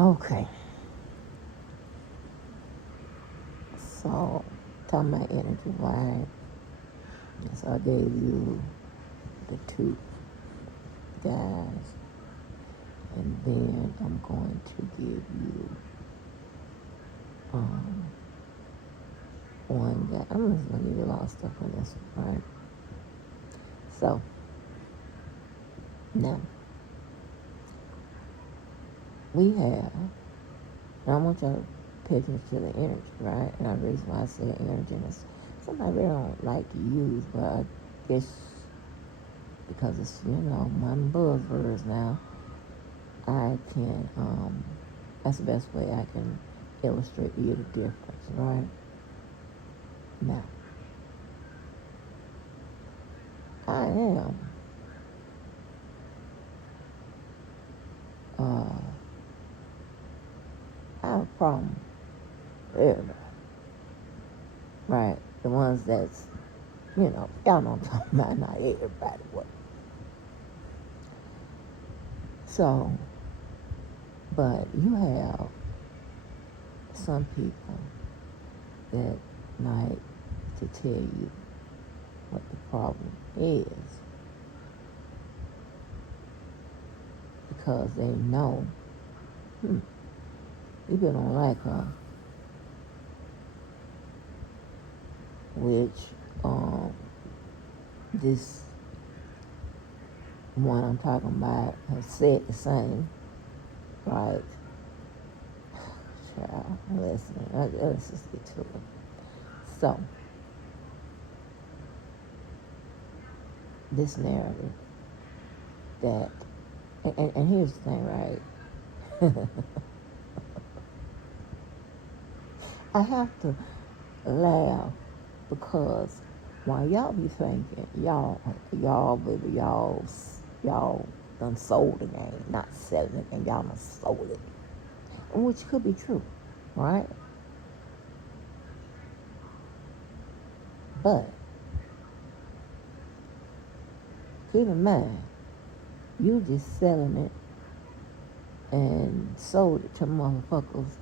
Okay. So, talking about energy, right? So I gave you the two guys, and then I'm going to give you um, one guy. I'm just going to give you a lot of stuff on this one, right? So, now, we have, and I want y'all to pay attention to the energy, right? And the reason why I say energy is something I really don't like to use, but I guess because it's, one of the buzzwords now, I can, that's the best way I can illustrate to you the difference, right? Now, I am I have a problem with everybody, right? The ones that's, y'all know what I'm talking about, not everybody. What? So, but you have some people that like to tell you what the problem is because they know, people don't like her, which this one I'm talking about has said the same, right? Child, listen, let's just get to it. So, this narrative that, and here's the thing, right? I have to laugh because while y'all be thinking, baby, y'all done sold the game, not selling it, and y'all done sold it, which could be true, right? But keep in mind, you just selling it and sold it to motherfuckers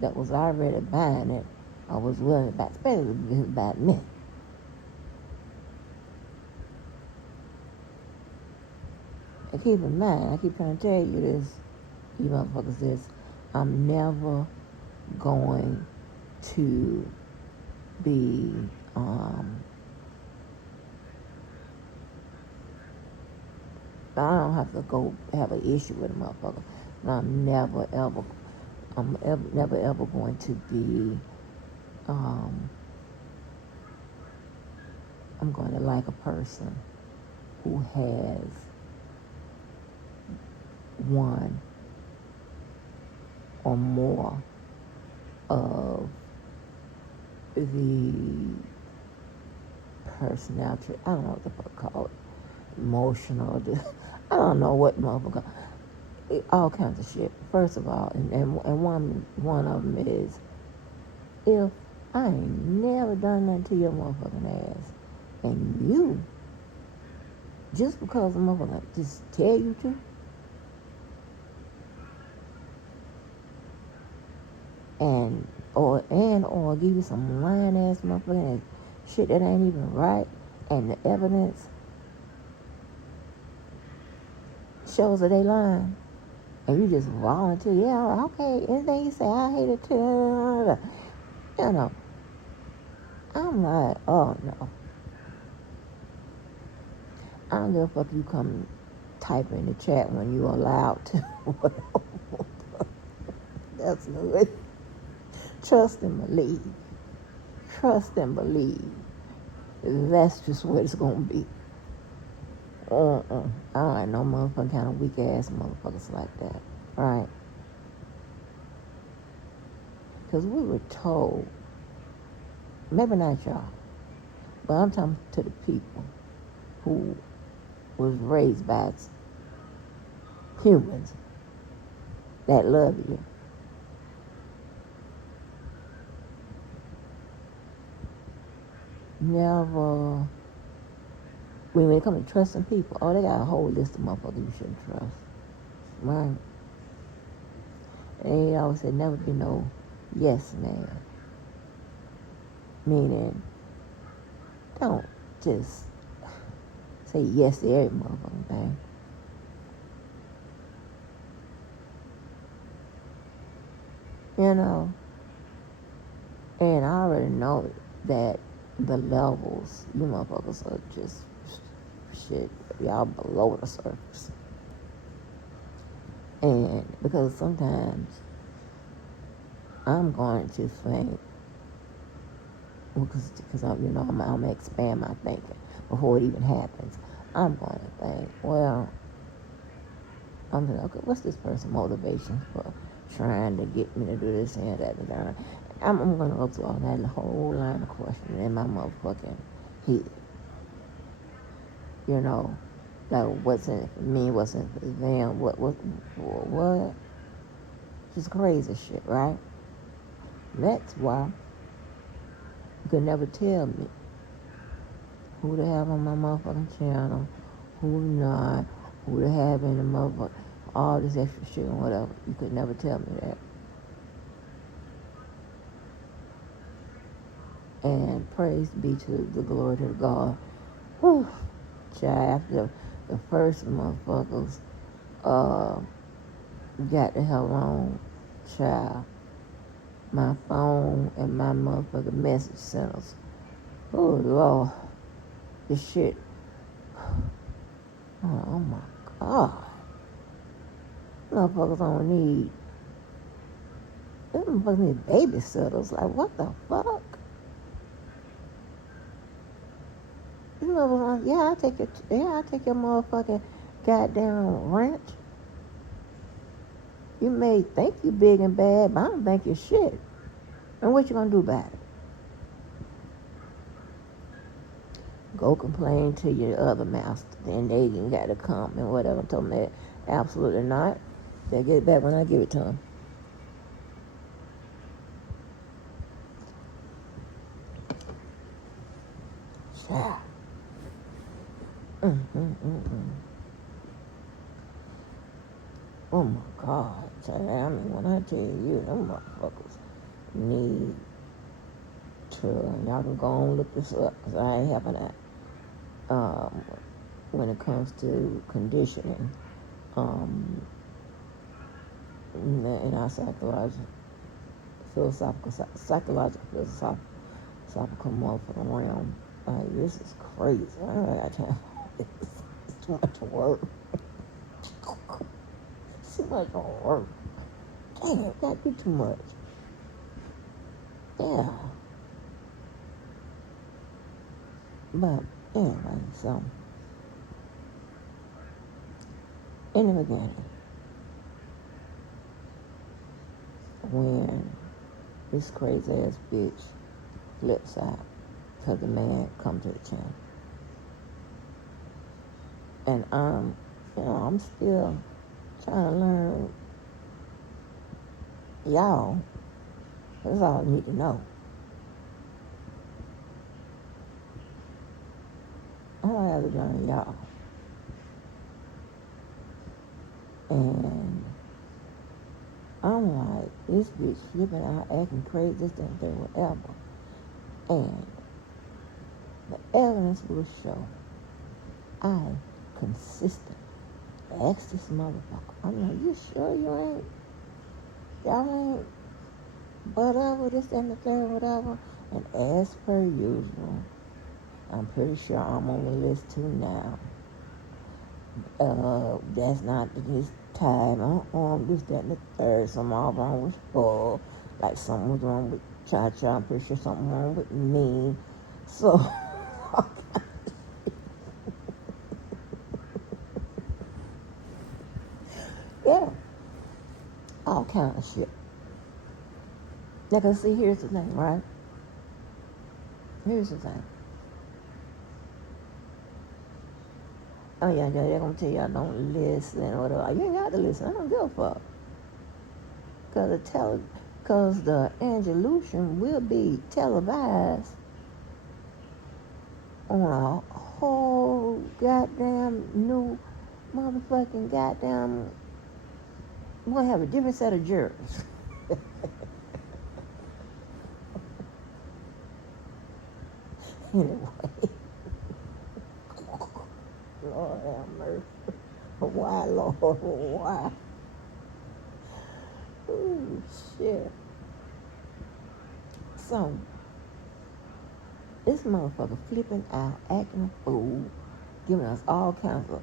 that was already buying it or was willing to buy, especially about me. And keep in mind, I keep trying to tell you this, you motherfuckers, this, I'm never going to be, I don't have to go have an issue with a motherfucker. But never ever going to be, I'm going to like a person who has one or more of the personality. I don't know what the fuck call it. Emotional. I don't know what motherfucker. All kinds of shit. First of all, and one of them is, if I ain't never done nothing to your motherfucking ass, and you, just because a motherfucker just tell you to, or give you some lying ass motherfucking shit that ain't even right, and the evidence shows that they lying, and you just volunteer, yeah, okay, anything you say, I hate it too. I'm like, oh no. I don't give a fuck if you come type in the chat when you allowed to. That's good. Trust and believe. Trust and believe. That's just what it's gonna be. I don't like no motherfucking kind of weak ass motherfuckers like that, right? Because we were told, maybe not y'all, but I'm talking to the people who was raised by humans that love you. Never, when it comes to trusting people, oh, they got a whole list of motherfuckers you shouldn't trust, right? And he always said, never be no yes man. Meaning, don't just say yes to every motherfucking thing. You know? And I already know that the levels, you motherfuckers are just shit. Y'all below the surface. And because sometimes I'm going to think, because I'm going to expand my thinking before it even happens. I'm going to think, well, I'm thinking, okay, what's this person's motivation for trying to get me to do this and that and that? I'm going to go through all that whole line of questioning in my motherfucking head. You know, like what's in it for me, what's in it for them, what? Just crazy shit, right? That's why you could never tell me who to have on my motherfucking channel, who not, who to have in the motherfucker, all this extra shit and whatever. You could never tell me that. And praise be to the glory to God. Whew. Child, after the first motherfuckers got the hell on, child, my phone and my motherfucking message centers. Oh, Lord. This shit. Oh, my God. Motherfuckers don't need, them motherfuckers need babysitters. Like, what the fuck? These motherfuckers, I take your motherfucking goddamn ranch. You may think you big and bad, but I don't think you're shit. And what you gonna do about it? Go complain to your other master. Then they ain't got to come and whatever. I told them that absolutely not. They get it back when I give it to them. Yeah. Oh my God. I mean, when I tell you, them motherfuckers need to, and y'all can go and look this up, because I ain't having that. When it comes to conditioning, in our philosophical motherfucking realm, like, this is crazy. I don't got time for this. It's too much work. It's too much work. Damn, it got to be too much. Yeah. But anyway, so in the beginning, when this crazy ass bitch flips out, because the man come to the channel, and I'm still trying to learn y'all. That's all I need to know. All I have to learn y'all. And I'm like, this bitch flipping out, acting crazy, this, that, whatever. And the evidence will show I consistent. Ask this motherfucker. I'm like, you sure y'all ain't whatever, this, that, and the third, whatever? And as per usual, I'm pretty sure I'm on the list too now. That's not his time. This, that, and the third. Something all wrong with Paul. Like something was wrong with Cha-Cha. I'm pretty sure something wrong with me. So, yeah, all kind of shit. Now, cause see, here's the thing, right? Here's the thing. Oh yeah, they're gonna tell y'all don't listen or whatever. You ain't got to listen. I don't give a fuck. Cause the Angelution will be televised on a whole goddamn new motherfucking goddamn we're going to have a different set of jurors. Anyway, Lord have mercy. Why, Lord? Why? Ooh, shit. So, this motherfucker flipping out, acting a fool, giving us all kinds of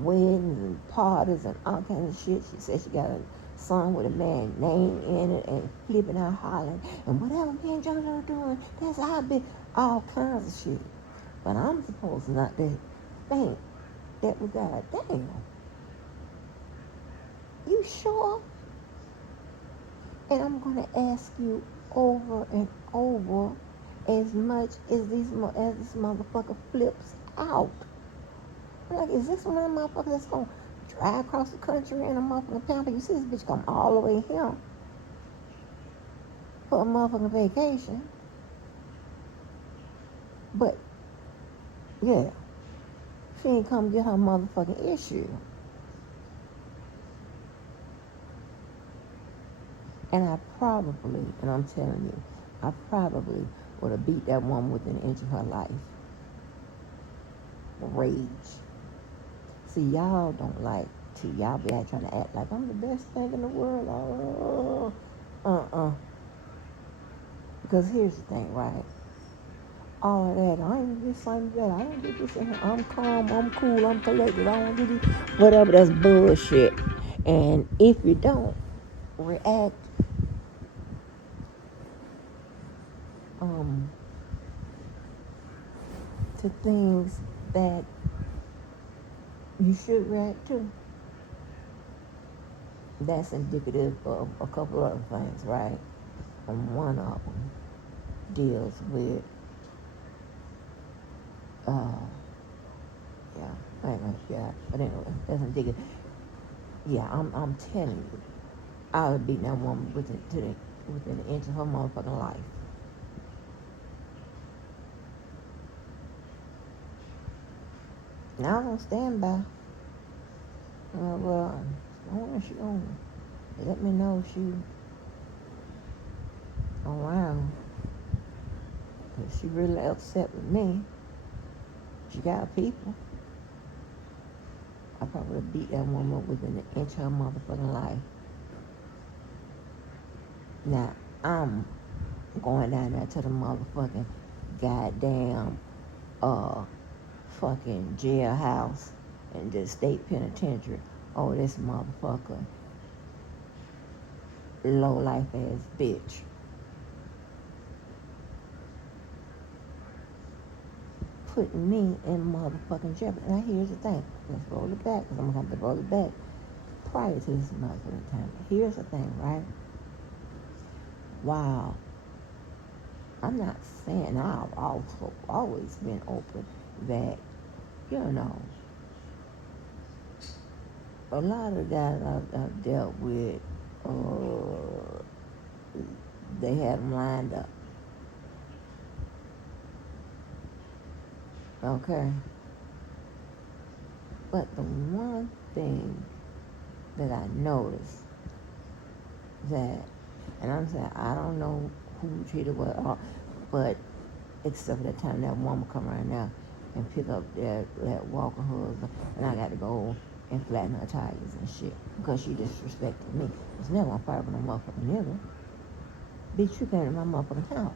weddings and parties and all kinds of shit. She said she got a song with a man's name in it and flipping out, hollering, and whatever me and JoJo doing, that's our big, all kinds of shit. But I'm supposed not to think that we got, damn, you sure? And I'm going to ask you over and over as much as this motherfucker flips out. I'm like, is this one of the motherfuckers that's going to drive across the country in a motherfucking pamper? You see this bitch come all the way here for a motherfucking vacation. But, yeah, she ain't come get her motherfucking issue. And I probably, and I'm telling you, I probably would have beat that woman within an inch of her life. Rage. See, y'all don't like to, y'all be out trying to act like I'm the best thing in the world. Because here's the thing, right? All of that, I ain't this, I ain't that, I don't do this in here. I'm calm, I'm cool, I'm collected, I don't do this. Whatever, that's bullshit. And if you don't react to things that you should react to, that's indicative of a couple other things, right? And one of them deals with, but anyway, that's indicative. Yeah, I'm telling you, I would beat that woman within an inch of her motherfucking life. Now I don't stand by. Well, when she gonna let me know she around. Cause she really upset with me. She got people. I probably beat that woman within an inch of her motherfucking life. Now, I'm going down there to the motherfucking goddamn fucking jailhouse and the state penitentiary. Oh, this motherfucker, low life ass bitch. Putting me in motherfucking jeopardy. Now here's the thing. Let's roll it back, because I'm going to have to roll it back prior to this motherfucking time. Here's the thing, right? Wow. I'm not saying, I've also always been open that, you know, a lot of guys I've dealt with, they have them lined up. Okay? But the one thing that I noticed that, and I'm saying, I don't know who treated what, but except for the time that woman come around now and pick up that Walker husband, and I got to go and flatten her tires and shit because she disrespected me. I was never gonna fight with no motherfucking nigga. Bitch, you came to my motherfucking house.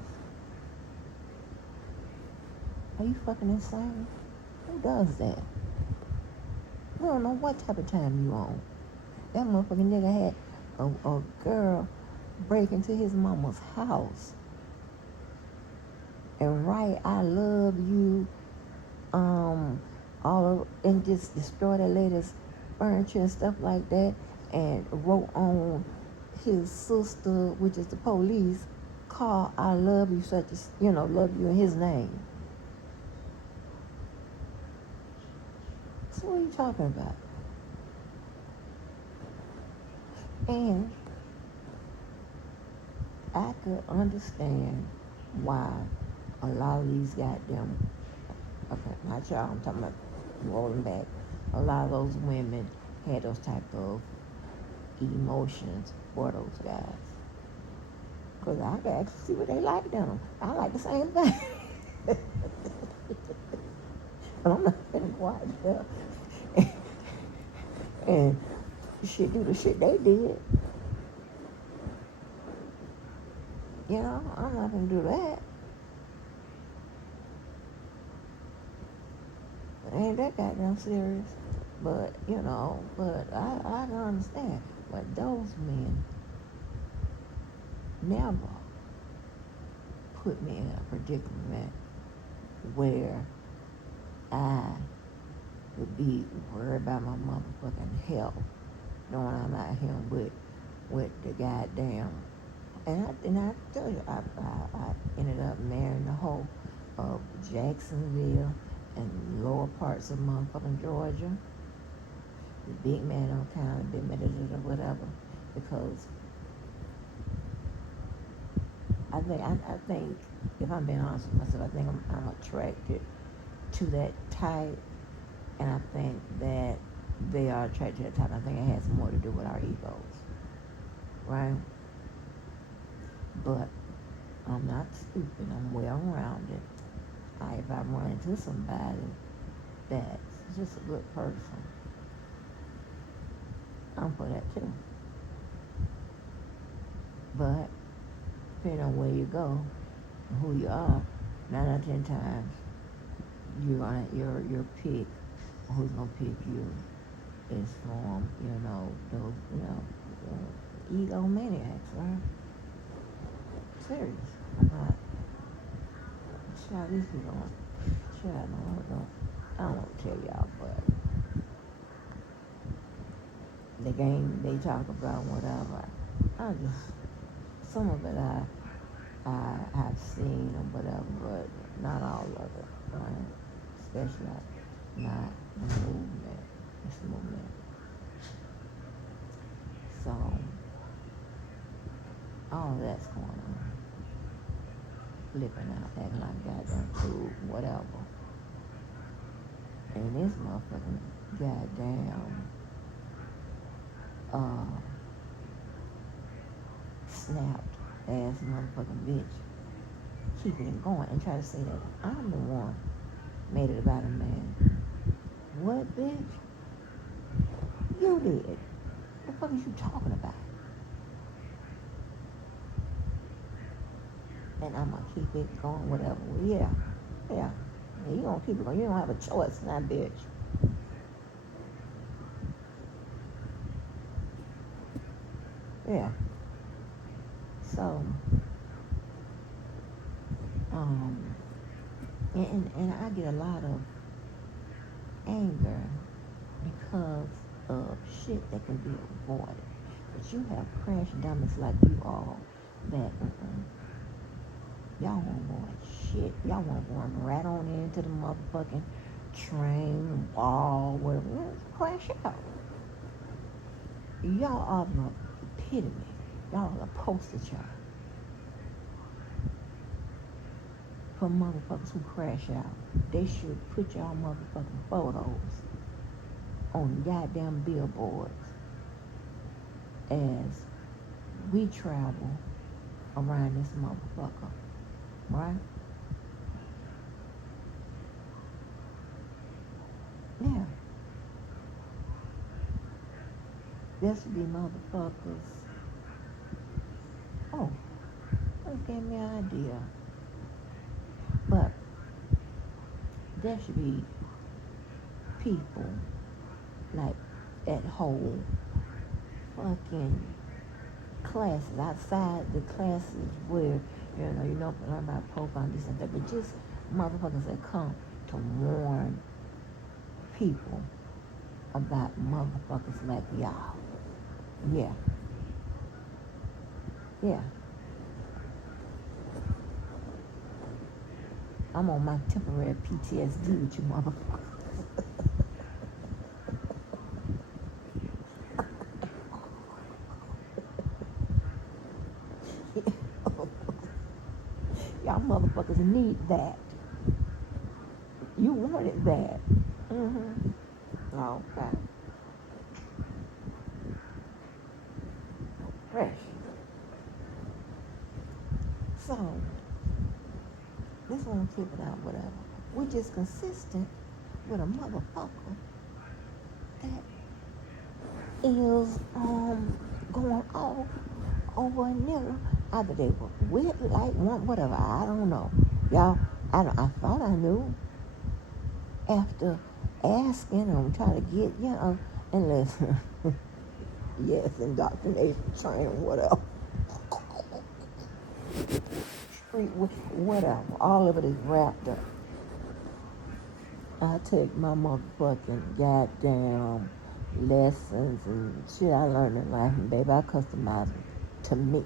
Are you fucking insane? Who does that? We don't know what type of time you on. That motherfucking nigga had a girl break into his mama's house and write "I love you," and just destroy that lady's furniture and stuff like that, and wrote on his sister, which is the police, car "I love you," such as, love you in his name. So what are you talking about? And I could understand why a lot of these goddamn, okay, not y'all, I'm talking about rolling back, a lot of those women had those type of emotions for those guys. Because I can actually see what they like in them. I like the same thing. But I'm not finna go out there and shit do the shit they did. You know, I'm not gonna do that. It ain't that goddamn serious. But, I don't understand. But those men never put me in a predicament where I would be worried about my motherfucking health, knowing I'm out here with the goddamn. And I tell you, I ended up marrying the whole of Jacksonville and lower parts of motherfucking Georgia. The big man don't count, big man or whatever, because I think if I'm being honest with myself, I think I'm attracted to that type, and I think that they are attracted to that type. I think it has more to do with our egos, right? But I'm not stupid. I'm well rounded. If I run into somebody that's just a good person, I'm for that too. But depending on where you go and who you are, 9 out of 10 times your pick, who's gonna pick you, is from those egomaniacs, right? Serious. I'm not. Child, these people don't. Child, no, I don't want to tell y'all, but the game they talk about, whatever. I just some of it I've seen or whatever, but not all of it, right? Especially not the movement. This movement. So all of that's going on. Flipping out, acting like goddamn fool, whatever. And this motherfucking goddamn snapped ass motherfucking bitch keeping it going and try to say that I'm the one made it about a man. What, bitch? You did. What the fuck is you talking about? And I'm gonna keep it going, whatever. Well, yeah. You gonna keep it going. You don't have a choice now, bitch. Yeah. So, and I get a lot of anger because of shit that can be avoided. But you have crash dummies like you all that y'all won't avoid shit. Y'all won't run right on into the motherfucking train, wall, whatever. Just crash out. Y'all are the epitome. Y'all are the poster child for motherfuckers who crash out. They should put y'all motherfucking photos on goddamn billboards as we travel around this motherfucker, right? Yeah. There should be motherfuckers. Oh, that gave me an idea. But there should be people like at whole fucking classes outside the classes where you know learn about profile this and that, but just motherfuckers that come to warn people about motherfuckers like y'all. Yeah. I'm on my temporary PTSD with you motherfuckers. Y'all motherfuckers need that. You wanted that. Mm-hmm. Okay. Fresh. So, this one flip it out, whatever. We just consistent with a motherfucker that is going off over a nigga. Either they were with, like, one, whatever. I don't know. Y'all, I thought I knew after asking and trying to get, and listen, yes, indoctrination, training, whatever. Street, whatever. All of it is wrapped up. I take my motherfucking goddamn lessons and shit I learned in life, and baby, I customize them to me,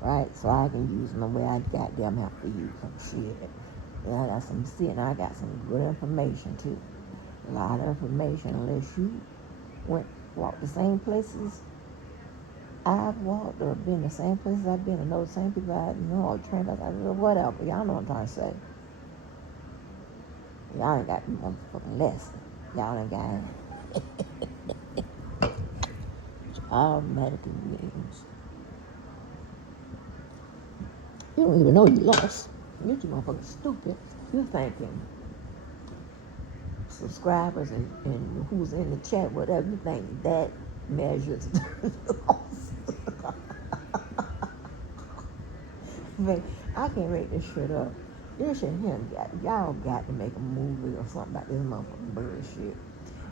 right? So I can use them the way I goddamn have to use them. Shit. And I got some, and I got some good information too. A lot of information, unless you walked the same places I've walked, or been the same places I've been, or know the same people I know, or trained us, or whatever. Y'all know what I'm trying to say. Y'all ain't got no motherfucking lesson. Y'all ain't got it. Automatically means you don't even know you lost. You motherfucking stupid. You thinking subscribers and who's in the chat, whatever, you think that measures loss. But I can't make this shit up. This shit here, y'all got to make a movie or something about this motherfucking bullshit.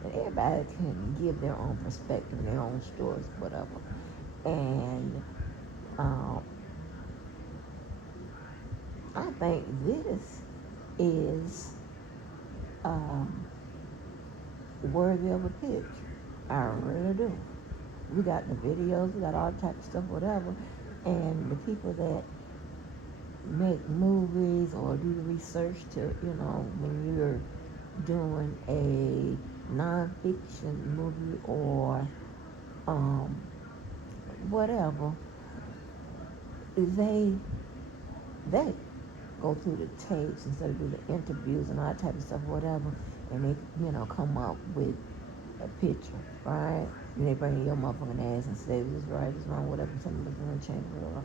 And everybody can give their own perspective, their own stories, whatever. And I think this is worthy of a pitch. I really do. We got the videos, we got all types of stuff, whatever. And the people that make movies or do the research to, when you're doing a nonfiction movie or whatever, they go through the tapes instead of do the interviews and all that type of stuff, whatever, and they, come up with a picture, right? And they bring in your motherfucking ass and say, this is right, this is wrong, whatever, something that's going to change, whatever.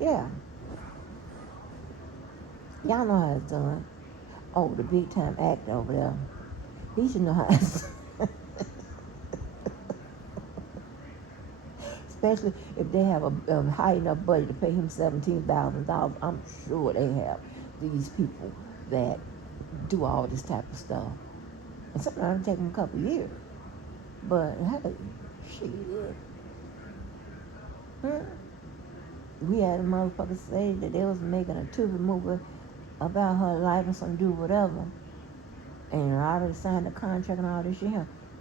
Yeah. Y'all know how it's done. Oh, the big time actor over there. He should know how it's done. Especially if they have a high enough budget to pay him $17,000. I'm sure they have these people that do all this type of stuff. And sometimes it take them a couple of years. But hey, shit. We had a motherfucker say that they was making a Tubi movie about her life and something to do whatever. And I already signed the contract and all this shit.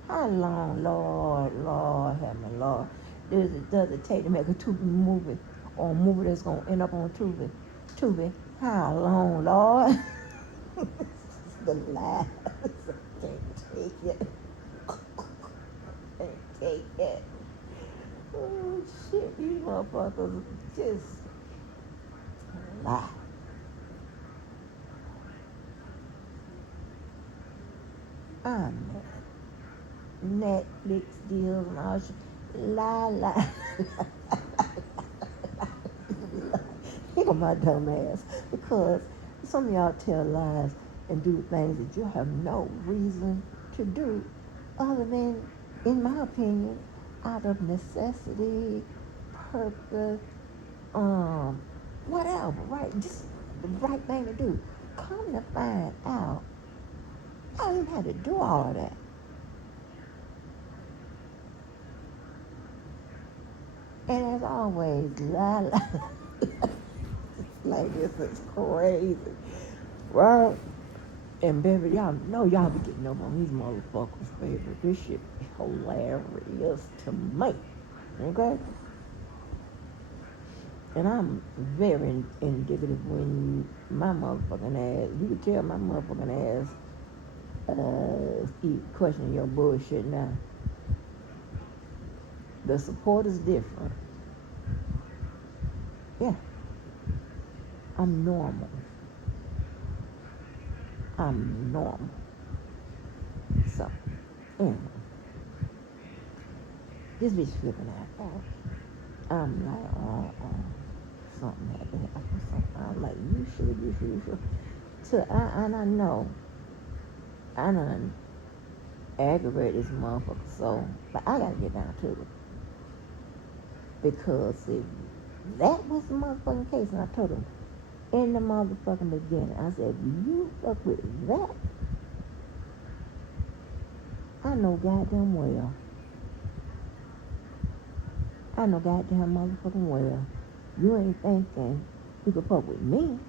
How long, Lord, have me, Lord, does it take to make a Tubi movie or a movie that's going to end up on Tubi? How long, Lord? The lies. Can't take it. Can't take it. Oh, shit, these motherfuckers just lie. I'm Netflix deals and all shit. Lie. Look at my dumb ass. Because some of y'all tell lies and do things that you have no reason to do other than, in my opinion, out of necessity, purpose, whatever, right? Just the right thing to do. Come to find out, I don't even have to do all of that. And as always, lie. Like this is crazy, right? And baby, y'all know y'all be getting up on these motherfuckers, baby. This shit is hilarious to me, okay? And I'm very indicative when my motherfucking ass, you can tell my motherfucking ass keep questioning your bullshit now. The support is different. Yeah. I'm normal. So, anyway. This bitch flipping out. I'm like, something had to happen. Something. I'm like, you should. So and I know, I done aggravated this motherfucker so, but I gotta get down to it. Because if that was the motherfucking case, and I told him in the motherfucking beginning, I said, if you fuck with that, I know goddamn well. I know goddamn motherfucking well. You ain't thinking you could fuck with me.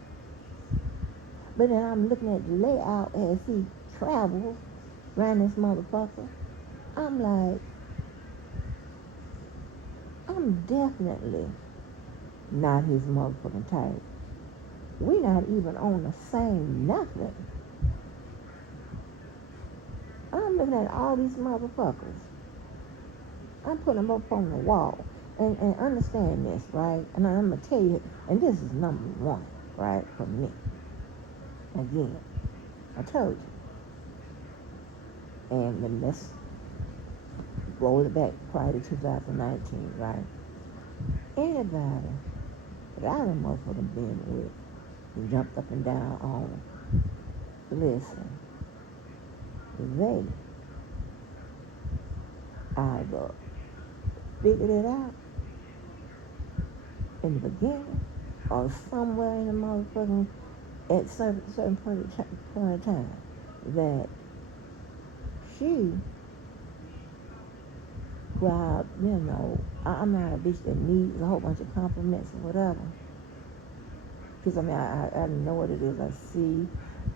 But then I'm looking at the layout as he travels around this motherfucker. I'm like, I'm definitely not his motherfucking type. We not even on the same nothing. I'm looking at all these motherfuckers. I'm putting them up on the wall. And understand this, right? And I'm going to tell you, and this is number one, right, for me. Again, I told you. And then let's roll it back prior to 2019, right? Anybody that I done motherfucking been with and jumped up and down on, listen, they either figured it out in the beginning or somewhere in the motherfucking at certain point of time that she, well, I'm not a bitch that needs a whole bunch of compliments or whatever. Because, I mean, I know what it is. I see.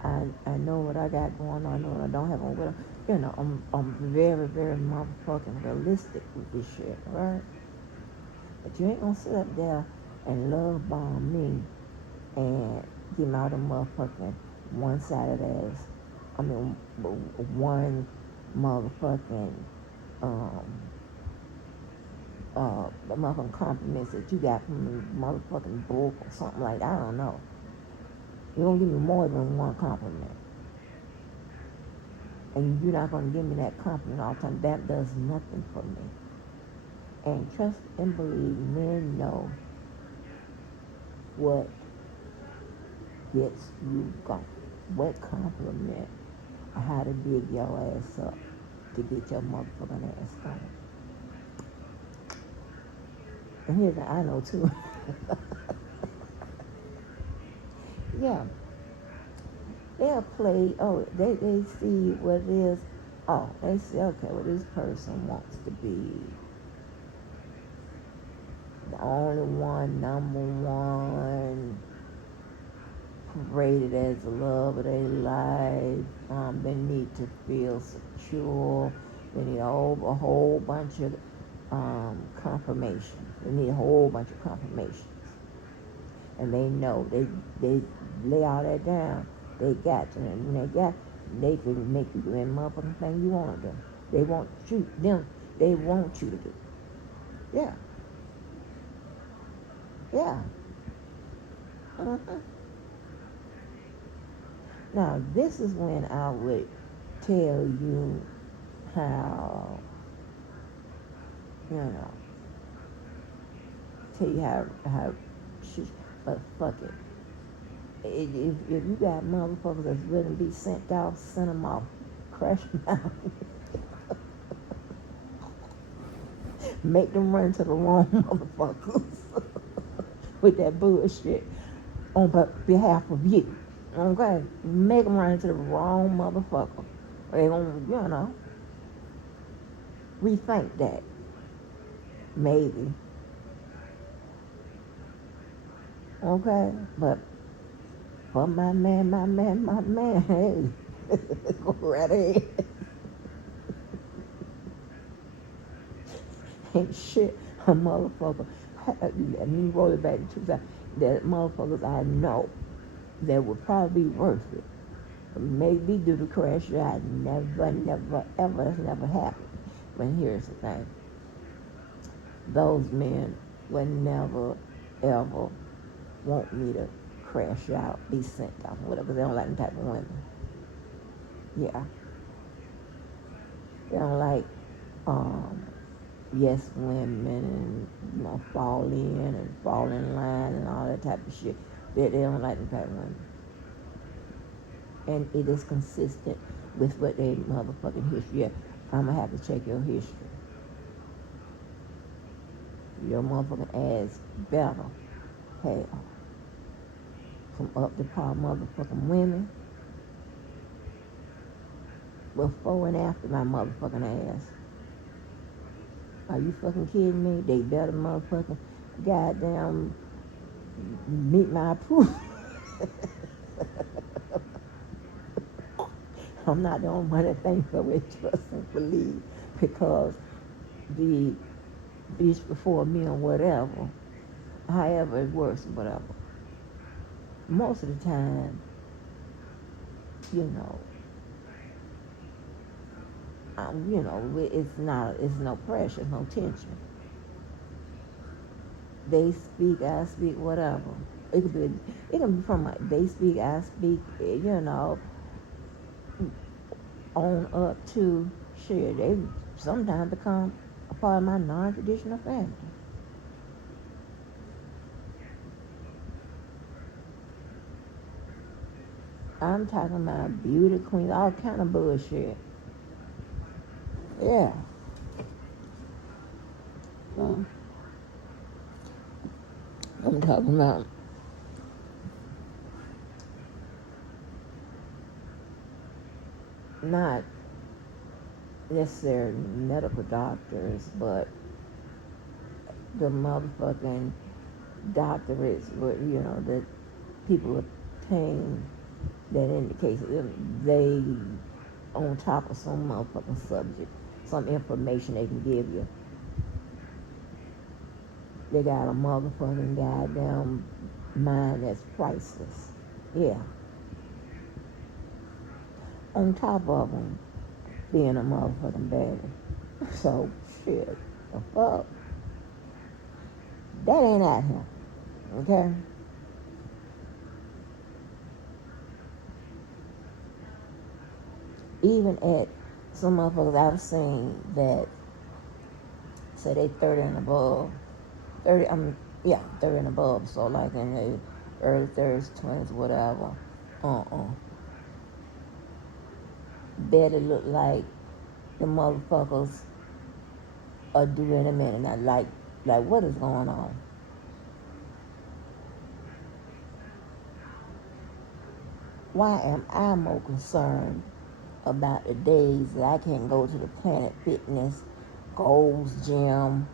I know what I got going on. I know what I don't have on with them. I'm very, very motherfucking realistic with this shit, right? But you ain't gonna sit up there and love bomb me and give me all the motherfucking one-sided ass. I mean, one motherfucking motherfucking compliments that you got from the motherfucking book or something like that. I don't know. You're gonna give me more than one compliment. And you're not gonna give me that compliment all the time. That does nothing for me. And trust and believe men know what gets you going. What compliment or how to dig your ass up to get your motherfucking ass going. And here's what I know too. Yeah. They'll play, they see what it is. Oh, they say, okay, well, this person wants to be the only one, number one, rated as the love of their life. They need to feel secure. They need a whole bunch of confirmation. They need a whole bunch of confirmations. And they know, they lay all that down. They got to, and when they can make you do any motherfucking thing you want to do. They want you to do. Yeah. Yeah. Uh-huh. Now, this is when I would tell you how, tell you how but fuck it. If you got motherfuckers that's ready to be sent off, send them off. Crash them out. Make them run to the wrong motherfuckers with that bullshit on behalf of you. Okay? Make them run into the wrong motherfucker. They're going to, rethink that. Maybe. Okay? But for my man, hey, go right ahead. Ain't shit a motherfucker. Let me roll it back to that. That motherfuckers I know that would probably be worth it. Maybe due to crash out, never, ever, that's never happened. But here's the thing. Those men would never, ever want me to crash out, be sent off, whatever. They don't like them type of women. Yeah. They don't like, yes women and fall in and fall in line and all that type of shit. They don't like them type of women. And it is consistent with what they motherfucking history. Yeah, I'm gonna have to check your history. Your motherfucking ass better have some up to par motherfucking women before and after my motherfucking ass. Are you fucking kidding me? They better motherfucking goddamn meet my approval. I'm not the only one that thinks of it, trust and believe, because the bitch before me or whatever, however it works, whatever. Most of the time, you know, it's no pressure, no tension. They speak, I speak, whatever. It can be from like they speak, I speak, on up to shit. They sometimes become a part of my non-traditional family. I'm talking about beauty queens, all kind of bullshit. Yeah. So, I'm talking about not necessarily medical doctors, but the motherfucking doctorates, that people obtain that indicates they on top of some motherfucking subject, some information they can give you. They got a motherfucking goddamn mind that's priceless. Yeah. On top of them being a motherfucking baddie. So, shit. The fuck? That ain't at him. Okay? Even at some motherfuckers I've seen that say they 30 and above. 30 and above. So, like in the early 30s, 20s, whatever. Better look like the motherfuckers are due in a minute. Now, like what is going on? Why am I more concerned about the days that I can't go to the Planet Fitness, Gold's Gym,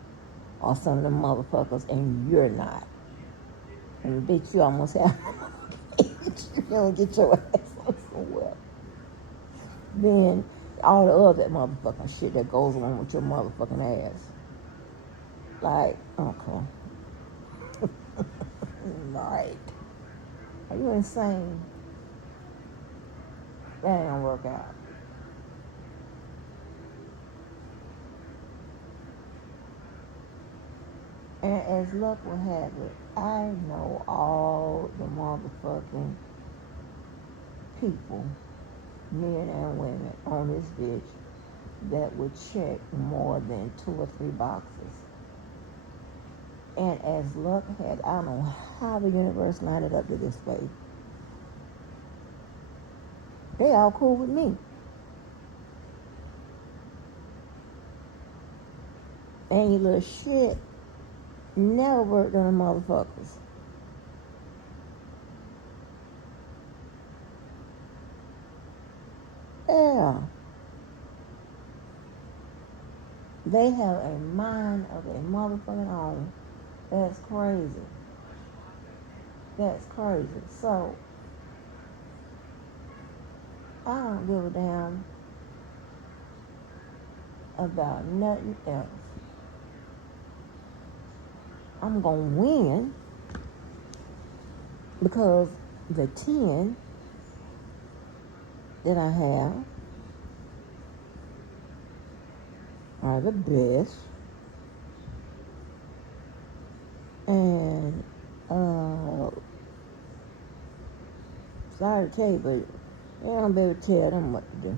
or some of them motherfuckers, and you're not? And bitch, you almost have you don't get your ass on somewhere. Then all the other motherfucking shit that goes on with your motherfucking ass. Like, okay. Right. Are you insane? That ain't gonna work out. And as luck will have it, I know all the motherfucking people, men and women, on this bitch that would check more than 2 or 3 boxes. And as luck had, I don't know how the universe lined it up to this way. They all cool with me. And you little shit never worked on the motherfuckers. Yeah. They have a mind of a motherfucking own. That's crazy. That's crazy. So, I don't give a damn about nothing else. I'm going to win because the 10 that I have are the best. And, sorry to tell you, but you don't be able to tell them what to do.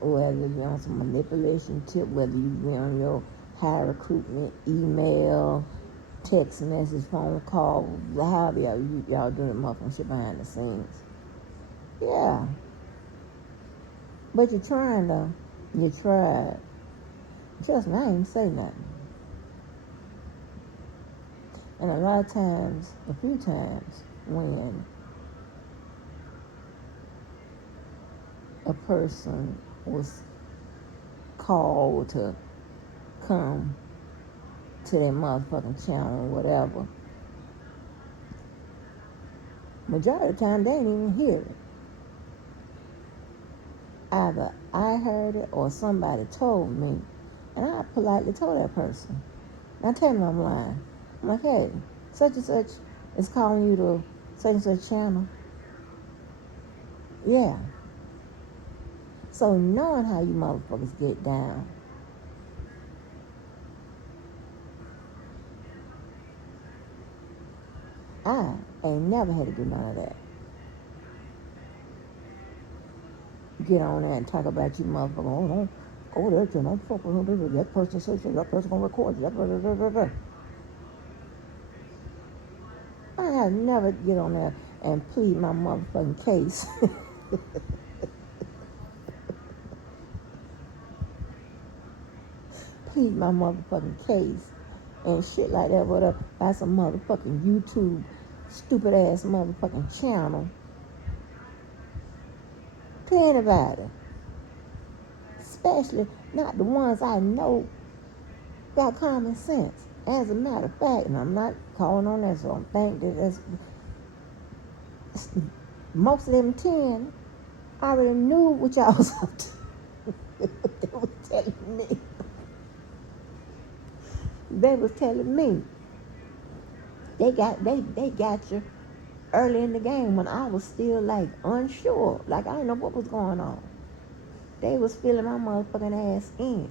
whether you're on some manipulation tip, whether you be on your high recruitment email, text message, phone call, however y'all doing motherfucking shit behind the scenes. Yeah. But you're trying though. You tried. Trust me, I ain't say nothing. And a lot of times, a few times, when a person was called to come to their motherfucking channel or whatever, majority of the time they didn't even hear it. Either I heard it or somebody told me, and I politely told that person. Now tell me I'm lying. I'm like, hey, such and such is calling you to such and such channel. Yeah. So knowing how you motherfuckers get down, I ain't never had to do none of that. Get on there and talk about you motherfucker. Oh, don't go there, don't fuck with him. That person says that person gonna record you. I have never get on there and plead my motherfucking case. Plead my motherfucking case and shit like that, whatever. By some motherfucking YouTube stupid ass motherfucking channel to anybody. Especially not the ones I know got common sense. As a matter of fact, and I'm not calling on that, so I'm thinking that most of them 10 already knew what y'all was up to. They was telling me. They was telling me. They got you early in the game when I was still like unsure. Like I didn't know what was going on. They was filling my motherfucking ass in.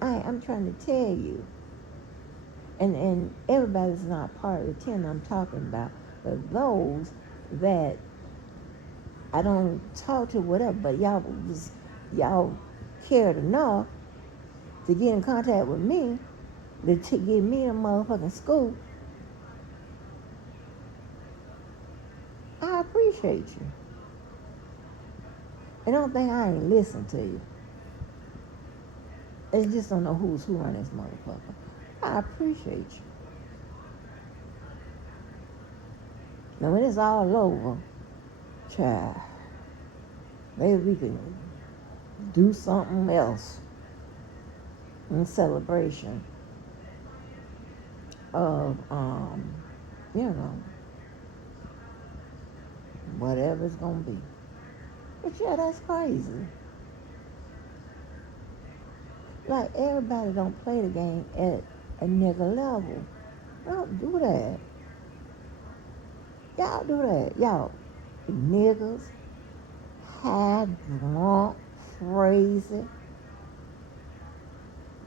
I'm trying to tell you. And everybody's not part of the 10 I'm talking about. But those that I don't talk to, whatever, but y'all cared enough to get in contact with me, to give me a motherfucking scoop. I appreciate you. And don't think I ain't listen to you. They just don't know who's who on this motherfucker. I appreciate you. Now when it's all over, child, maybe we can do something else in celebration of, whatever it's gonna be. But yeah, that's crazy. Like everybody don't play the game at a nigga level. Don't do that. Y'all do that. Y'all niggas, high, drunk, crazy,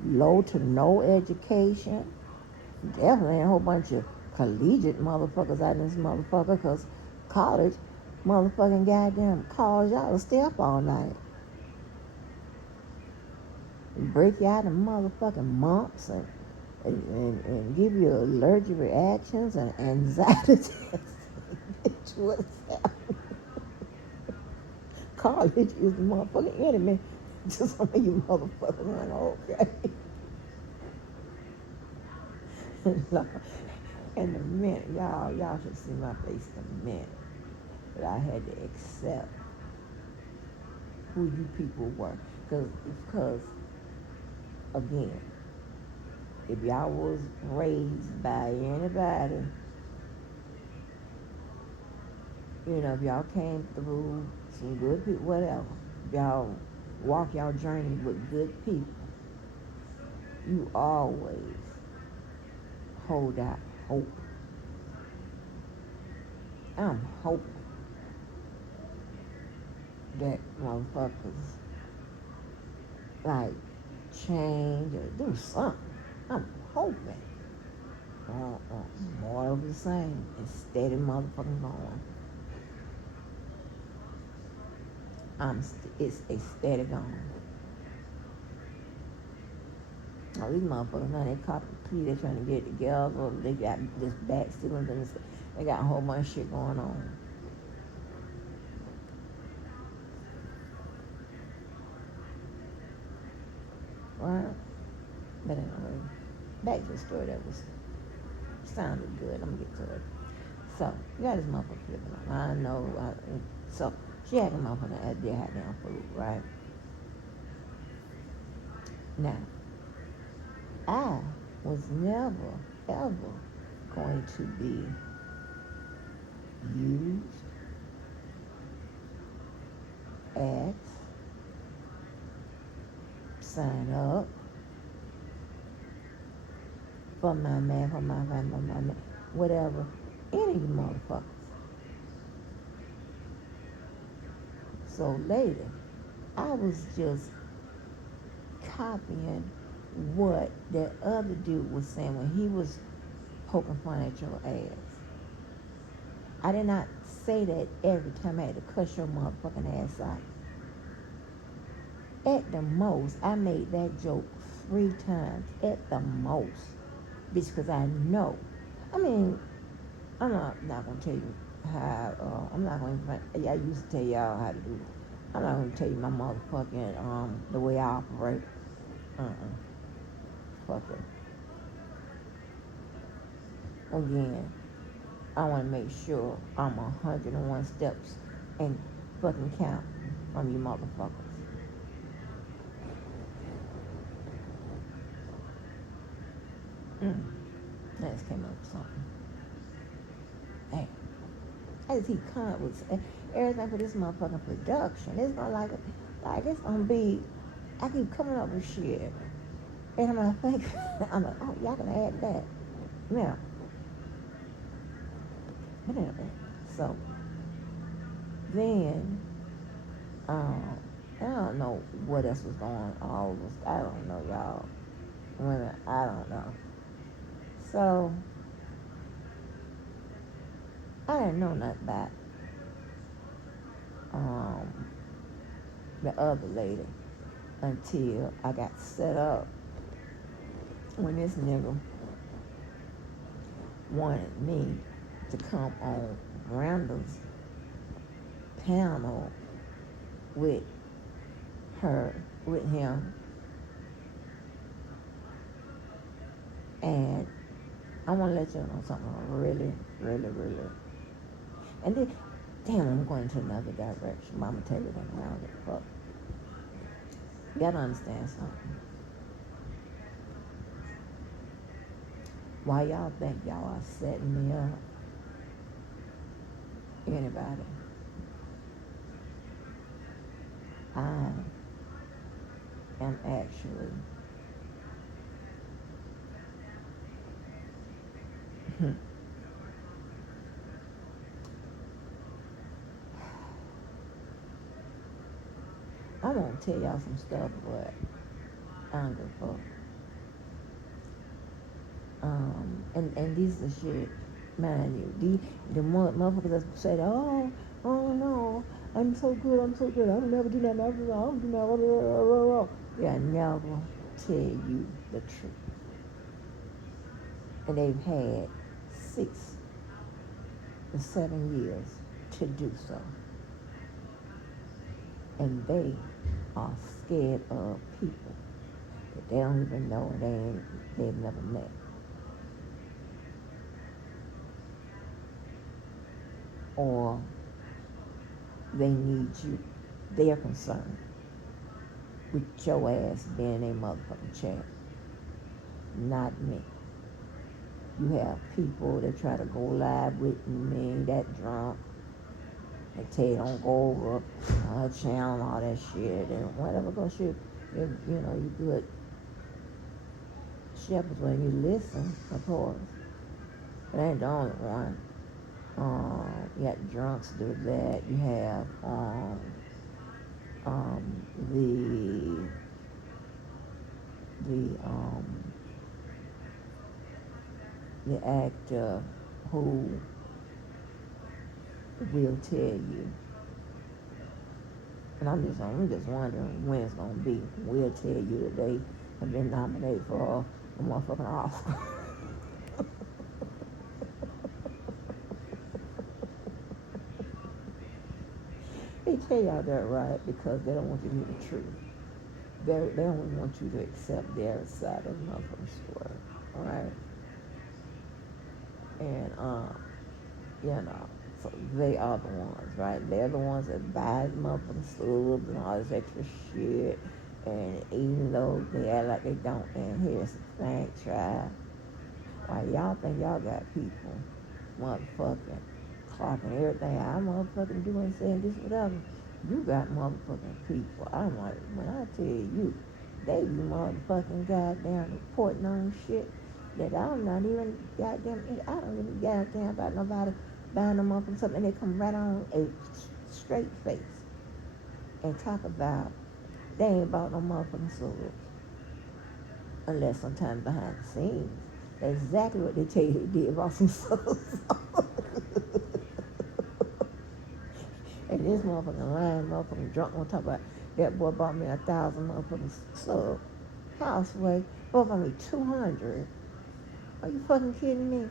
low to no education. Definitely a whole bunch of collegiate motherfuckers out in this motherfucker, because college motherfucking goddamn calls y'all to stay up all night. Break you out in motherfucking mumps and give you allergic reactions and anxiety attacks. What's happening? College is the motherfucking enemy to some of you motherfuckers. Okay. And the minute, y'all should see my face the minute that I had to accept who you people were. Because again, if y'all was raised by anybody, if y'all came through some good people, whatever, if y'all walk y'all journey with good people, you always hold out hope. I'm hoping that motherfuckers like change or do something. I'm hoping. More of the same. It's steady motherfucking going. It's a steady going. Oh, these motherfuckers now they copy P, they trying to get it together. They got this back stealing and they got a whole bunch of shit going on. Right? But anyway, back to the story that was sounded good. I'm gonna get to it. So, you got this motherfucker flipping on. I know. So, she had the motherfucker at their hot down food, right? Now, I was never, ever going to be used, asked, sign up for my man, for my man, whatever, any of you motherfuckers. So later, I was just copying what that other dude was saying when he was poking fun at your ass. I did not say that every time I had to cuss your motherfucking ass out. At the most, I made that joke 3 times. At the most. Because I know. I mean, I'm not going to tell you how, I'm not going to, I used to tell y'all how to do it. I'm not going to tell you my motherfucking, the way I operate. Fuck it. Again, I want to make sure I'm 101 steps and fucking count from you motherfuckers. I just came up with something. Hey, I just keep coming with everything for this motherfucking production. It's gonna like it's gonna be. I keep coming up with shit, and I'm like, I'm like, oh, y'all can add that. Yeah, but anyway, so then, I don't know what else was going on. I don't know, y'all. Women, I don't know. So I didn't know nothing about um, the other lady until I got set up when this nigga wanted me to come on Randall's panel with with him, and I want to let you know something really, really, really. And then, damn, I'm going to another direction. Mama tell you that I don't give a fuck. You gotta understand something. Why y'all think y'all are setting me up? Anybody? I am actually I'm gonna tell y'all some stuff, but I don't give a fuck. And these are shit, mind you. The motherfuckers that say, oh no, I'm so good, I don't never do that, I don't do that. They'll never tell you the truth. And they've had 6 to 7 years to do so. And they are scared of people that they don't even know and they've never met. Or they need you. They are concerned with your ass being a motherfucking chair. Not me. You have people that try to go live with me that drunk. They tell you don't go over our channel, all that shit, and whatever. Go shoot. You good shepherds when you listen, of course. But I ain't the only one. You got drunks do that. You have the actor who will tell you, and I'm just wondering when it's gonna be. We'll tell you today have been nominated for a motherfucking Oscar. They tell y'all that, right? Because they don't want you to hear the truth. They don't want you to accept their side of the motherfucking story, right? And you know, so they are the ones, right? They're the ones that buy the motherfucking subs and all this extra shit. And even though they act like they don't, and here's the thing, try. Why y'all think y'all got people motherfucking clocking everything I'm motherfucking doing, saying this, whatever. You got motherfucking people. I'm like, when I tell you, they be motherfucking goddamn reporting on shit that I'm not even goddamn, I don't even goddamn about nobody buying them up and something. And they come right on a straight face and talk about they ain't bought no motherfucking souls. Unless sometimes behind the scenes. That's exactly what they tell you they did about some souls. And this motherfucking lying, motherfucking drunk gonna talk about that boy bought me 1,000 motherfucking sub. Houseway, boy bought me 200. Are you fucking kidding me?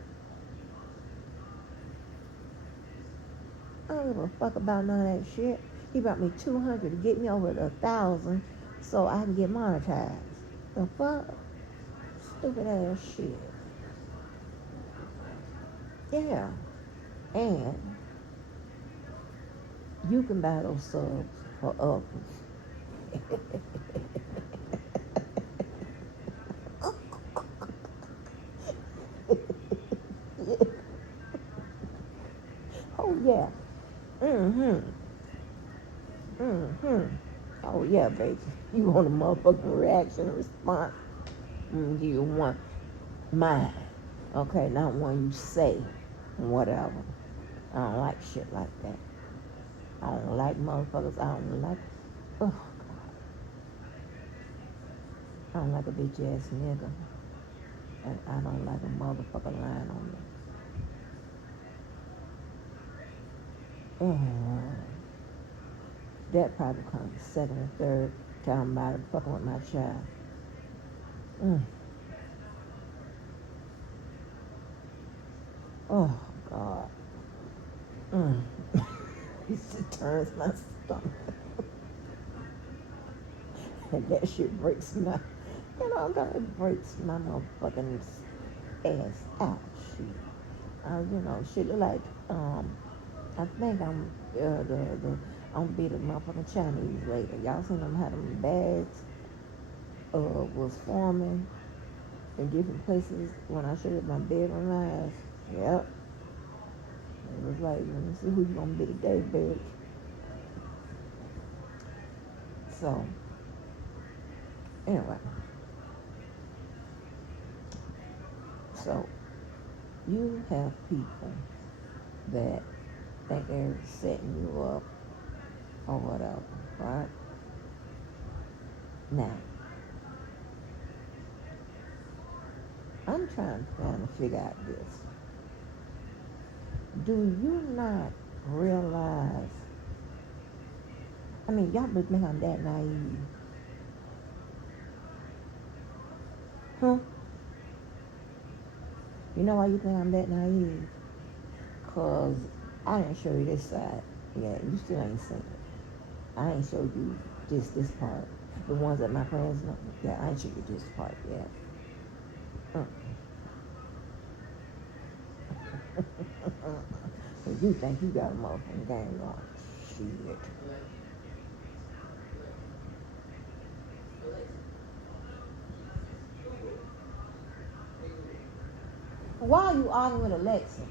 I don't give a fuck about none of that shit. He bought me 200 to get me over to 1,000 so I can get monetized. The fuck? Stupid ass shit. Yeah. And you can buy those subs for others. Oh yeah. Mm-hmm. Mm-hmm. Oh yeah, baby. You want a motherfucking reaction or response? Give you one. Mine. Okay, not one you say. Whatever. I don't like shit like that. I don't like motherfuckers. I don't like. Oh God. I don't like a bitch ass nigga. And I don't like a motherfucker lying on me. And that probably comes second or third time about fucking with my child. Oh God. It just turns my stomach. And that shit breaks my, it breaks my motherfucking ass out. Shit. Shit like, I think I'm gonna be the motherfucking Chinese later. Y'all seen them how them bags was forming in different places when I showed my bedroom eyes. Yep. It was like, let me see who you gonna be today, bitch. So, anyway. So, you have people that think they're setting you up or whatever, right? Now, I'm trying to figure out this. Do you not realize, y'all would think I'm that naive. Huh? You know why you think I'm that naive? Because I didn't show you this side yet. You still ain't seen it. I ain't showed you this part. The ones that my friends know. Yeah, I ain't showed you this part yet. If you think you got a motherfucking game on, shit. Why are you arguing with Alexa?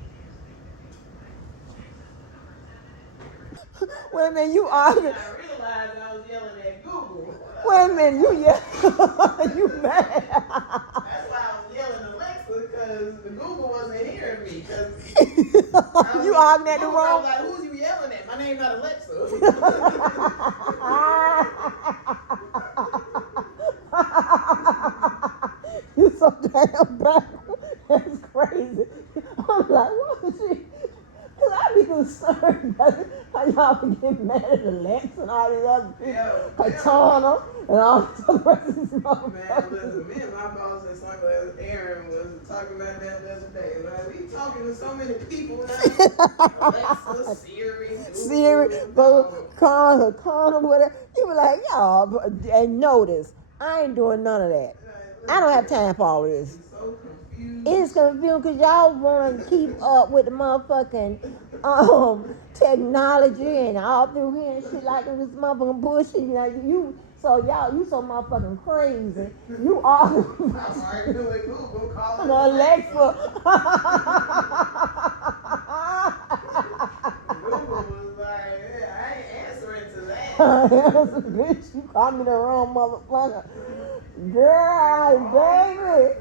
Wait a minute, you arguing. I realized I was yelling at Google. Wait a minute, you yelling. You mad. That's why I was yelling at Alexa, because the Google wasn't hearing me. You arguing at the wrong. I was like, who's you yelling at? My name's not Alexa. You so damn bad. That's crazy. I'm like, what is she? Cause I be concerned. why y'all be getting mad at Alex and all these other people? Katana and all these other races. Man, listen, me and my boss and Uncle Aaron was talking about that the other day. Like, we talking to so many people now. Alexa, Siri, Connor, whatever. You be like, y'all, and notice, I ain't doing none of that. I don't have time for all this. It's so confused. It's confusing because y'all want to keep up with the motherfucking technology and all through here and shit like this motherfucking bullshit. You know, you so motherfucking crazy. You are. I'm arguing with Google, calling Alexa. Google was like, yeah, I ain't answering to that. Bitch, you called me the wrong motherfucker. Girl, baby,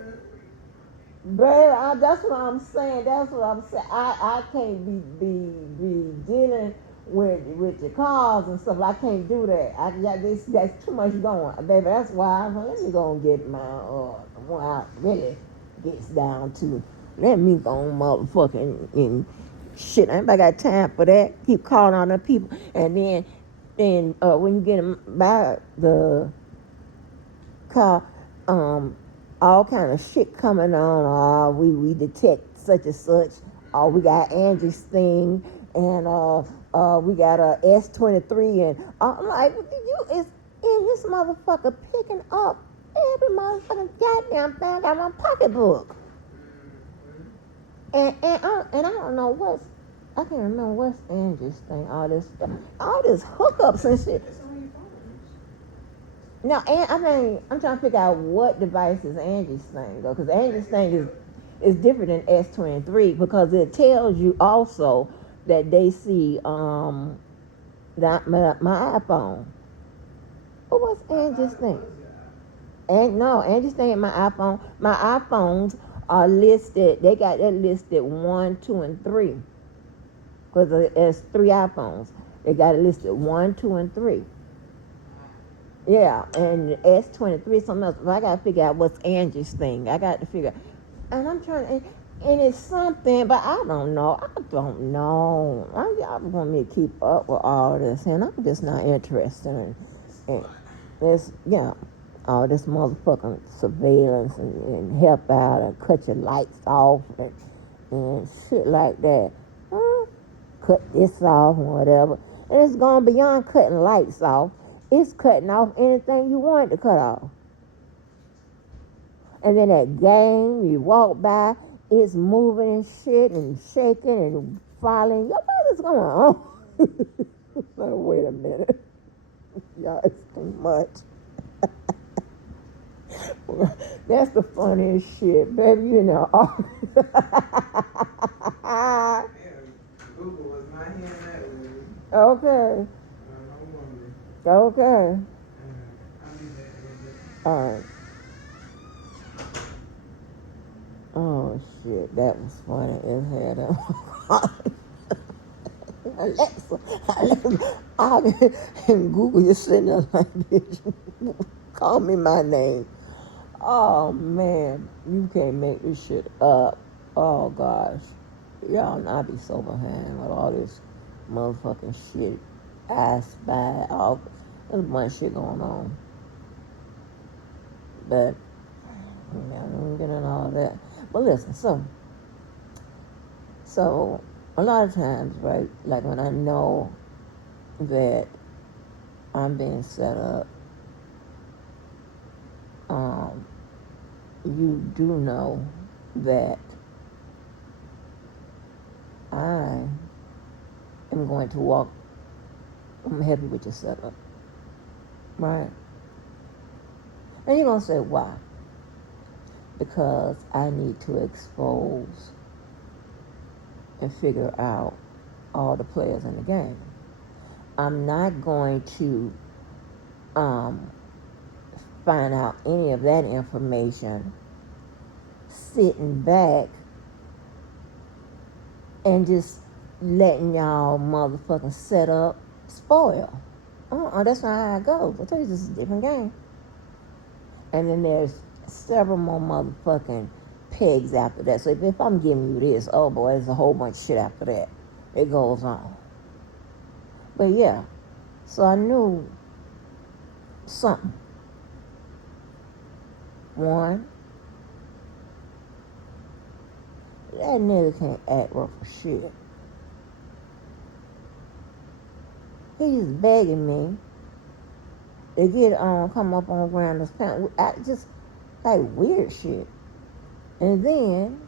that's what I'm saying. I can't be dealing with your cars and stuff. I can't do that. That's too much going, baby. That's why let me go and get my what I really gets down to. Let me go on motherfucking and shit. Anybody got time for that? Keep calling on the people, and then when you get them by the car, all kind of shit coming on. We detect such and such. We got Angie's thing, and we got a S23, and I'm like, is in this motherfucker picking up every motherfucking goddamn thing I got in my pocketbook, and I don't know I can't remember what's Angie's thing. All this hookups and shit. Now, I'm trying to figure out what device is Angie's thing, though, because Angie's thing is different than S23 because it tells you also that they see that my iPhone. What was Angie's thing? Angie's thing and my iPhone. My iPhones are listed. They got that listed 1, 2, and 3 because there's 3 iPhones. They got it listed 1, 2, and 3. Yeah, and S23 something else. But I gotta figure out what's Angie's thing. I got to figure, and I'm trying, and it's something, but I don't know. Y'all want me to keep up with all this, and I'm just not interested in this. Yeah, all this motherfucking surveillance and help out and cut your lights off and shit like that. Cut this off and whatever, and it's going beyond cutting lights off. It's cutting off anything you want to cut off. And then that game, you walk by, it's moving and shit and shaking and falling. What is going on? Oh, wait a minute. Y'all, it's too much. That's the funniest shit, baby, you know. Google was not hearing that one. Okay. Okay. Alright. Oh shit, that was funny as hell. Alexa, and Google, you're sitting there like, bitch, call me my name. Oh man, you can't make this shit up. Oh gosh. Y'all not be so behind with all this motherfucking shit. I Spy, all there's a bunch of shit going on. But yeah, I don't get into all that. But listen, so a lot of times, right, like when I know that I'm being set up, you do know that I am going to walk. I'm happy with your setup, right? And you're gonna say why? Because I need to expose and figure out all the players in the game. I'm not going to find out any of that information sitting back and just letting y'all motherfucking set up spoil. That's not how it goes. I tell you, this is a different game. And then there's several more motherfucking pegs after that. So if I'm giving you this, oh boy, there's a whole bunch of shit after that. It goes on. But yeah, so I knew something. One, that nigga can't act worth for shit. He's begging me to get on, come up on ground this pound. I just like weird shit. And then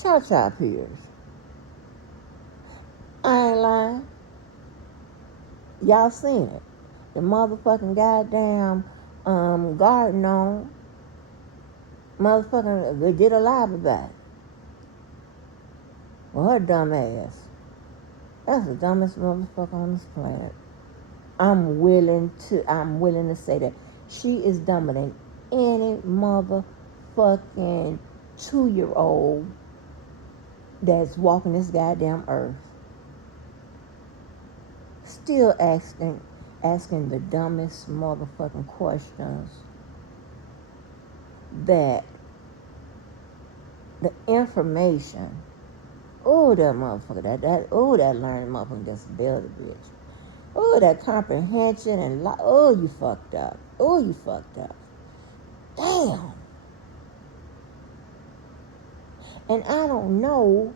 Cha-Cha appears. I ain't lying. Y'all seen it. The motherfucking goddamn garden on. Motherfucking did a live about it. Well, her dumb ass. That's the dumbest motherfucker on this planet. I'm willing to say that she is dumber than any motherfucking 2-year-old that's walking this goddamn earth. Still asking the dumbest motherfucking questions that the information. Oh, that motherfucker, that learning motherfucker just built a bitch. Oh, that comprehension and oh, you fucked up. Oh, you fucked up. Damn. And I don't know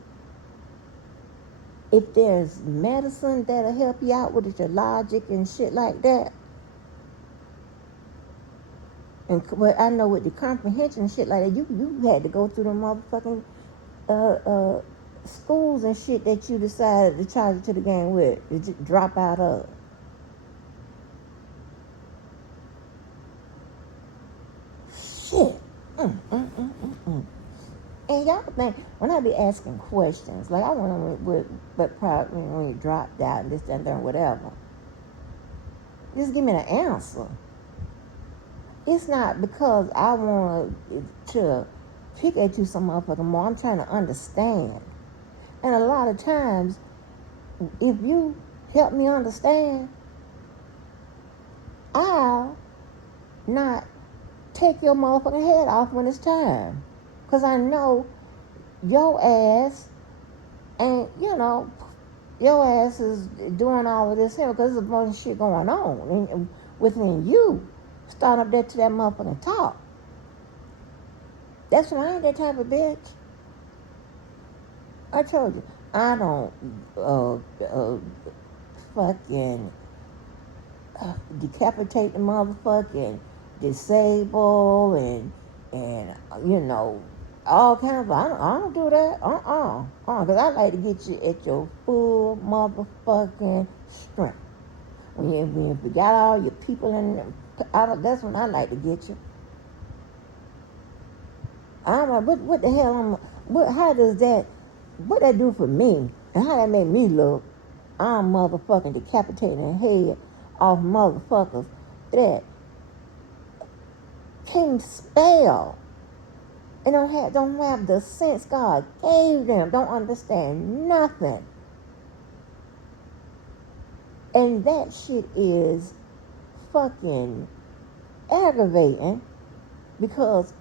if there's medicine that'll help you out with your logic and shit like that. But I know with the comprehension and shit like that, you had to go through the motherfucking schools and shit that you decided to charge it to the game with, to just drop out of. Shit. And y'all think, when I be asking questions, like I want to, but probably when you dropped out and this, that, and that, whatever, just give me the answer. It's not because I want to pick at you some motherfucking more. I'm trying to understand. And a lot of times, if you help me understand, I'll not take your motherfucking head off when it's time. Because I know your ass ain't, your ass is doing all of this here because there's a bunch of shit going on within you. Start up there to that motherfucking talk. That's why I ain't that type of bitch. I told you, I don't fucking decapitate the motherfucking disable and all kinds of. I don't do that. Because I like to get you at your full motherfucking strength. When you got all your people in them, that's when I like to get you. I'm like, what the hell? How does that? What that do for me? And how that make me look? I'm motherfucking decapitating the head off motherfuckers that can't spell and don't have the sense God gave them. Don't understand nothing. And that shit is fucking aggravating because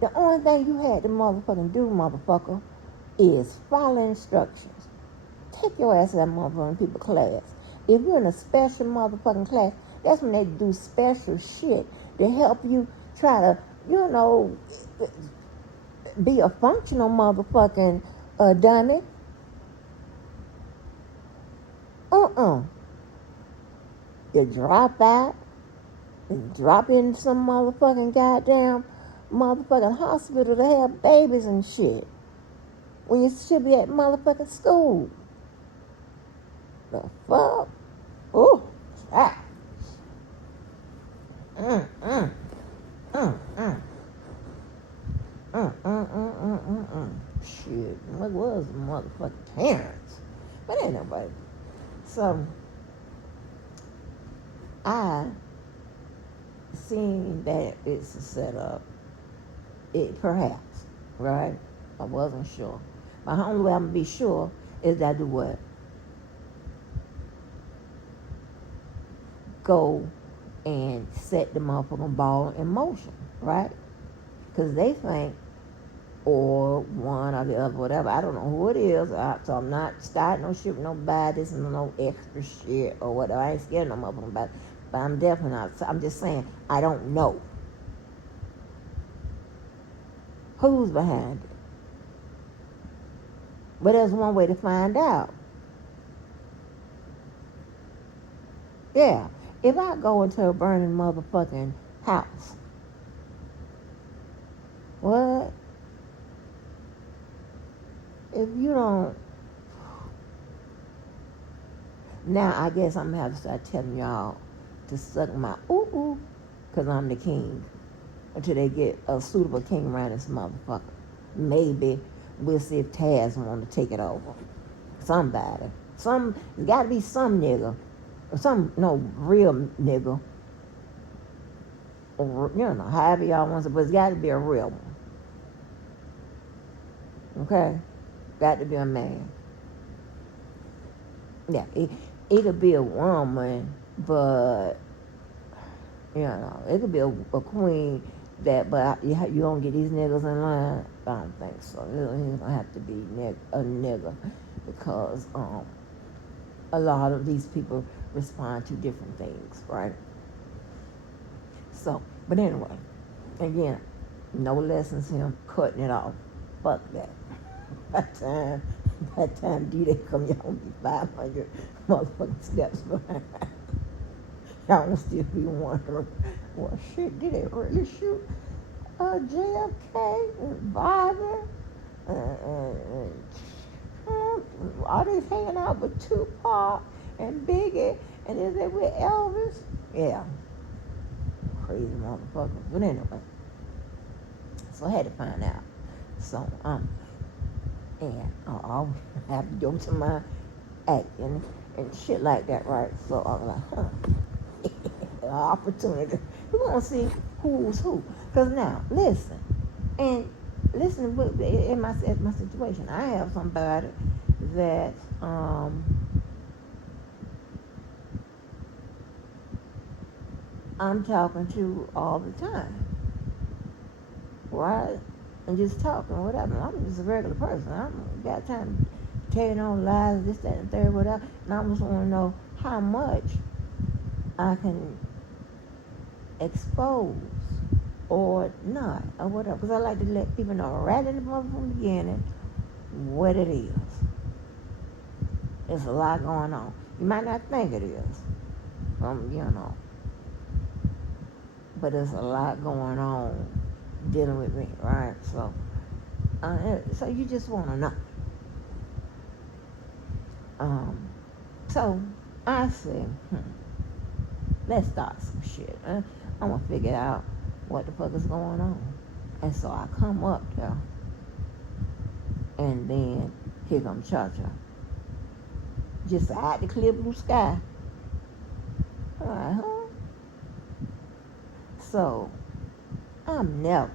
the only thing you had to motherfucking do, motherfucker, is follow instructions. Take your ass to that motherfucking people class. If you're in a special motherfucking class, that's when they do special shit to help you try to, be a functional motherfucking dummy. You drop out, you drop in some motherfucking goddamn motherfucking hospital to have babies and shit. When you should be at motherfucking school. The fuck? Ooh, ah. Shit, what was the motherfucking parents? But ain't nobody. So, I seen that it's a setup. It perhaps, right? I wasn't sure. But the only way I'm gonna be sure is that I do what? Go and set the motherfucking ball in motion, right? Because they think or one or the other, whatever. I don't know who it is. So I'm not starting no shit with nobody. This is no extra shit or whatever. I ain't scared no motherfucker about it. But I'm definitely not. So I'm just saying, I don't know who's behind it. But there's one way to find out. Yeah. If I go into a burning motherfucking house, what? If you don't, now I guess I'm gonna have to start telling y'all to suck my ooh, because I'm the king, until they get a suitable king around this motherfucker. Maybe we'll see if Taz want to take it over. Somebody. There's got to be some nigga. Or no, real nigga. Or, however y'all want to, but it's got to be a real one. Okay? Got to be a man. Yeah, it could be a woman, but, it could be a queen but you don't get these niggas in line. I don't think so. It's going to have to be a nigga because a lot of these people respond to different things, right? So, but anyway, again, no lessons him cutting it off. Fuck that. By the time D-Day come, y'all will be 500 motherfucking steps behind. Y'all will still be wondering, well, shit, did they really shoot JFK and Biden? Are they hanging out with Tupac and Biggie? And is they with Elvis? Yeah. Crazy motherfucker. But anyway. So I had to find out. So, and I always have to go to my acting and shit like that, right? So I'm like, opportunity. We're going to see who's who. Because now, listen. And listen, in my situation, I have somebody that, I'm talking to all the time, right? And just talking, whatever. I'm just a regular person. I don't got time to tell you no lies, this, that, and third, whatever. And I just want to know how much I can expose or not, or whatever. Because I like to let people know right in the motherfucking beginning what it is. There's a lot going on. You might not think it is, but there's a lot going on dealing with me, right? So, so you just want to know. So I said, let's start some shit. I'm gonna figure out what the fuck is going on. And so I come up there, and then here comes Cha-Cha. Just out the clear blue sky. All right, huh? So I'm never,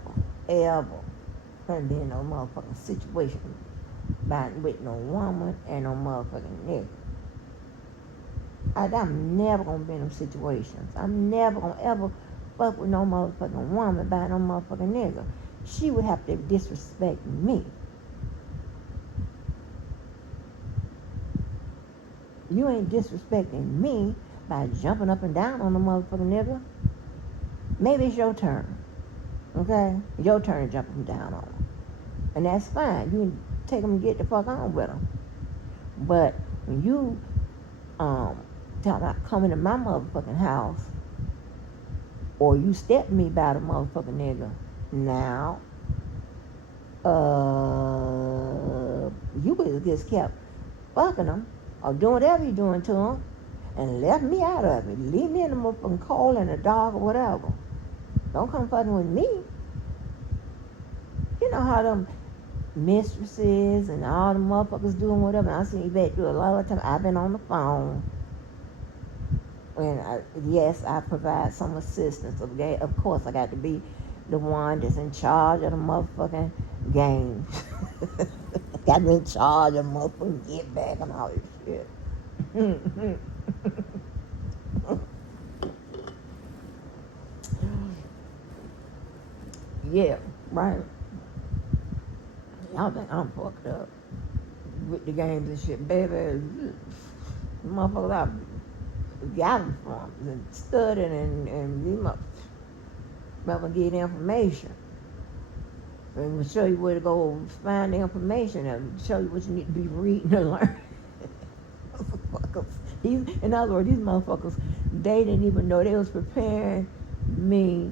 ever gonna be in no motherfucking situation with no woman and no motherfucking nigga. I'm never gonna be in them situations. I'm never gonna ever fuck with no motherfucking woman by no motherfucking nigga. She would have to disrespect me. You ain't disrespecting me by jumping up and down on the motherfucking nigga. Maybe it's your turn. Okay? Your turn to jump them down on them. And that's fine. You can take them and get the fuck on with them. But when you talk about coming to my motherfucking house, or you step me by the motherfucking nigga, now, you would have just kept fucking them, or doing whatever you're doing to them, and left me out of it. Leave me in the motherfucking cold and the dark or whatever. Don't come fucking with me. You know how them mistresses and all the motherfuckers doing whatever. I seen Yvette do a lot of time. I've been on the phone. And yes, I provide some assistance. Of course, I got to be the one that's in charge of the motherfucking game. Got me in charge of motherfucking get back and all this shit. Yeah, right. Y'all think I'm fucked up with the games and shit, baby. Motherfuckers, I got them from and studying and you motherfuckers get information. And we'll show you where to go find the information and show you what you need to be reading and learning. In other words, these motherfuckers, they didn't even know they was preparing me.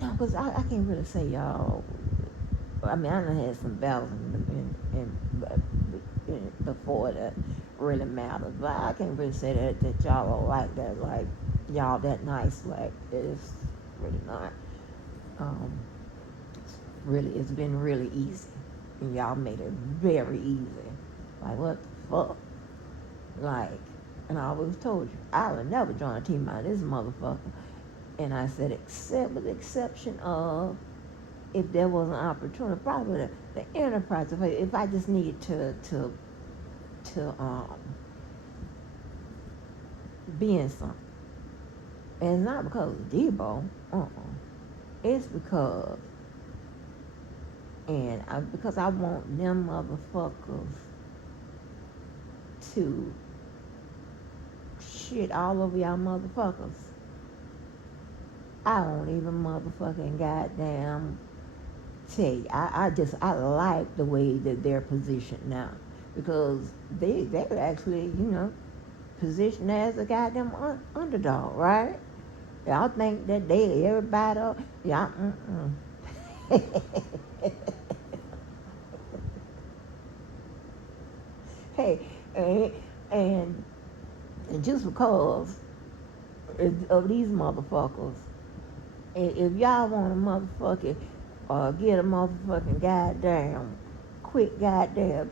No, because I can't really say y'all. I mean, I done had some battles before that really matters, but I can't really say that y'all are like that, like y'all that nice, like it's really not. It's been really easy, and y'all made it very easy. Like what the fuck? Like, and I always told you, I would never join a team by this motherfucker. And I said, except with the exception of if there was an opportunity, probably the enterprise. If I just needed to be in something, and it's not because of Debo. It's because because I want them motherfuckers to shit all over y'all motherfuckers. I won't even motherfucking goddamn tell you. I like the way that they're positioned now, because they're actually, positioned as a goddamn underdog, right? Y'all think that everybody, y'all, Hey, and just because of these motherfuckers, if y'all want to motherfucking get a motherfucking goddamn quick goddamn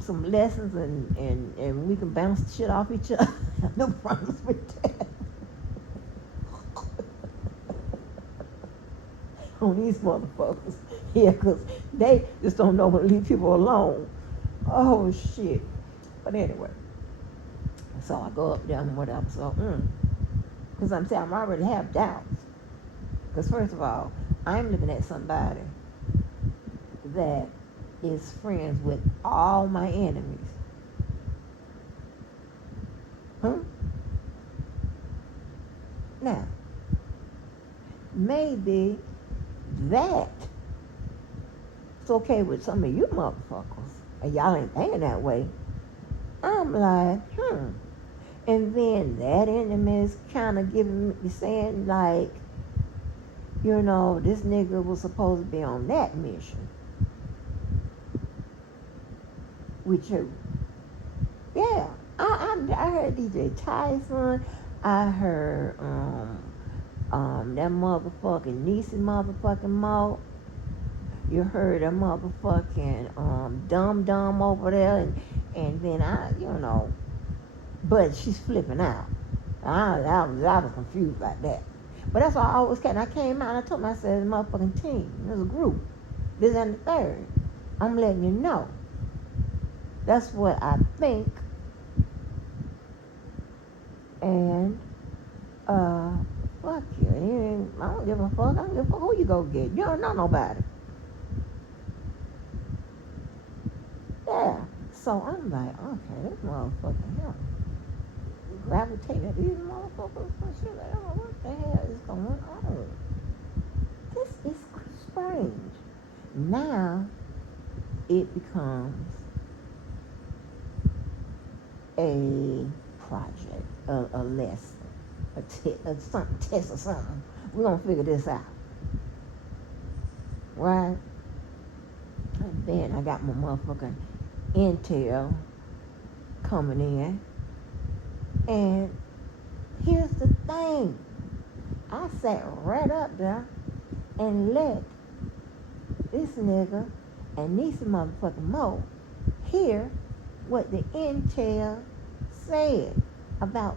some lessons and we can bounce the shit off each other, no problems with that. On these motherfuckers, yeah, because they just don't know when to leave people alone. Oh shit. But anyway, so I go up there and whatever. So, because I'm saying I already have doubts. Because first of all, I'm looking at somebody that is friends with all my enemies. Now, maybe that it's okay with some of you motherfuckers, and y'all ain't thinking that way. I'm like, And then that enemy is kind of giving me, saying like, this nigga was supposed to be on that mission. With you. Yeah. I heard DJ Tyson. I heard that motherfucking Niecy motherfucking Mo. You heard a motherfucking Dum over there, and then but she's flipping out. I was confused like that. But that's why I always kept. I came out and I told myself, it's a motherfucking team. It's a group. This and the third. I'm letting you know. That's what I think. And fuck you. I don't give a fuck. I don't give a fuck who you go get. You don't know nobody. Yeah. So I'm like, okay, this motherfucking hell. Gravitating at these motherfuckers and shit. I don't know what the hell is going on. This is strange. Now it becomes a project, a lesson, a test or something. We're gonna figure this out, right? And then I got my motherfucking intel coming in. And here's the thing. I sat right up there and let this nigga and Niecy motherfucking Mo hear what the intel said about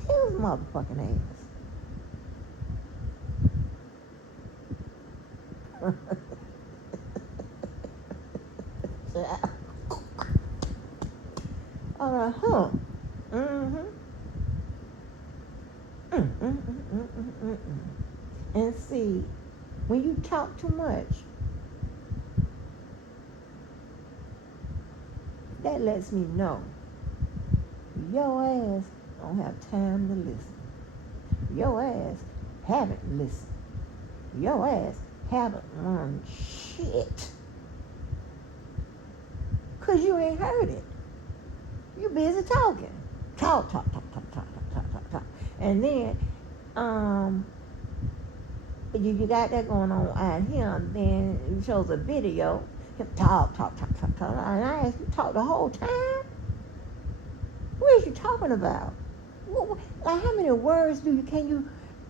his motherfucking ass. Huh. And see, when you talk too much, that lets me know your ass don't have time to listen. Your ass haven't listened. Your ass haven't learned shit. Because you ain't heard it. You busy talking. Talk. And then, you got that going on out here, then it shows a video. Him talk. And I asked you, talk the whole time? What is you talking about? Like, how many words can you,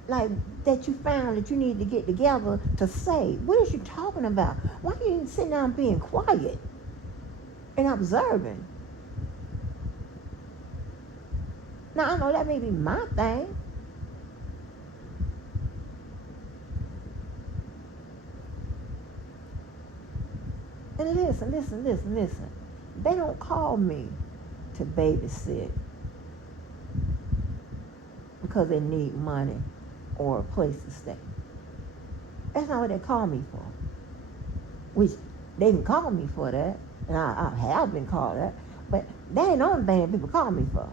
like, that you found that you need to get together to say? What is you talking about? Why are you sitting down being quiet and observing? Now, I know that may be my thing. And listen. They don't call me to babysit because they need money or a place to stay. That's not what they call me for. Which they can call me for that, and I have been called that, but that ain't the only thing people call me for.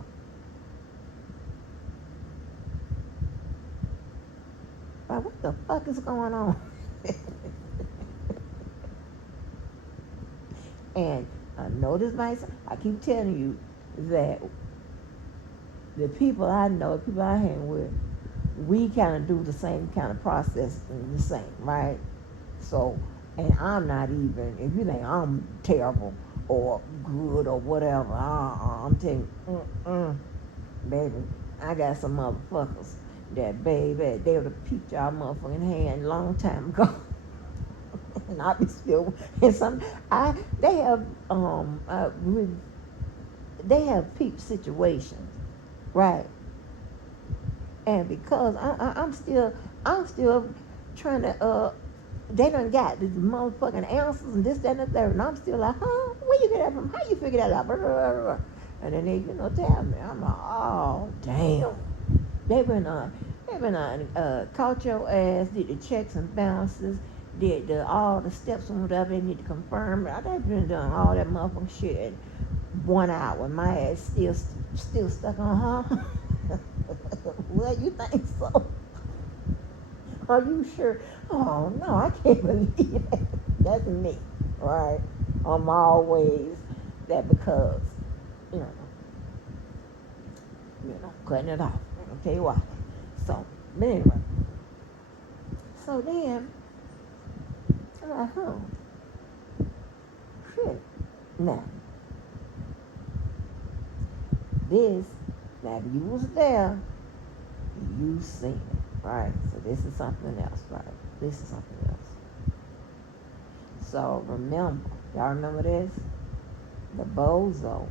Like, what the fuck is going on? And I know this might, I keep telling you that the people I know, the people I hang with, we kind of do the same kind of process, the same, right? So, and I'm not even, if you think I'm terrible or good or whatever, I'm telling you, baby, I got some motherfuckers that, baby, they would have peeped y'all motherfucking hand a long time ago. And I be still, and they have peep situations, right? And because I'm still trying to, they done got these motherfucking answers and this, that, and the third, and I'm still like, huh? Where you get that from? How you figure that out? And then they, tell me, I'm like, oh damn, they've been caught your ass, did the checks and balances, did all the steps and whatever they need to confirm. They've been doing all that motherfucking shit in 1 hour. My ass still stuck on her. Well, you think so? Are you sure? Oh no, I can't believe that. That's me, right? I'm always that because, you know, cutting it off. I'll tell you why. So, but anyway. So then, I'm like, shit. Now, now if you was there, you seen it, right? So this is something else, right? This is something else. So remember, y'all remember this? The bozo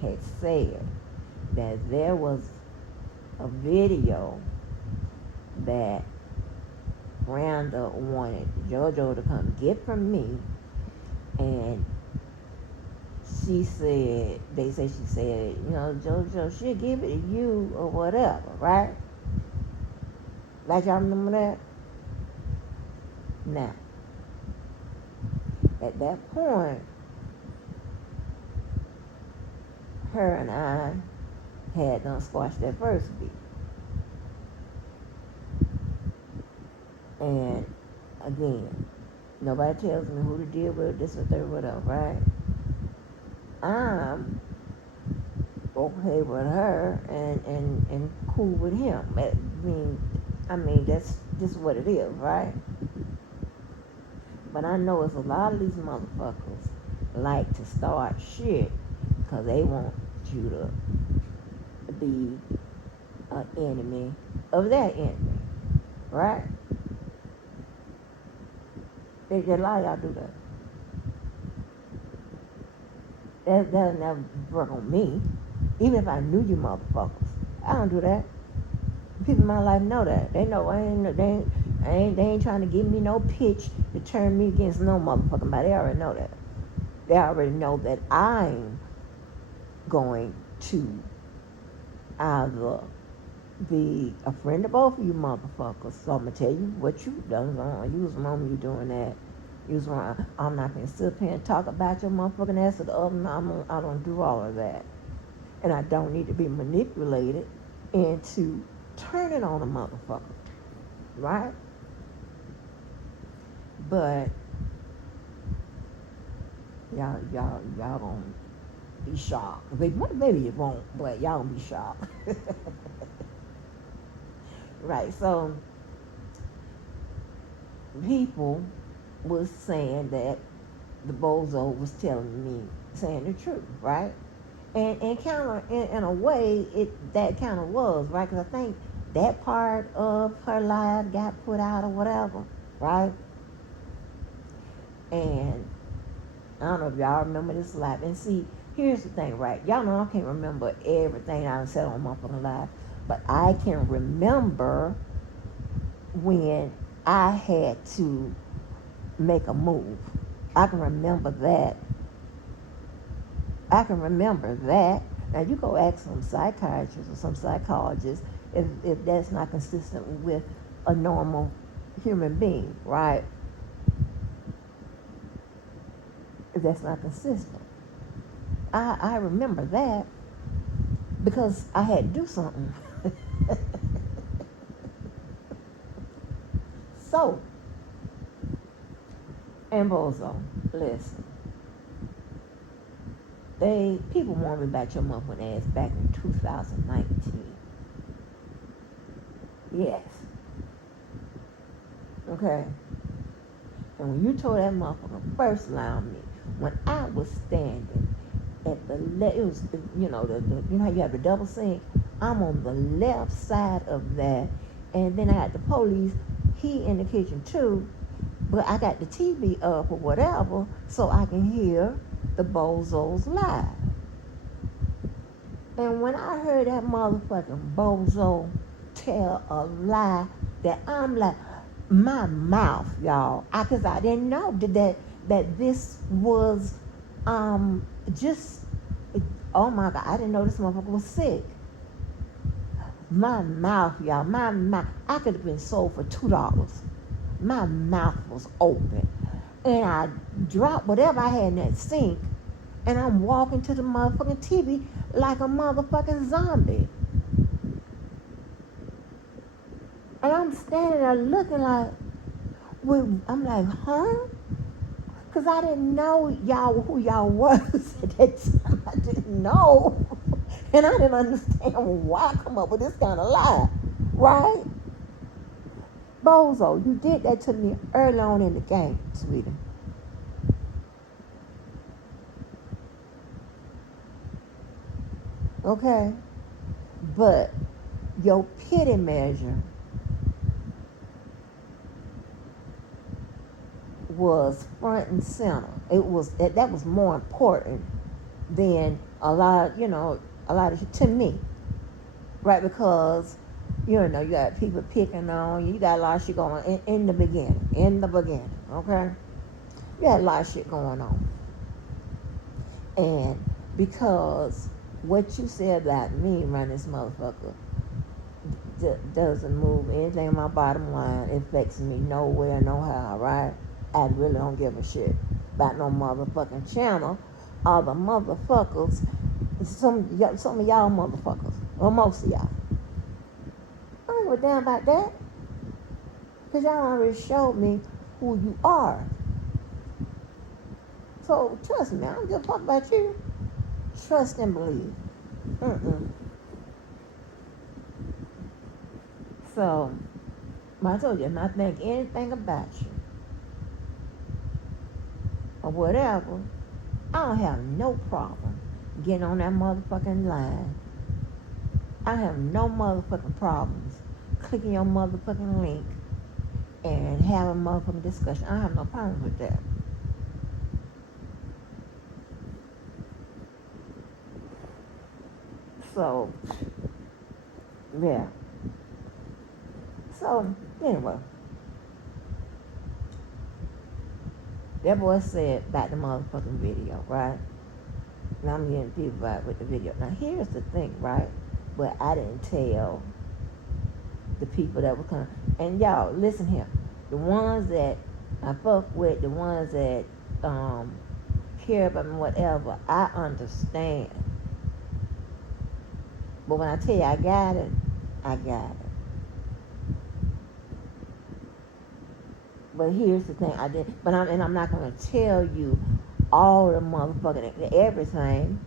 had said that there was a video that Randa wanted JoJo to come get from me, and she said, she said, JoJo, she'll give it to you or whatever, right? Like, y'all remember that? Now, at that point, her and I had done squashed that first beat. And again, nobody tells me who to deal with, this or that, whatever, right? I'm okay with her and cool with him. I mean that's just what it is, right? But I know it's a lot of these motherfuckers like to start shit because they want you to be an enemy of their enemy, right? A lot of y'all do that. That'll never work on me. Even if I knew you motherfuckers. I don't do that. People in my life know that. They know they ain't trying to give me no pitch to turn me against no motherfucking body. They already know that. They already know that I'm going to either be a friend of both of you motherfuckers. So I'm going to tell you what you done. You was the moment you doing that. You was wrong. I'm not going to sit up here and talk about your motherfucking ass or the other. I don't do all of that. And I don't need to be manipulated into turning on a motherfucker. Right? But y'all gonna be shocked. Maybe you won't, but y'all gonna be shocked. Right, so people was saying that the bozo was saying the truth, right? And kind of in a way, that kind of was, right? Because I think that part of her life got put out or whatever, right? And I don't know if y'all remember this live. And see, here's the thing, right? Y'all know I can't remember everything I said on my fucking live, but I can remember when I had to make a move. I can remember that. Now you go ask some psychiatrists or some psychologists if that's not consistent with a normal human being, right? If that's not consistent. I remember that because I had to do something. So, and Bozo, listen. People want me about your motherfucking ass back in 2019. Yes. Okay. And when you told that motherfucker first lie on me, when I was standing at it was, you know, you know how you have the double sink? I'm on the left side of that, and then I had the police, he in the kitchen too, but I got the TV up or whatever, so I can hear the bozos live. And when I heard that motherfucking bozo tell a lie, that I'm like, my mouth, y'all, because I didn't know that this was just, oh my God, I didn't know this motherfucker was sick. My mouth, y'all, my mouth, I could have been sold for $2. My mouth was open. And I dropped whatever I had in that sink, and I'm walking to the motherfucking TV like a motherfucking zombie. And I'm standing there looking like, I'm like, huh? Because I didn't know y'all who y'all was at that time. I didn't know. And I didn't understand why I come up with this kind of lie. Right? Bozo, you did that to me early on in the game, sweetie. Okay? But your pity measure was front and center. That was more important than a lot of to me, right? Because you got people picking on you. You got a lot of shit going on in the beginning. Okay, you had a lot of shit going on, and because what you said about me running this motherfucker doesn't move anything in my bottom line. It affects me nowhere, no how, right? I really don't give a shit about no motherfucking channel. All the motherfuckers, some of y'all motherfuckers, or most of y'all. I don't give a damn about that. Because y'all already showed me who you are. So trust me, I don't give a fuck about you. Trust and believe. So, I told you, I'm not thinking anything about you. Or whatever. I don't have no problem getting on that motherfucking line. I have no motherfucking problems clicking your motherfucking link and having a motherfucking discussion. I have no problem with that. So, yeah. So, anyway. That boy said about the motherfucking video, right? And I'm getting people right with the video. Now, here's the thing, right? But I didn't tell the people that were coming. And y'all, listen here. The ones that I fuck with the ones that care about me, whatever. I understand. But when I tell you I got it, I got it. But here's the thing, I'm not gonna tell you all the motherfucking everything.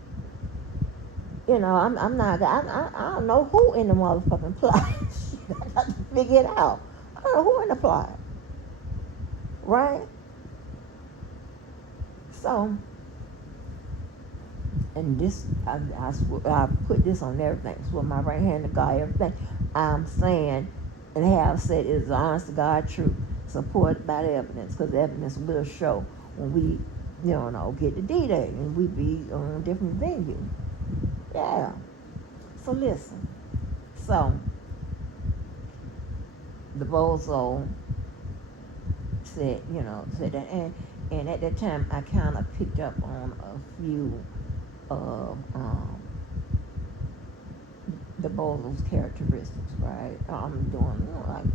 You know, I'm not. I don't know who in the motherfucking plot. I got to figure it out. I don't know who in the plot, right? So, and this, I put this on everything. It's with my right hand to God, everything I'm saying and have said is honest to God truth, supported by the evidence, because the evidence will show when we, get to D-Day and we be on a different venue. Yeah. So listen. So, the bozo said that, and at that time I kind of picked up on a few of the bozo's characteristics, right? I'm doing, like,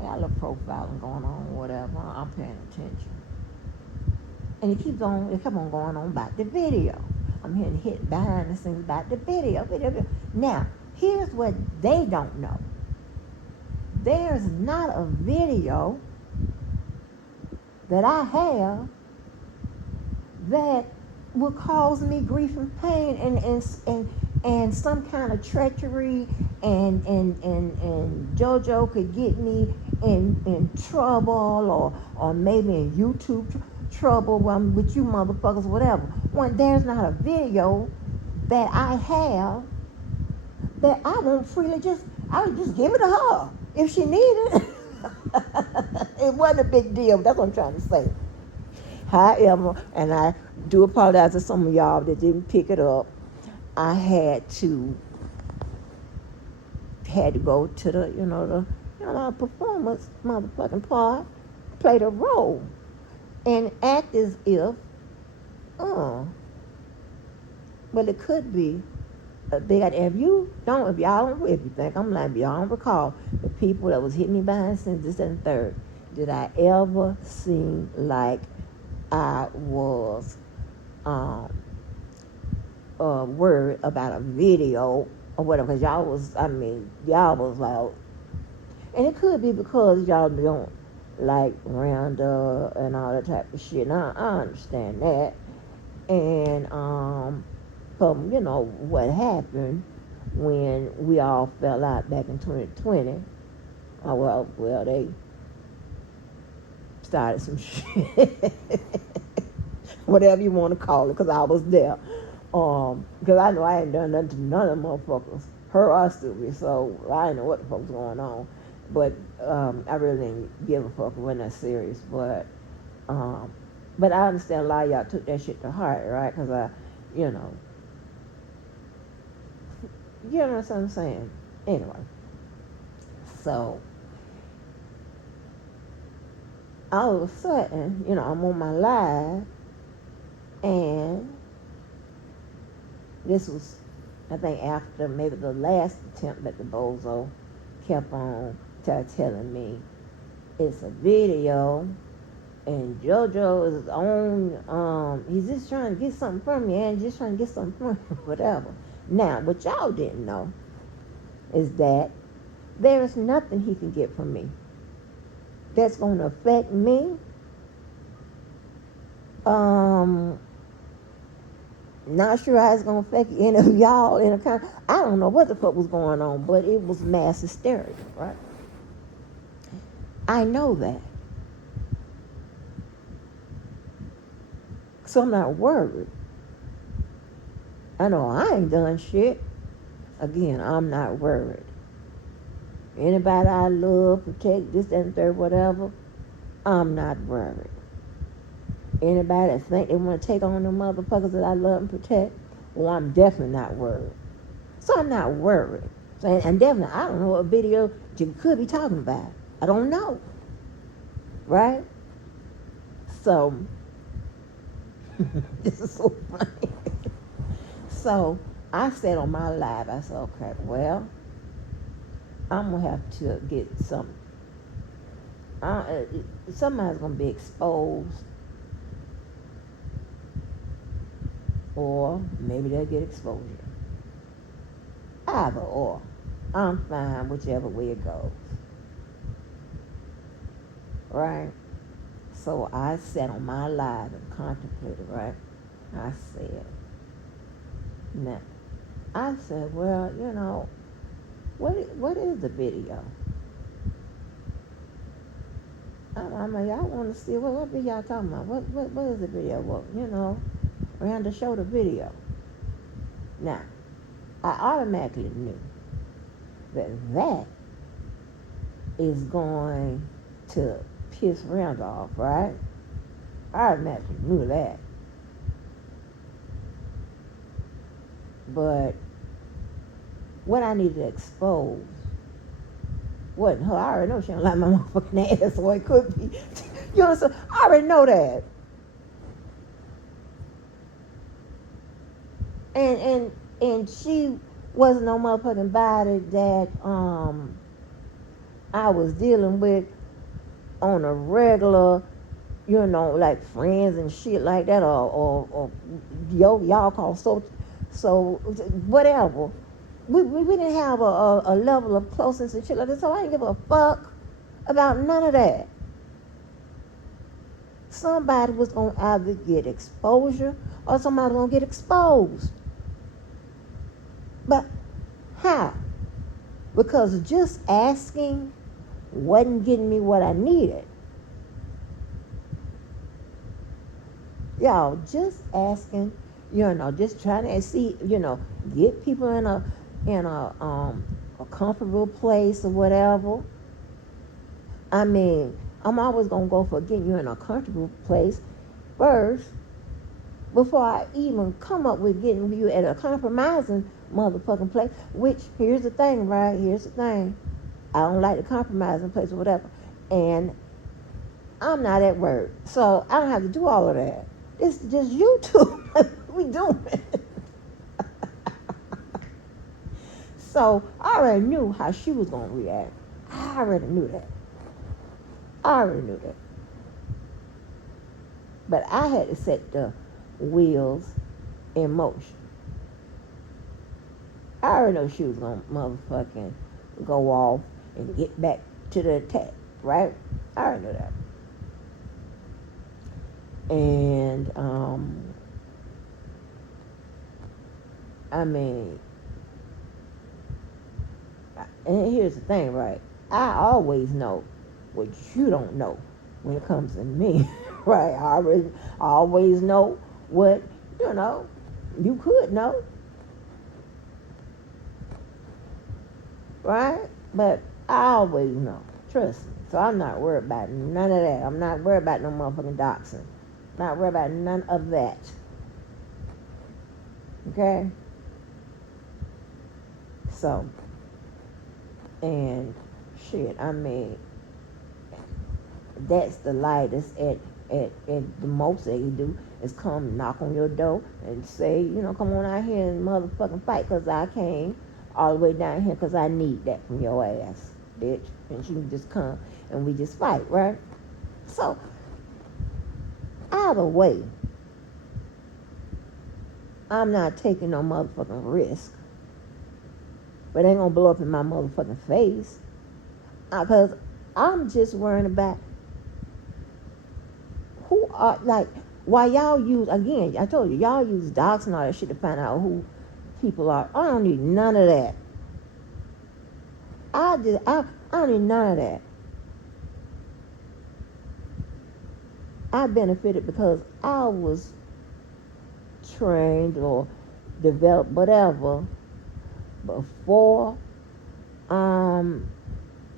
I got a little profiling going on, whatever. I'm paying attention. And it kept on going on about the video. I'm hearing hit behind the scenes about the video. Now, here's what they don't know. There's not a video that I have that will cause me grief and pain and some kind of treachery and JoJo could get me in trouble or maybe in YouTube trouble with you motherfuckers, whatever. When there's not a video that I have that I won't freely I would just give it to her if she needed it. It wasn't a big deal. That's what I'm trying to say. However, and I do apologize to some of y'all that didn't pick it up. I had to go to the performance motherfucking part, play the role, and act as if, well, it could be. If you think I'm lying, if y'all don't recall the people that was hitting me behind since this and third, did I ever seem like I was worried about a video or whatever? Because y'all was like, and it could be because y'all don't like Randa and all that type of shit. Now I understand that, and from what happened when we all fell out back in 2020. Well, they started some shit, whatever you want to call it, because I was there. Because I know I ain't done nothing to none of them motherfuckers, her or Stupid, so I didn't know what the fuck was going on. But I really didn't give a fuck. It wasn't that serious. But I understand a lot of y'all took that shit to heart, right? Because you know what I'm saying? Anyway, so all of a sudden, I'm on my live, and this was, I think, after maybe the last attempt that the bozo kept on telling me it's a video, and JoJo is on, he's just trying to get something from me, and just trying to get something from me, whatever. Now, what y'all didn't know is that there is nothing he can get from me that's going to affect me. Not sure how it's going to affect any of y'all in a kind. I don't know what the fuck was going on, but it was mass hysteria, right? I know that. So I'm not worried. I know I ain't done shit. Again, I'm not worried. Anybody I love, protect, this, that, and third, whatever, I'm not worried. Anybody that think they want to take on the motherfuckers that I love and protect, well, I'm definitely not worried. So I'm not worried. So, and definitely, I don't know what video you could be talking about. I don't know. Right? So, this is so funny. So, I said on my live, I said, okay, well, I'm going to have to get some somebody's gonna be exposed, or maybe they'll get exposure. Either or, I'm fine whichever way it goes. Right? So I sat on my live and contemplated. Right? I said, now, I said, well, what is the video? I mean, y'all want to see what be y'all talking about? What is the video? Well, we had to show the video. Now, I automatically knew that is going to piss Rand off, right? I automatically knew that. But what I needed to expose wasn't her. I already know she don't like my motherfucking ass, so it could be. You understand? I already know that. And she wasn't no motherfucking body that I was dealing with on a regular, like friends and shit like that, or y'all call so whatever. We didn't have a level of closeness and shit like that, so I didn't give a fuck about none of that. Somebody was going to either get exposure or somebody was going to get exposed. But how? Because just asking wasn't getting me what I needed. Y'all, just asking, just trying to see, get people in a comfortable place or whatever. I mean, I'm always gonna go for getting you in a comfortable place first before I even come up with getting you at a compromising motherfucking place. Which, here's the thing, right? Here's the thing. I don't like the compromising place or whatever. And I'm not at work, so I don't have to do all of that. It's just you two. We doing it. So I already knew how she was gonna react. I already knew that. But I had to set the wheels in motion. I already know she was gonna motherfucking go off and get back to the attack, right? I already knew that. And I mean, and here's the thing, right? I always know what you don't know when it comes to me, right? I always know what, you could know, right? But I always know, trust me. So I'm not worried about none of that. I'm not worried about no motherfucking doxing. Not worried about none of that. Okay? So, and shit, I mean, that's the lightest at the most they can do is come knock on your door and say, come on out here and motherfucking fight, because I came all the way down here because I need that from your ass, bitch. And she can just come and we just fight, right? So, either way, I'm not taking no motherfucking risk. But it ain't gonna blow up in my motherfucking face. Because I'm just worrying about who are, like, why y'all use, again, I told you, y'all use docs and all that shit to find out who people are. I don't need none of that. I don't need none of that. I benefited because I was trained or developed whatever before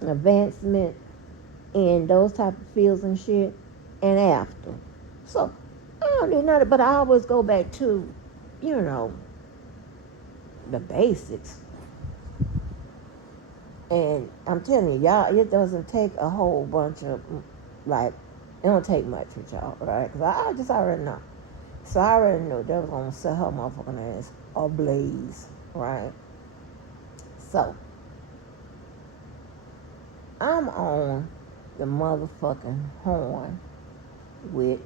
advancement in those type of fields and shit, and after. So I don't need none of it, but I always go back to, the basics. And I'm telling you, y'all, it doesn't take a whole bunch of, like, it don't take much with y'all, right? Because I just already know. So I already knew they was going to set her motherfucking ass ablaze, right? So, I'm on the motherfucking horn with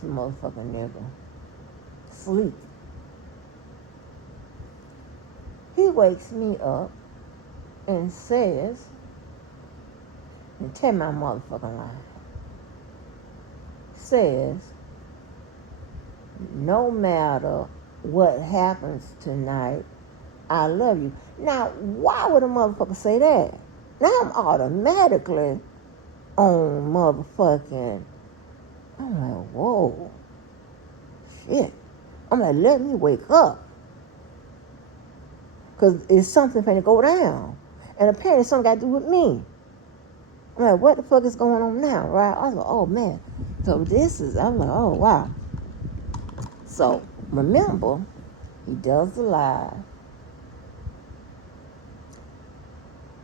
some motherfucking nigga. Sleep. He wakes me up and says, and tell my motherfucking lie, says, no matter what happens tonight, I love you. Now, why would a motherfucker say that? Now I'm automatically on motherfucking, I'm like, whoa, shit. I'm like, let me wake up. Because it's something finna go down. And apparently something got to do with me. I'm like, what the fuck is going on now, right? I was like, oh, man. So I'm like, oh, wow. So, remember, he does the live.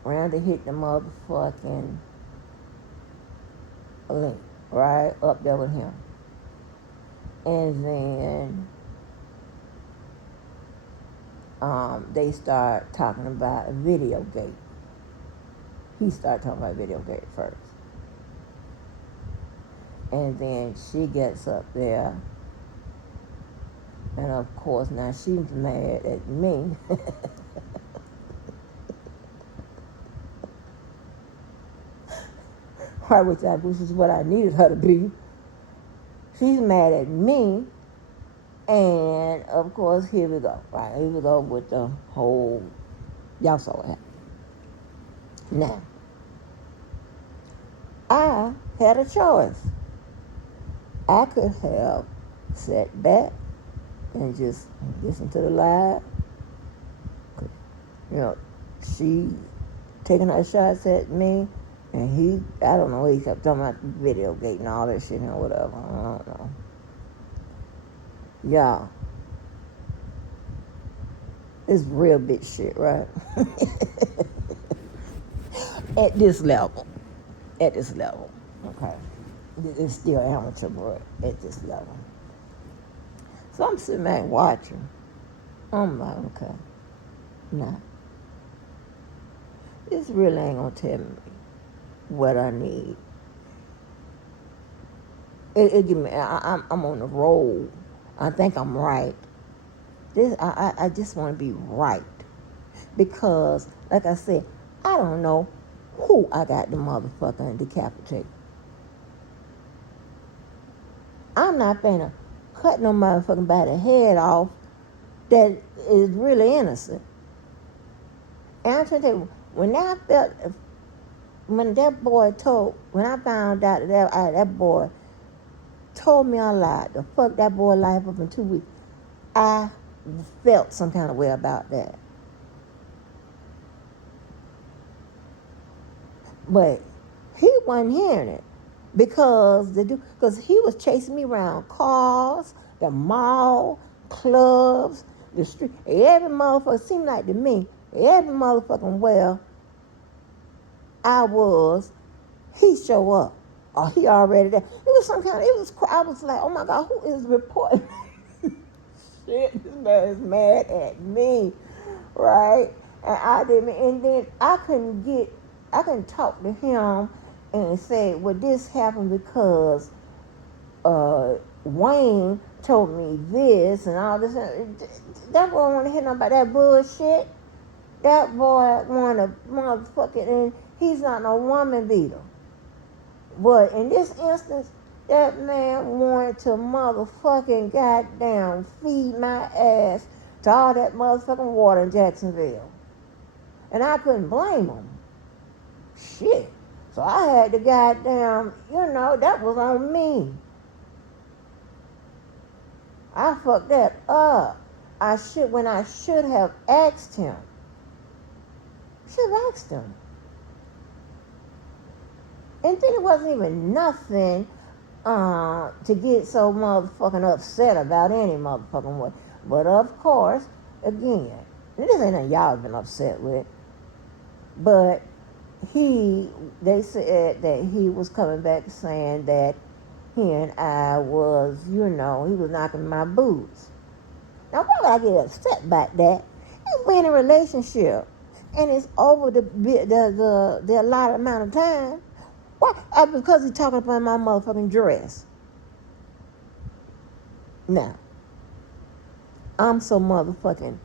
Round to hit the motherfucking link, right? Up there with him. And then they start talking about Videogate. He started talking about Videogate first. And then she gets up there. And of course, now she's mad at me. Which is what I needed her to be. She's mad at me. And of course, here we go. Right, here we go with the whole, y'all saw what happened. Now, I had a choice. I could have sat back and just listened to the live. You know, she taking her shots at me, and he, I don't know, he kept talking about Videogate and all that shit and whatever. I don't know. Y'all, it's real bitch shit, right? At this level, okay? It's still amateur, but at this level. So I'm sitting back watching. I'm like, okay, nah. This really ain't gonna tell me what I need. It give me, I'm on the roll. I think I'm right. I just want to be right. Because, like I said, I don't know who I got the motherfucking decapitate. I'm not finna cut no motherfucking body head off that is really innocent. And I'm trying to tell you, when I found out that boy told me I lied, to fuck that boy life up in 2 weeks, I felt some kind of way about that. But he wasn't hearing it because he was chasing me around cars, the mall, clubs, the street. Every motherfucker seemed like to me, every motherfucking where I was, he show up. Or he already there. I was like, oh my God, who is reporting? Shit, this man is mad at me, right? And then I couldn't talk to him and say, well, this happened because Wayne told me this and all this. That boy want to hear nothing about that bullshit. That boy want to motherfucking, and he's not no woman beater. But in this instance, that man wanted to motherfucking goddamn feed my ass to all that motherfucking water in Jacksonville. And I couldn't blame him. Shit. So I had to goddamn, that was on me. I fucked that up. When I should have asked him. And then it wasn't even nothing to get so motherfucking upset about any motherfucking way. But of course, again, this ain't nothing y'all been upset with. But they said that he was coming back saying that he and I was, he was knocking my boots. Now, why would I get upset about that? We're in a relationship. and it's over the allotted amount of time. Why? Because he's talking about my motherfucking dress. Now, I'm so motherfucking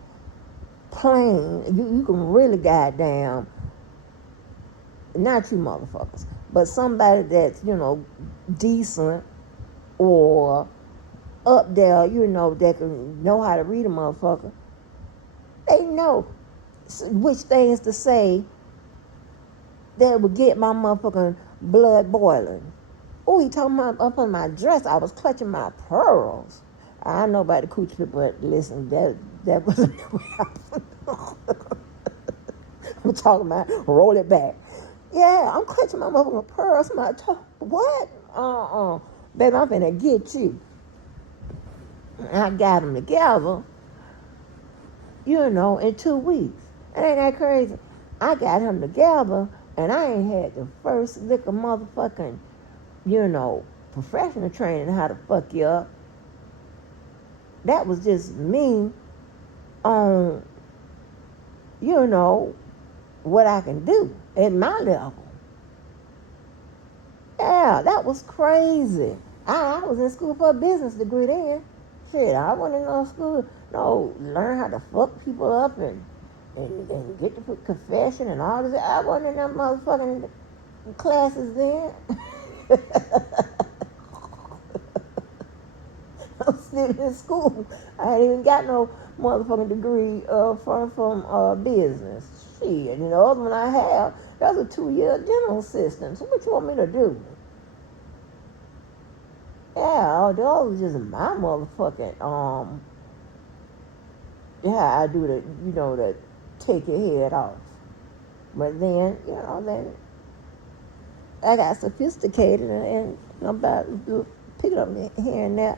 plain. You can really goddamn, not you motherfuckers, but somebody that's, decent or up there, that can know how to read a motherfucker. They know which things to say that would get my motherfucking blood boiling. Oh, he talking about up on my dress. I was clutching my pearls. I know about the coochie, but listen, that wasn't the way I'm talking about. Roll it back. Yeah, I'm clutching my motherfucking pearls. What? Baby, I'm finna get you. I got them together, in 2 weeks. It ain't that crazy. I got him together, and I ain't had the first lick of motherfucking, professional training how to fuck you up. That was just me on, what I can do at my level. Yeah, that was crazy. I was in school for a business degree then. Shit, I wasn't in no school. No, learn how to fuck people up and get to confession and all this. I wasn't in them motherfucking classes then. I'm still in school. I ain't even got no motherfucking degree from business. Shit, the other one I have, that's a 2-year dental assistant. So what you want me to do? Yeah, those was just my motherfucking I do to take your head off. But then, then I got sophisticated and I'm about to pick it up here and there.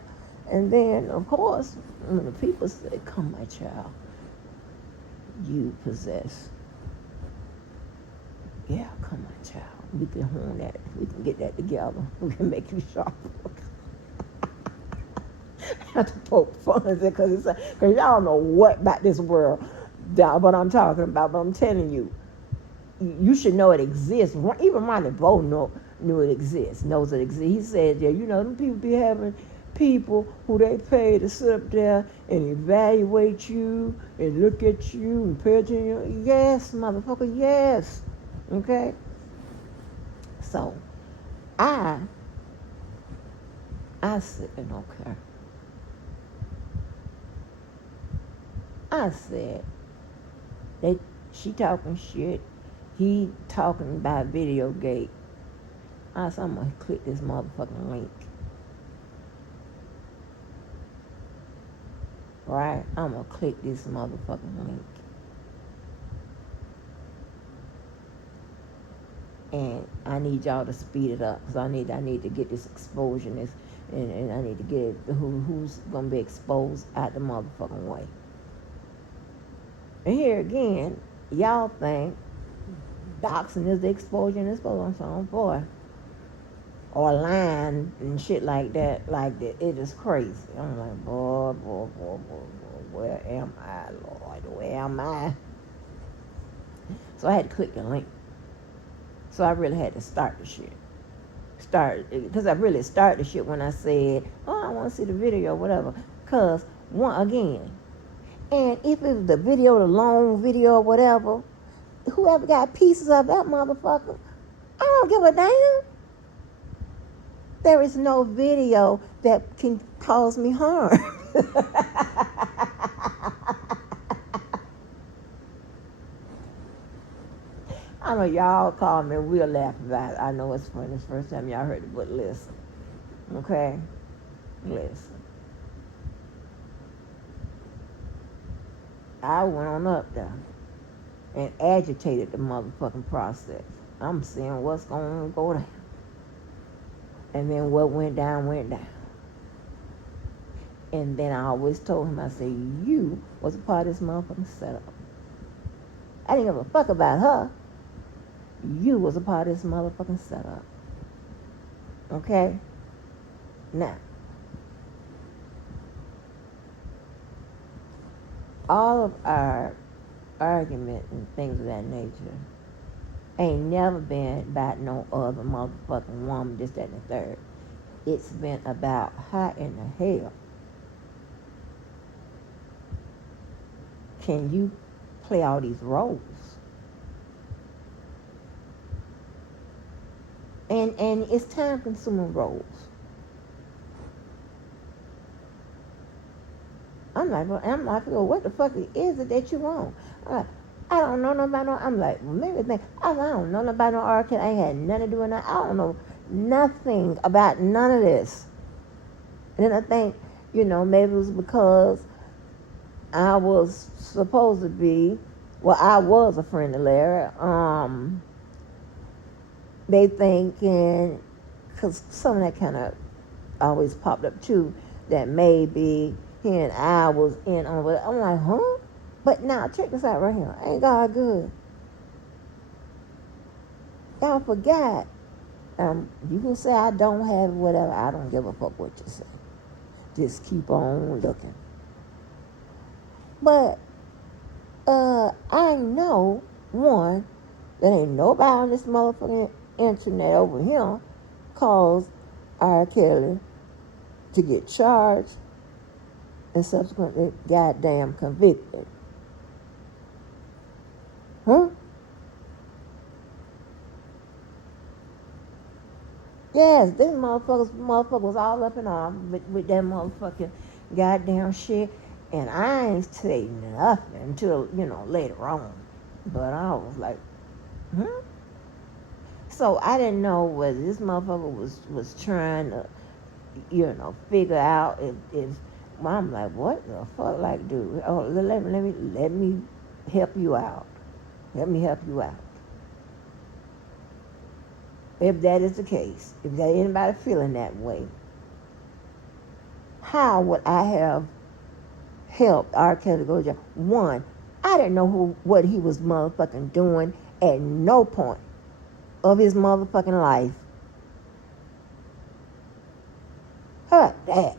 And then, of course, when the people say, "Come, my child, you possess." Yeah, come, my child. We can hone that. We can get that together. We can make you sharp. I have to poke fun at it because y'all know what about this world, what I'm talking about. But I'm telling you, you should know it exists. Even Ronnie Bo knew it exists, knows it exists. He said, yeah, them people be having people who they pay to sit up there and evaluate you and look at you and pay attention. Yes, motherfucker, yes. Okay? So, I said, okay. I said, she talking shit. He talking about video gate. I said, I'm going to click this motherfucking link. Right? I'm going to click this motherfucking link. And I need y'all to speed it up because I need to get this exposure and I need to get who's going to be exposed out the motherfucking way. And here again, y'all think doxing is the exposure and exposure. I'm saying, boy. Or lying and shit like that. Like that. It is crazy. I'm like, boy, where am I, Lord? Where am I? So I had to click the link. So I really had to start the shit. Because I really started the shit when I said, I want to see the video or whatever. Because, again, and if it was the video, the long video or whatever, whoever got pieces of that motherfucker, I don't give a damn. There is no video that can cause me harm. I know y'all call me and we'll laugh about it. I know it's funny. It's the first time y'all heard it, but listen. Okay? Listen. I went on up there and agitated the motherfucking process. I'm seeing what's going to go down. And then what went down, went down. And then I always told him, I said, you was a part of this motherfucking setup. I didn't give a fuck about her. You was a part of this motherfucking setup. Okay? Now, all of our argument and things of that nature ain't never been about no other motherfucking woman, this, that, and the third. It's been about how in the hell can you play all these roles? And it's time consuming roles. I'm like, what the fuck is it that you want? I'm like, I don't know nobody. I'm like, well, maybe think, I don't know nobody no R. Kelly. I ain't had nothing to do with that. I don't know nothing about none of this. And then I think, maybe it was because I was supposed to be, well, I was a friend of Larry. They thinking, because some of that kind of always popped up too, that maybe he and I was in on it. I'm like, huh? But now, check this out right here. Ain't God good? Y'all forgot. You can say I don't have whatever. I don't give a fuck what you say. Just keep on looking. But I know, one, that ain't nobody on this motherfucking internet over here caused R. Kelly to get charged and subsequently goddamn convicted. Huh? Yes, this motherfucker was all up in arms with that motherfucking goddamn shit. And I ain't say nothing until, later on. But I was like, So I didn't know whether this motherfucker was trying to, figure out if I'm like, what the fuck, like, dude? Oh, let me help you out. Let me help you out. If that is the case, if there anybody feeling that way, how would I have helped R. Kelly go to jail? One, I didn't know what he was motherfucking doing at no point of his motherfucking life. How about that?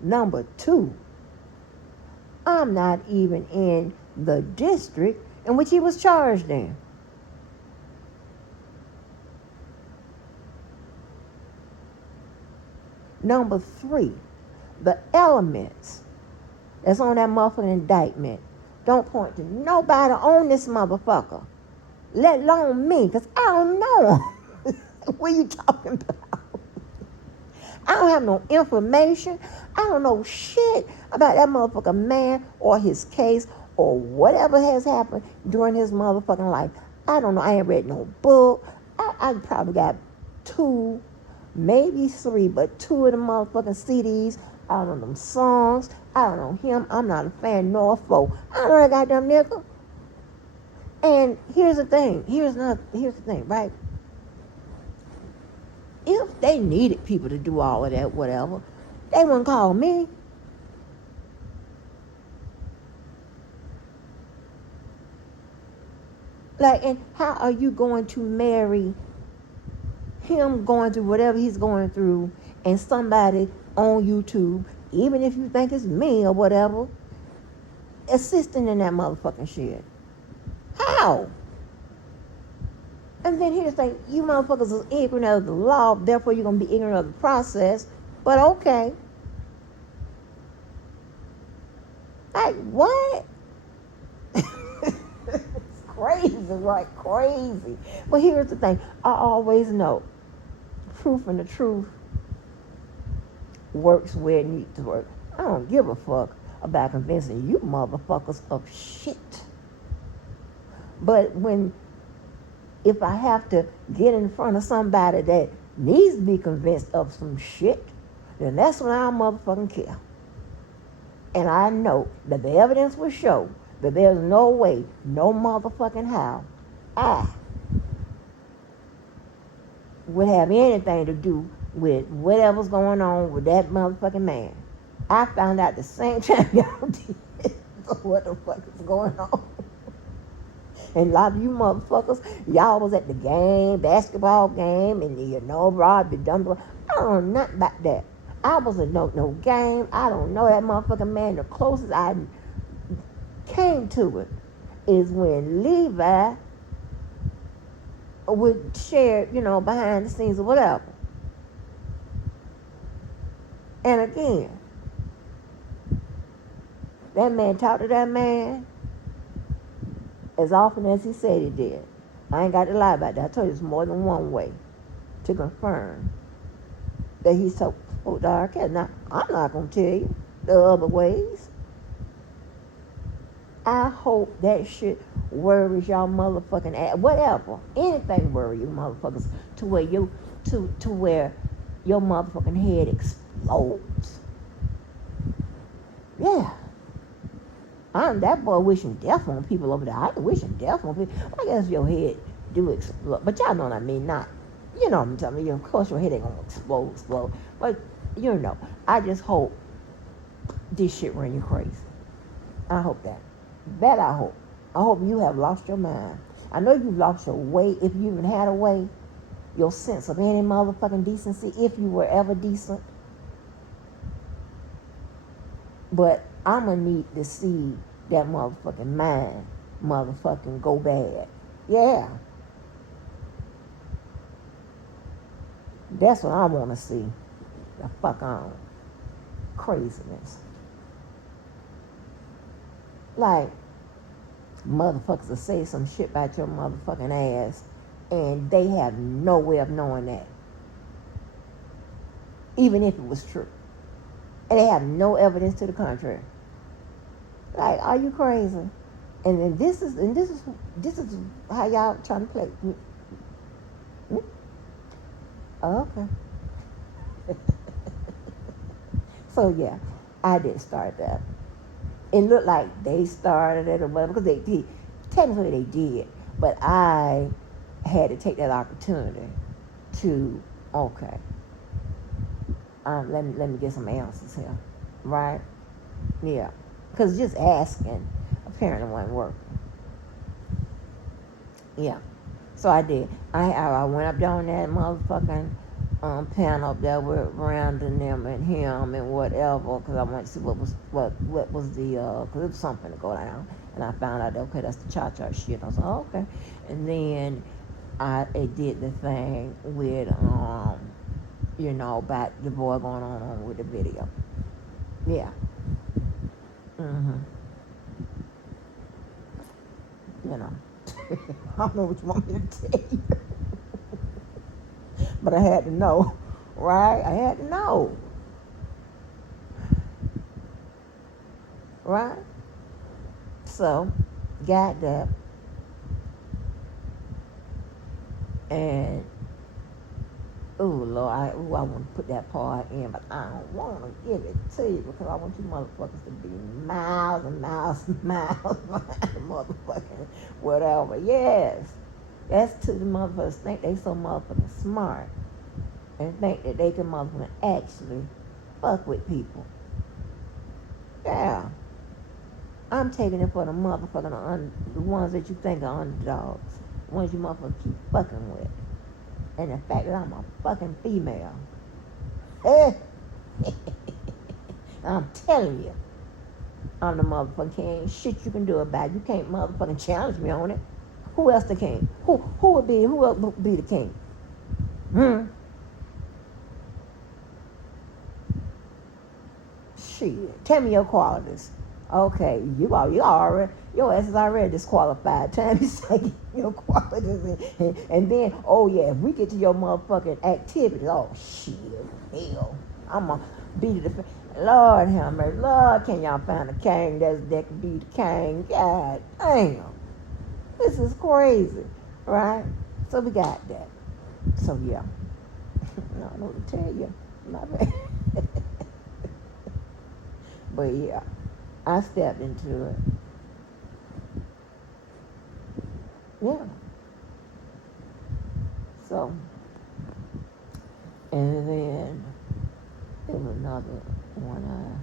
Number two, I'm not even in the district in which he was charged in. Number three, the elements that's on that motherfucking indictment don't point to nobody on this motherfucker, let alone me, because I don't know what you talking about. I don't have no information. I don't know shit about that motherfucking man or his case or whatever has happened during his motherfucking life. I don't know. I ain't read no book. I probably got 2, maybe 3, but 2 of the motherfucking CDs. I don't know them songs. I don't know him. I'm not a fan nor a foe. I don't know that goddamn nigga. And here's the thing. Here's the thing, right? If they needed people to do all of that, whatever, they wouldn't call me. Like, and how are you going to marry him going through whatever he's going through and somebody on YouTube, even if you think it's me or whatever, assisting in that motherfucking shit? How? And then here's the thing, you motherfuckers is ignorant of the law, therefore you're going to be ignorant of the process. But okay. Like, what? It's crazy, right? Crazy. But here's the thing, I always know, proof and the truth works where it needs to work. I don't give a fuck about convincing you motherfuckers of shit. But if I have to get in front of somebody that needs to be convinced of some shit, then that's when I'll motherfucking care. And I know that the evidence will show that there's no way, no motherfucking how, I would have anything to do with whatever's going on with that motherfucking man. I found out the same time y'all did. So what the fuck is going on? And a lot of you motherfuckers, y'all was at the game, basketball game, and Robbie Dumbo. I don't know nothing about that. I wasn't no game. I don't know that motherfucking man. The closest I came to it is when Levi would share, behind the scenes or whatever. And again, that man talked to that man as often as he said he did. I ain't got to lie about that. I told you it's more than one way to confirm that he's so dark. Now, I'm not going to tell you the other ways. I hope that shit worries y'all motherfucking ass. Whatever. Anything worry you motherfuckers to where where your motherfucking head explodes. Yeah. I'm that boy wishing death on people over there. I ain't wishing death on people. I guess your head do explode. But y'all know what I mean. Not, you know what I'm telling you. Of course your head ain't gonna explode. But, I just hope this shit run you crazy. I hope that. That I hope. I hope you have lost your mind. I know you've lost your way, if you even had a way, your sense of any motherfucking decency, if you were ever decent. But I'm going to need to see that motherfucking mind motherfucking go bad. Yeah. That's what I want to see. The fuck on. Craziness. Like, motherfuckers will say some shit about your motherfucking ass and they have no way of knowing that. Even if it was true. And they have no evidence to the contrary. Like, are you crazy? And then this is how y'all trying to play. Oh, okay. So yeah, I did start that. It looked like they started it or whatever, because they did. Technically they did, but I had to take that opportunity to, okay, let me get some answers here, right? Yeah, because just asking apparently wasn't working. Yeah, so I did. I went up down that motherfucking panel up there with Brandon them and him and whatever, because I wanted to see what was the because it was something to go down, and I found out that, okay, that's the cha-cha shit. I was like, oh, okay, and then I did the thing with about the boy going on with the video. Yeah. I don't know what you want me to tell you. But I had to know, right? I had to know. Right? So, got that. And, Lord, I want to put that part in, but I don't want to give it to you because I want you motherfuckers to be miles and miles and miles behind motherfucking whatever. Yes. That's to the motherfuckers think they so motherfucking smart and think that they can motherfucking actually fuck with people. Yeah. I'm taking it for the motherfucking the ones that you think are underdogs. The ones you motherfuckers keep fucking with. And the fact that I'm a fucking female. I'm telling you. I'm the motherfucking king. Shit you can do about it. You can't motherfucking challenge me on it. Who else the king? Who else would be the king? Shit. Tell me your qualities. Okay, your ass is already disqualified. Time you say your qualities, and then, oh yeah, if we get to your motherfucking activities, oh shit, hell, I'ma be the Lord have mercy. Lord, can y'all find a king that can be the king? God damn, this is crazy, right? So we got that. So yeah, I don't know what to tell you. My bad. But yeah, I stepped into it. Yeah. So, and then there was another one,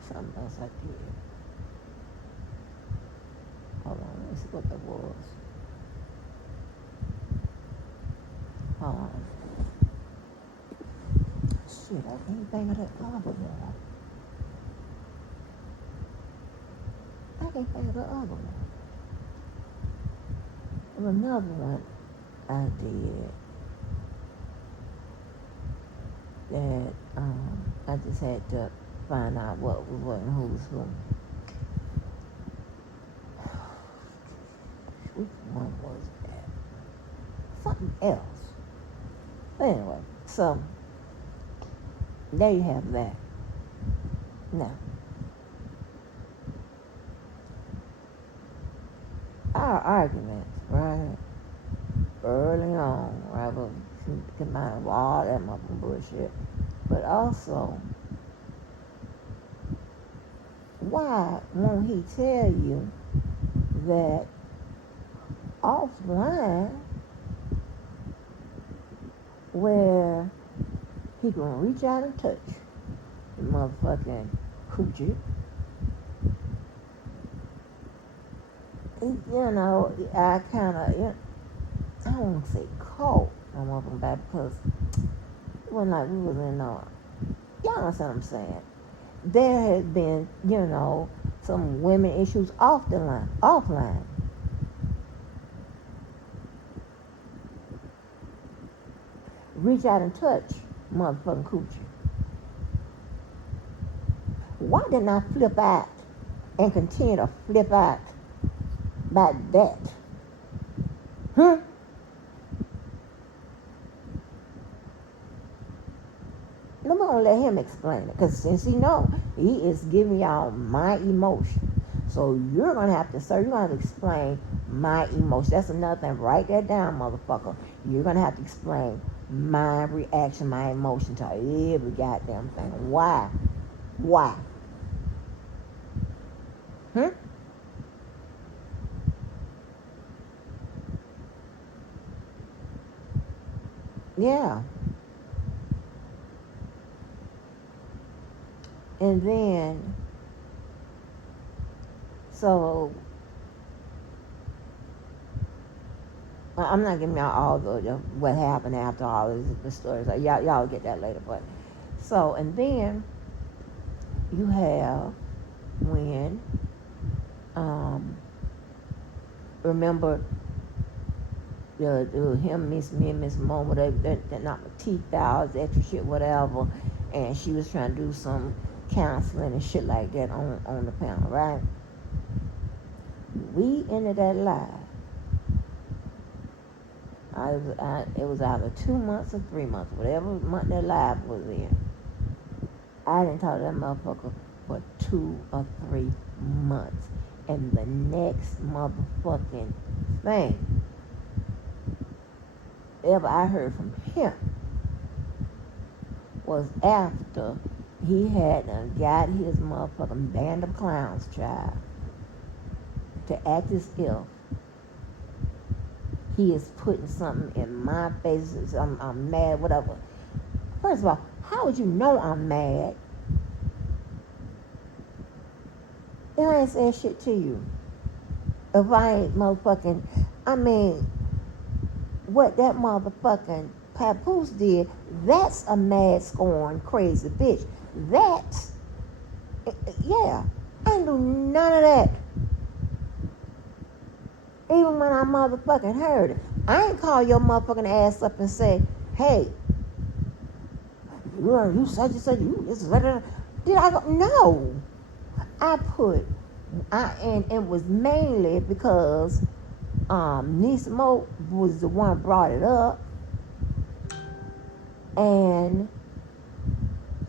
something else I did. Hold on, let me see what that was. Hold on. Shit, I can't think of that other one. I can't think of the other one. Another one I did that I just had to find out what and who's who. Which one was that? Something else. But anyway, so there you have that. Now, our arguments, right, early on, right, will come out of all that motherfucking bullshit. But also, why won't he tell you that offline where he gonna reach out and touch the motherfucking coochie? You know, I kind of, I don't want to say caught on motherfucking back because it wasn't like we was in no, y'all understand what I'm saying? There has been, some women issues offline. Reach out and touch motherfucking coochie. Why didn't I flip out and continue to flip out by that? Huh? I'm gonna let him explain it, because since he is giving y'all my emotion. So you're gonna have to, sir, you're gonna have to explain my emotion. That's another thing. Write that down, motherfucker. You're gonna have to explain my reaction, my emotion to every goddamn thing. Why? Hmm? Yeah. And then, so I'm not giving y'all all the what happened after all of the stories. Y'all get that later. But so, and then you have when remember him, me and Miss Momo, they knocked my teeth out, extra shit, whatever, and she was trying to do some counseling and shit like that on the panel, right? We ended that live. It was either 2 months or 3 months, whatever month that live was in. I didn't talk to that motherfucker for 2 or 3 months. And the next motherfucking thing ever I heard from him was after he had got his motherfucking band of clowns, child, to act as if he is putting something in my face. I'm mad, whatever. First of all, how would you know I'm mad? And I ain't saying shit to you. If I ain't motherfucking, what that motherfucking Papoose did, that's a mad, scorn, crazy bitch. That's, yeah, I ain't do none of that. Even when I motherfucking heard it. I ain't call your motherfucking ass up and say, hey, you such and such, you this is better. Did I go? No. And it was mainly because Nisa Mo was the one brought it up, and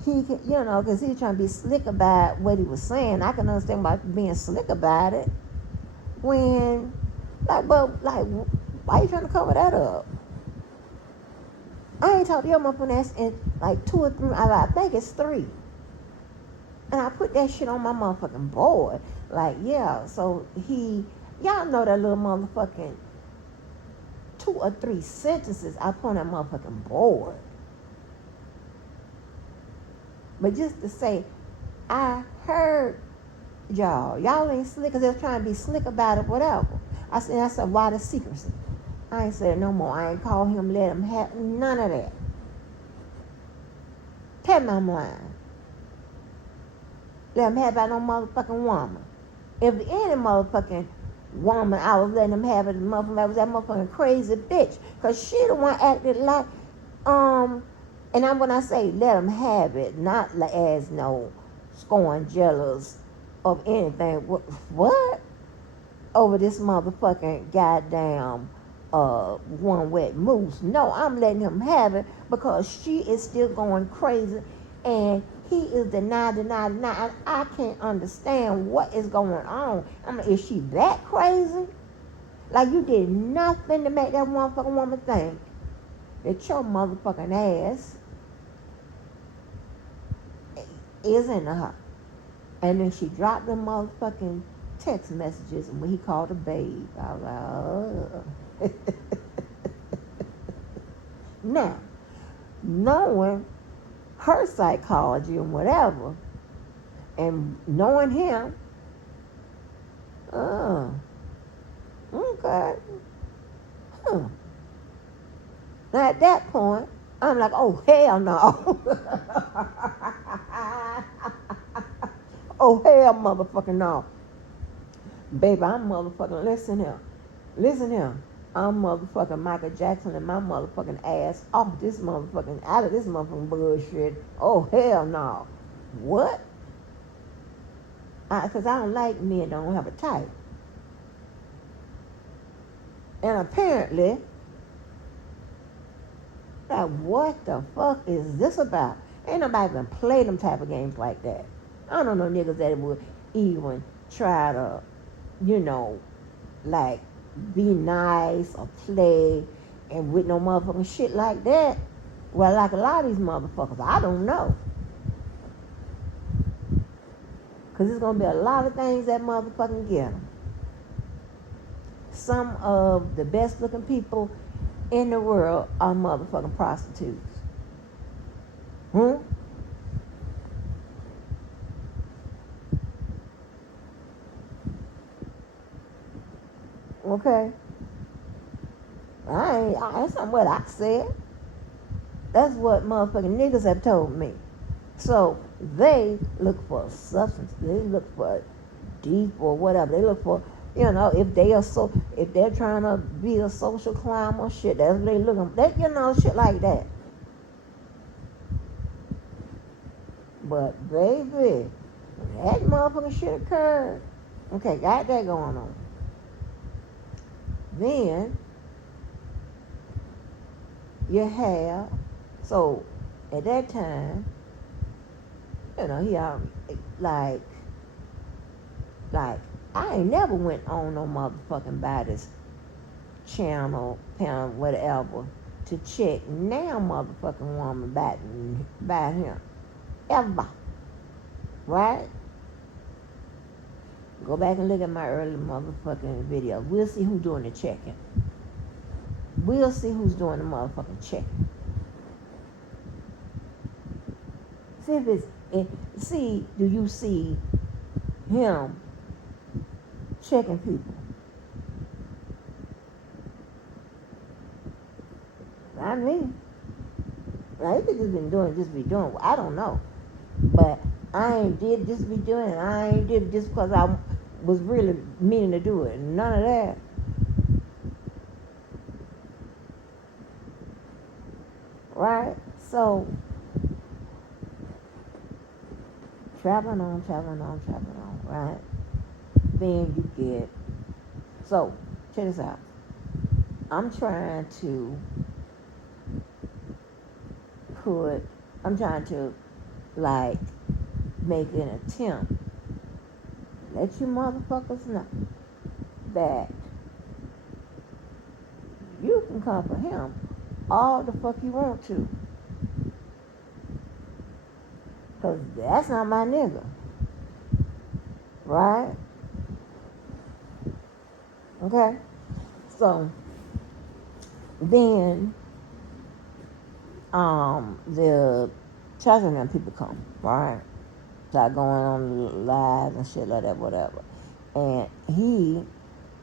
he, because he was trying to be slick about what he was saying. I can understand about being slick about it when, why you trying to cover that up? I ain't talked to your motherfucking ass in like 2 or 3, I think it's 3. And I put that shit on my motherfucking board. Like, yeah, so y'all know that little motherfucking 2 or 3 sentences I put on that motherfucking board. But just to say, I heard y'all ain't slick, because they're trying to be slick about it, whatever. I said, why the secrecy? I ain't said no more. I ain't call him, let him have none of that. Tell me I'm lying. Let him have about no motherfucking woman. If any motherfucking woman, I was letting them have it. The motherfucker, that was that motherfucking crazy bitch. Because she the one acted like, and when I say let them have it, not like as no scorn jealous of anything. What? Over this motherfucking goddamn one wet moose. No, I'm letting him have it because she is still going crazy and he is deny. And I can't understand what is going on. I mean, is she that crazy? Like you did nothing to make that motherfucking woman think that your motherfucking ass is into her. And then she dropped the motherfucking text messages when he called her babe. I was like, oh. Now, knowing her psychology and whatever, and knowing him, oh, okay. Huh. Now at that point, I'm like, oh, hell no. Oh, hell motherfucking no. Baby, I'm motherfucking, listen here. I'm motherfucking Michael Jackson and my motherfucking ass off this motherfucking, out of this motherfucking bullshit. Oh, hell no. What? Because I don't like men that don't have a type. And apparently, like, what the fuck is this about? Ain't nobody even play them type of games like that. I don't know niggas that would even try to, like, be nice or play and with no motherfucking shit like that. Well, like a lot of these motherfuckers, I don't know. Because there's going to be a lot of things that motherfucking get them. Some of the best looking people in the world are motherfucking prostitutes. Okay? That's not what I said. That's what motherfucking niggas have told me. So they look for substance. They look for deep or whatever. They look for, if they're trying to be a social climb or shit, that's what they looking for. Shit like that. But baby, when that motherfucking shit occurred, okay, got that going on. Then you have, so at that time, he like I ain't never went on no motherfucking Baptist channel, whatever, to check now motherfucking woman about him. Ever. Right? Go back and look at my early motherfucking video. We'll see who's doing the checking. We'll see who's doing the motherfucking checking. Do you see him checking people? Not me. Now, he could just be doing. I don't know. But I ain't did just be doing it. I ain't did it just because I was really meaning to do it. None of that. Right? So, traveling on, right? Then you get, so, check this out. I'm trying to like, make an attempt. Let you motherfuckers know that you can come for him all the fuck you want to. Because that's not my nigga. Right? Okay? So, then, the Chazan people come, right? Start going on live and shit like that, whatever. And he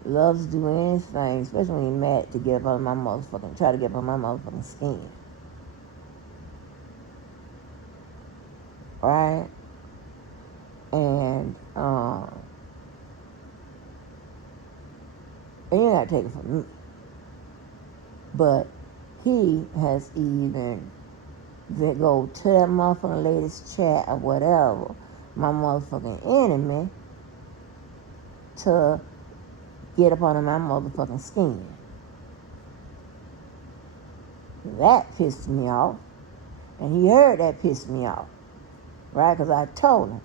loves doing anything, especially when he's mad, to get up on my motherfucking, try to get up on my motherfucking skin. Right? And, And you gotta take it from me. But he has even go to that motherfucking latest chat or whatever, my motherfucking enemy, to get up under my motherfucking skin. That pissed me off. And he heard that pissed me off. Right? Because I told him.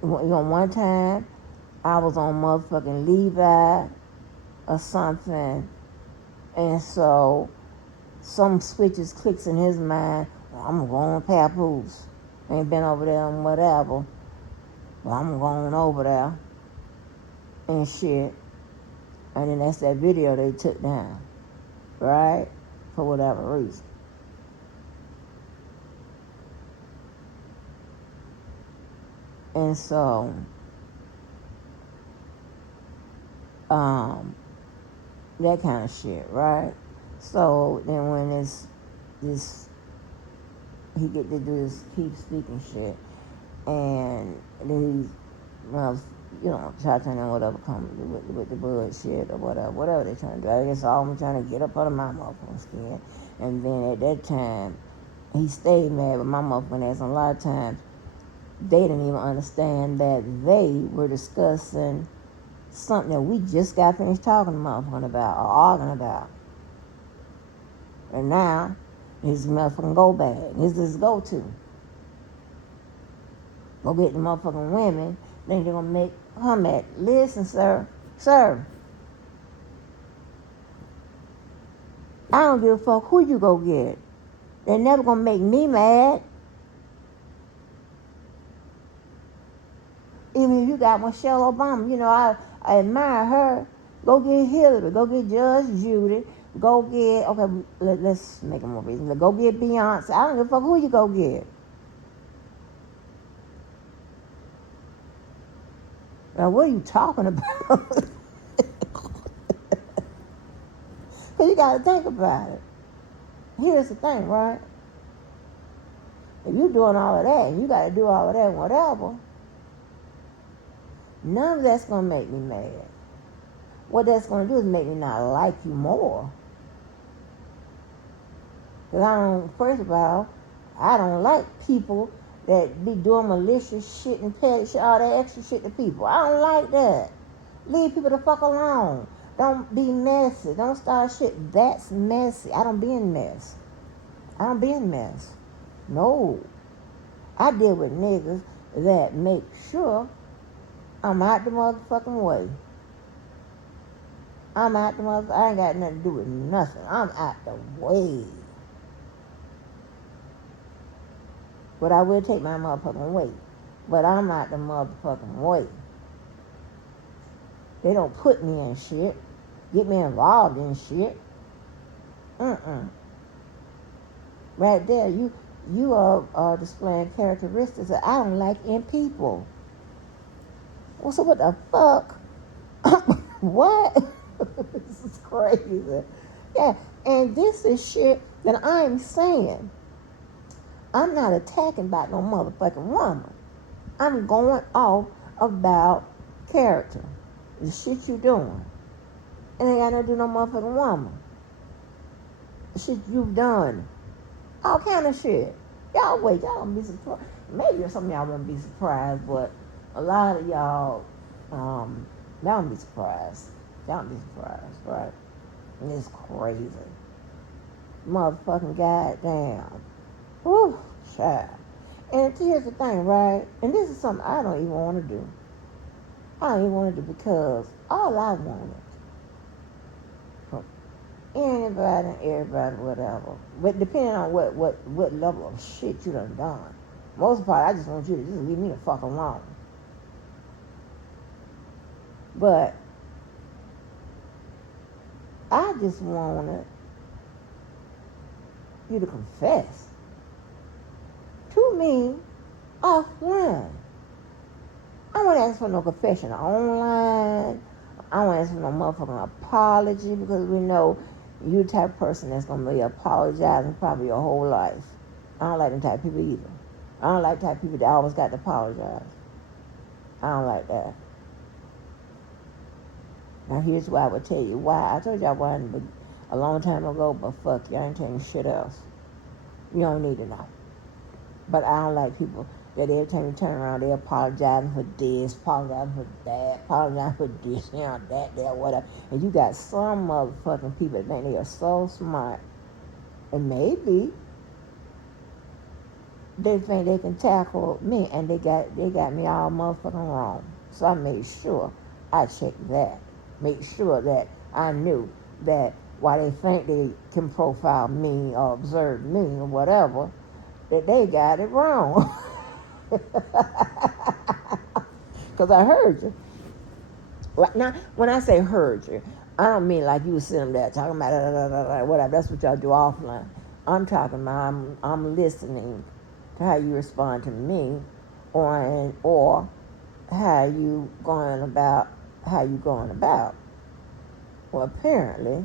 One time I was on motherfucking Levi or something. And so some switches clicks in his mind. Well, I'm going to Papoose. Ain't been over there and whatever. Well, I'm going over there and shit. And then that's that video they took down. Right? For whatever reason. And so, that kind of shit, right? So then when this he get to do this keep speaking shit, and then he's, well, try to turn in whatever comes with the bullshit or whatever they're trying to do. I guess all I'm trying to get up under my motherfucking skin. And then at that time, he stayed mad with my motherfucking ass. And a lot of times, they didn't even understand that they were discussing something that we just got finished talking to motherfucking about or arguing about. And now, his motherfucking go bag. This is his go-to. Go get the motherfucking women. Then they're gonna make her mad. Listen, sir. I don't give a fuck who you go get. They're never gonna make me mad. Even if you got Michelle Obama, I admire her. Go get Hillary. Go get Judge Judy. Go get, okay, let's make it more reasonable. Go get Beyonce. I don't give a fuck who you go get. Now, what are you talking about? Because you got to think about it. Here's the thing, right? If you're doing all of that, and you got to do all of that and whatever, none of that's going to make me mad. What that's going to do is make me not like you more. Because first of all, I don't like people that be doing malicious shit and petty shit, all that extra shit to people. I don't like that. Leave people the fuck alone. Don't be messy. Don't start shit. That's messy. I don't be in mess. No. I deal with niggas that make sure I'm out the motherfucking way. I ain't got nothing to do with nothing. I'm out the way. But I will take my motherfucking way. But I'm out the motherfucking way. They don't put me in shit. Get me involved in shit. Right there, you are displaying characteristics that I don't like in people. Well, so what the fuck? What? This is crazy. Yeah, and this is shit that I'm saying. I'm not attacking about no motherfucking woman. I'm going off about character. The shit you doing. And ain't got nothing to do no motherfucking woman. The shit you've done. All kind of shit. Y'all wait, y'all gonna be surprised. Maybe some of y'all wouldn't be surprised, but a lot of y'all, y'all gonna be surprised. Y'all gonna be surprised, right? And it's crazy. Motherfucking goddamn. Whew, child. And here's the thing, right? And this is something I don't even want to do. I don't even want to do because all I wanted from anybody and everybody, whatever. But depending on what level of shit you done. Most part, I just want you to just leave me the fuck alone. But I just wanted you to confess to me offline. I don't ask for no confession online. I don't ask for no motherfucking apology because we know you're the type of person that's going to be apologizing probably your whole life. I don't like them type of people either. I don't like the type of people that always got to apologize. I don't like that. Now here's why I would tell you why. I told y'all why a long time ago, but fuck you, I ain't telling you shit else. You don't need to know. But I don't like people that every time you turn around, they apologizing for this, apologizing for that, apologizing for this, that, whatever. And you got some motherfucking people that think they are so smart. And maybe they think they can tackle me, and they got me all motherfucking wrong. So I made sure I checked that. Make sure that I knew that while they think they can profile me or observe me or whatever, that they got it wrong. Because I heard you. Now, when I say heard you, I don't mean like you were sitting there talking about whatever. That's what y'all do offline. I'm talking about I'm listening to how you respond to me, or how you going about. Well, apparently,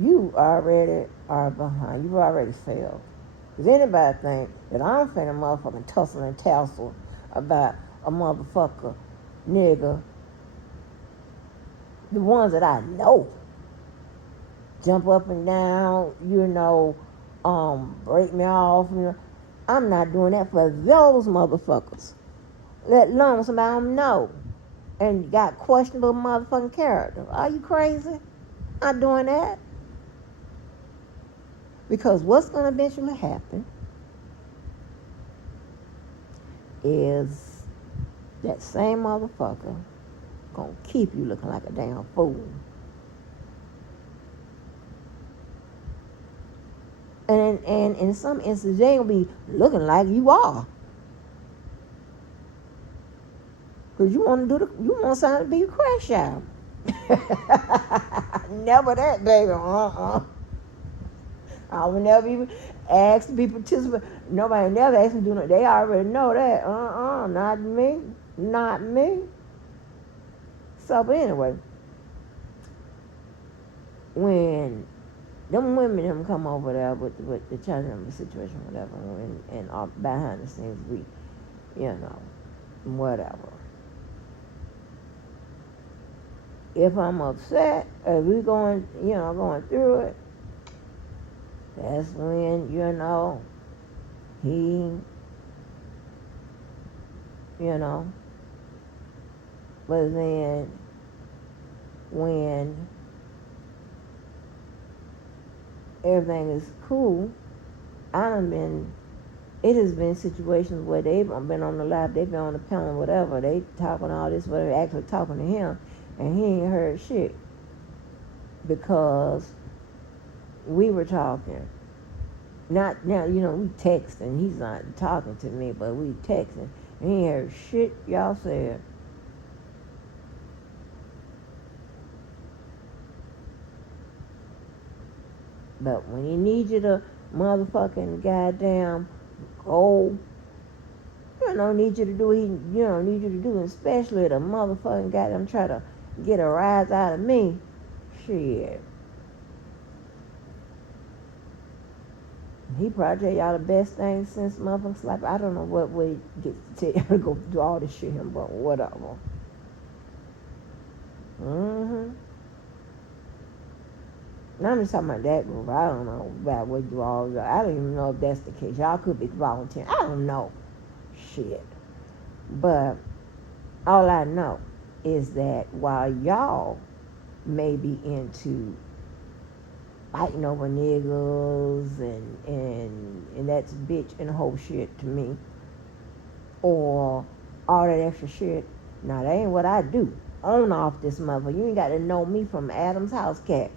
you already are behind. You've already failed. Does anybody think that I'm finna motherfucking tussle and tassel about a motherfucker nigga, the ones that I know, jump up and down, break me off, I'm not doing that for those motherfuckers. Let alone somebody I don't know and got questionable motherfucking character. Are you crazy? Not doing that. Because what's going to eventually happen is that same motherfucker going to keep you looking like a damn fool. And in some instances, they ain't going to be looking like you are. Because you want something to be a crash out. Never that, baby. I would never even ask to be participant. Nobody never asked me to do nothing. They already know that. Not me. Not me. So, but anyway, when them women come over there with the child number situation, whatever, and behind the scenes, we, whatever. If I'm upset, if we going through it, that's when, he, but then when everything is cool, it has been situations where they've been on the live, they've been on the panel, whatever, they talking all this, whatever, actually talking to him, and he ain't heard shit. Because we were talking. Not now, we texting. He's not talking to me, but we texting. And he heard shit y'all said. But when he needs you to motherfucking goddamn go, need you to do what he, need you to do, especially the motherfucking goddamn try to get a rise out of me. Shit. He probably tell y'all the best thing since motherfucking life. I don't know what way he gets to tell y'all to go do all this shit him, but whatever. Now I'm just talking about that group. I don't know about what you all. I don't even know if that's the case. Y'all could be volunteering. I don't know. Shit. But all I know is that while y'all may be into fighting over niggas and that's bitch and whole shit to me, or all that extra shit, now that ain't what I do. On off this motherfucker. You ain't got to know me from Adam's house cat.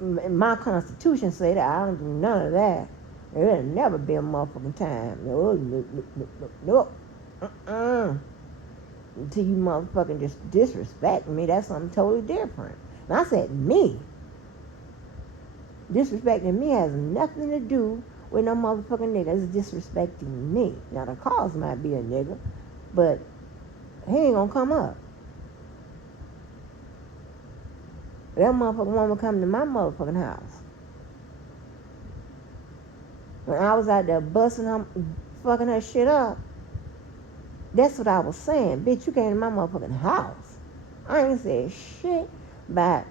My constitution say that I don't do none of that. There'll never be a motherfucking time. No. Until you motherfucking just disrespect me, that's something totally different. And I said me. Disrespecting me has nothing to do with no motherfucking nigga. It's disrespecting me. Now the cause might be a nigga, but he ain't gonna come up. That motherfucking woman come to my motherfucking house. When I was out there busting her, fucking her shit up, that's what I was saying. Bitch, you came to my motherfucking house. I ain't said shit about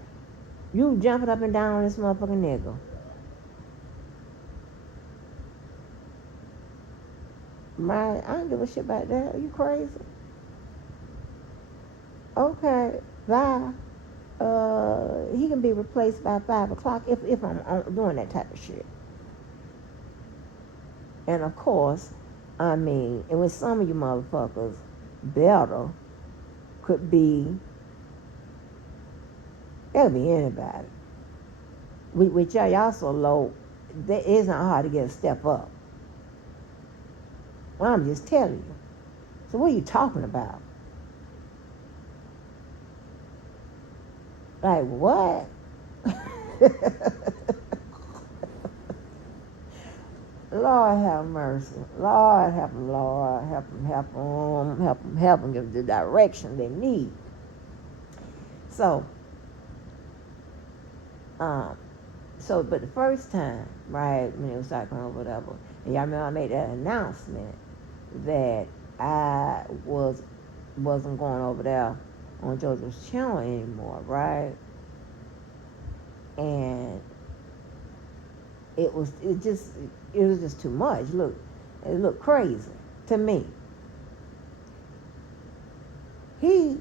you jumping up and down on this motherfucking nigga. I don't give a shit about that. Are you crazy? Okay, bye. He can be replaced by 5 o'clock if I'm doing that type of shit. And of course, I mean, and with some of you motherfuckers, better could be, it could be anybody. With y'all so low, it's not hard to get a step up. Well, I'm just telling you. So what are you talking about? Like what? Lord have mercy. Lord help them, Lord. Help them, help them, help them, help them give the direction they need. So, but the first time, right, when it was cycling or whatever, and y'all remember I made that announcement that I wasn't going over there on JoJo's channel anymore, right? And it was just too much. Look, it looked crazy to me. He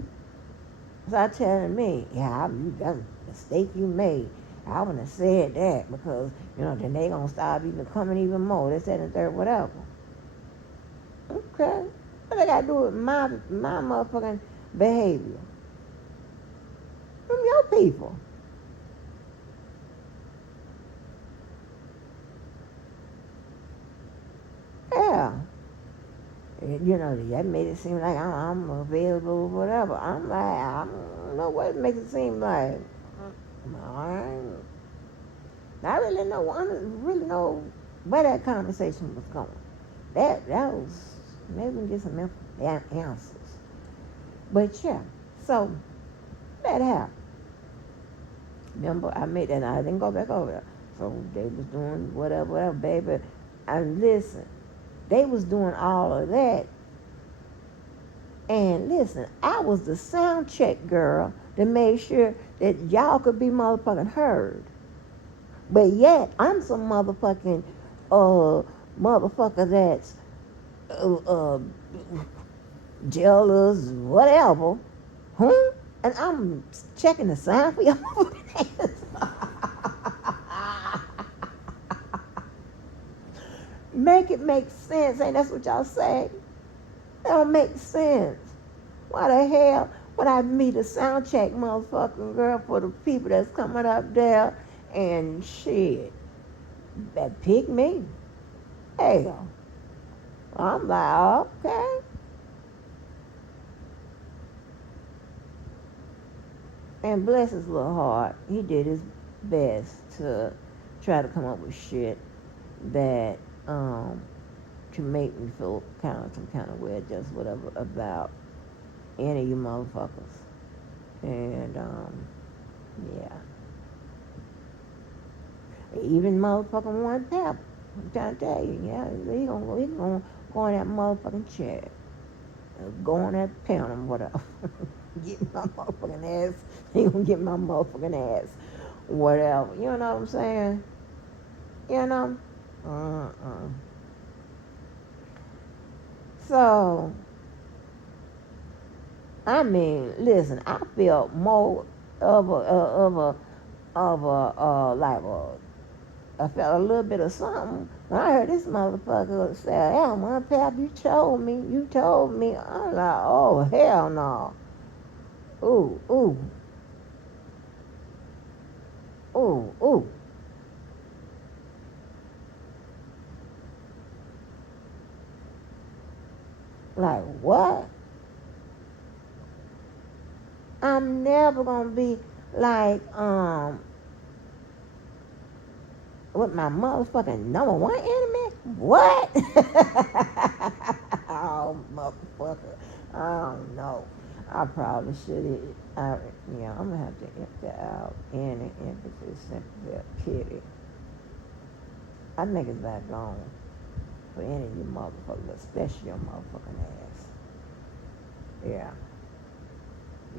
started telling me, yeah, that's a mistake you made. I wouldn't have said that because, then they gonna stop even coming even more. They said and third, whatever. Okay. What I gotta do with my motherfucking behavior? From your people. Yeah. That made it seem like I'm available or whatever. I'm like, I don't know what makes it seem like. I really know where that conversation was going. That was maybe get some answers. But yeah, so that happened. Remember, I made that and I didn't go back over there. So they was doing whatever, baby. And listen, they was doing all of that. And listen, I was the sound check girl to make sure that y'all could be motherfucking heard. But yet, I'm some motherfucking motherfucker that's jealous, whatever. And I'm checking the sound for y'all. Make it make sense. Ain't that's what y'all say? That don't make sense. Why the hell would I meet a sound check motherfucking girl for the people that's coming up there and shit? That pick me. Hell. I'm like, okay. And bless his little heart, he did his best to try to come up with shit that to make me feel some kind of way, just whatever about any of you motherfuckers. And yeah, even motherfucking one pep. I'm trying to tell you, yeah, he gonna go on that motherfucking chair, go on that pen or whatever. Get my motherfucking ass. He gonna get my motherfucking ass. Whatever. You know what I'm saying? So, I mean, listen, I felt more I felt a little bit of something when I heard this motherfucker say, "Elma, Pap, you told me. I'm like, oh, hell no. Ooh, ooh. Ooh, ooh. Like, what? I'm never gonna be like, with my motherfucking number one enemy? What? Oh, motherfucker. I don't know. I probably should. I'm gonna have to empty out any emphasis, sympathy, pity. I think it's that gone for any of you motherfuckers, especially your motherfucking ass. Yeah.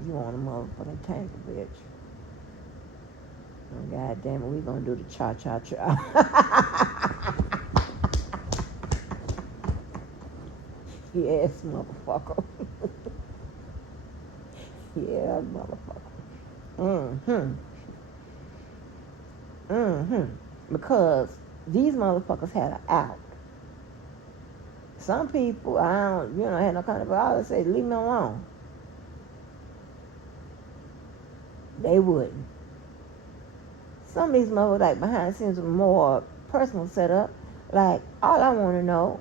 You want a motherfucking tanker, bitch. Oh, God damn it, we gonna do the cha-cha-cha. Yes, motherfucker. Yeah, motherfucker. Mm-hmm. Mm-hmm. Because these motherfuckers had an out. Some people, I don't, had no kind of, I always say, leave me alone. They wouldn't. Some of these motherfuckers, like, behind the scenes, are more personal setup. Like, all I want to know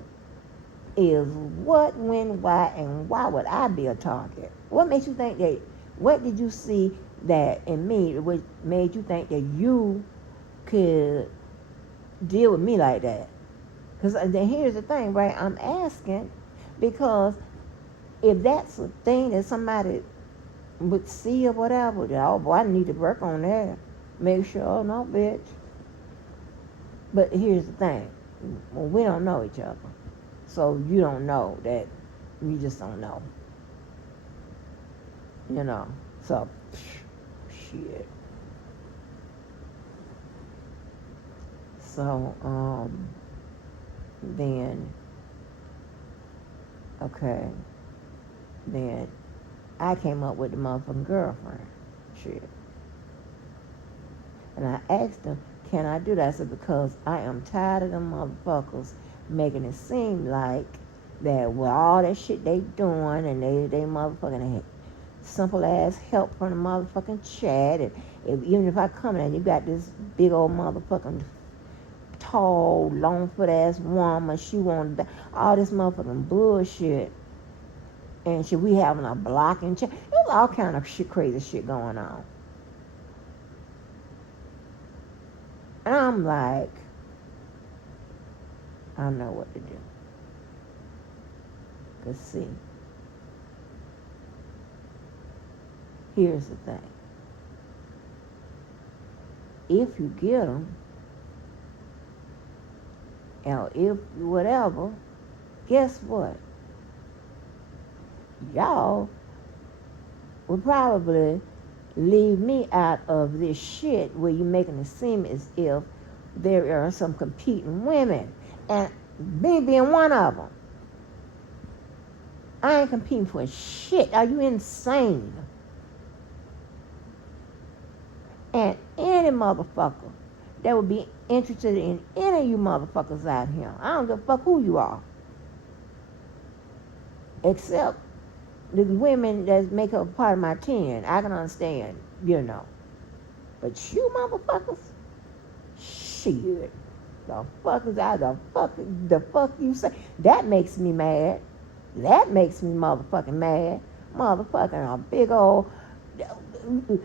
is what, when, why, and why would I be a target? What makes you think that, what did you see that in me, which made you think that you could deal with me like that? Because then here's the thing, right? I'm asking because if that's a thing that somebody would see or whatever, oh boy, I need to work on that. Make sure, oh no, bitch. But here's the thing, well, we don't know each other. So you don't know that, you just don't know. So, shit. So, then, okay, then I came up with the motherfucking girlfriend. Shit. And I asked him, can I do that? I said, because I am tired of them motherfuckers making it seem like that with all that shit they doing and they motherfucking simple ass help from the motherfucking chat. And even if I come in and you got this big old motherfucking tall, long foot ass woman, she wanted all this motherfucking bullshit. And shit, we having a blocking chat. There's all kind of shit, crazy shit going on. And I'm like, I know what to do. Because see, here's the thing. If you get them, or if whatever, guess what? Y'all would probably leave me out of this shit where you're making it seem as if there are some competing women. And me being one of them. I ain't competing for shit. Are you insane? And any motherfucker that would be interested in any of you motherfuckers out here, I don't give a fuck who you are. Except the women that make up part of my team. I can understand, But you motherfuckers, shit. The fuck is that? The fuck you say? That makes me mad. That makes me motherfucking mad. Motherfucking a big old,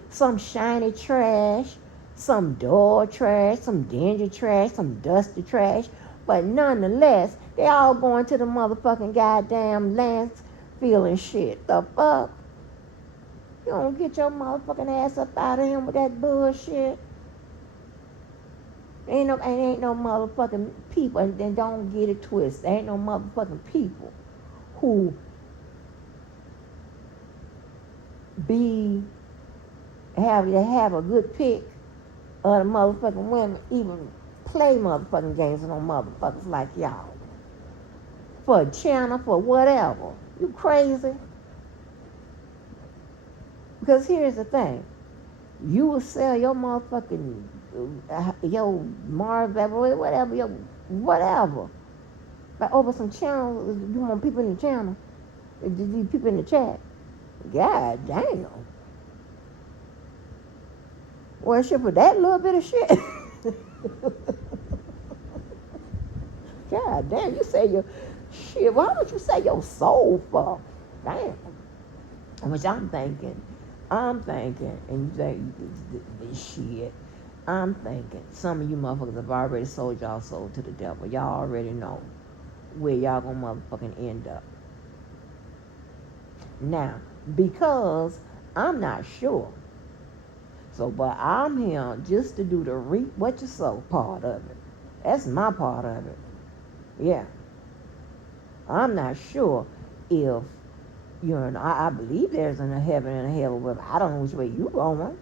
some shiny trash, some dull trash, some dingy trash, some dusty trash. But nonetheless, they all going to the motherfucking goddamn landfill and shit. The fuck? You don't get your motherfucking ass up out of him with that bullshit. Ain't no motherfucking people, and then don't get it twisted. Ain't no motherfucking people who have a good pick of the motherfucking women, even play motherfucking games with no motherfuckers like y'all. For a channel, for whatever. You crazy? Because here's the thing. You will sell your motherfucking, your Marvel, whatever, your whatever. But over some channels, you want people in the channel, these people in the chat. God damn. Well, shit, for that little bit of shit. God damn, you say your shit. Why would you say your soul for? Damn. Which I'm thinking, and you think, shit. I'm thinking some of you motherfuckers have already sold y'all soul to the devil. Y'all already know where y'all gonna motherfucking end up. Now, because I'm not sure. So, but I'm here just to do the reap what you sow part of it. That's my part of it. Yeah. I'm not sure if You know, I believe there's a heaven and a hell, but I don't know which way you going.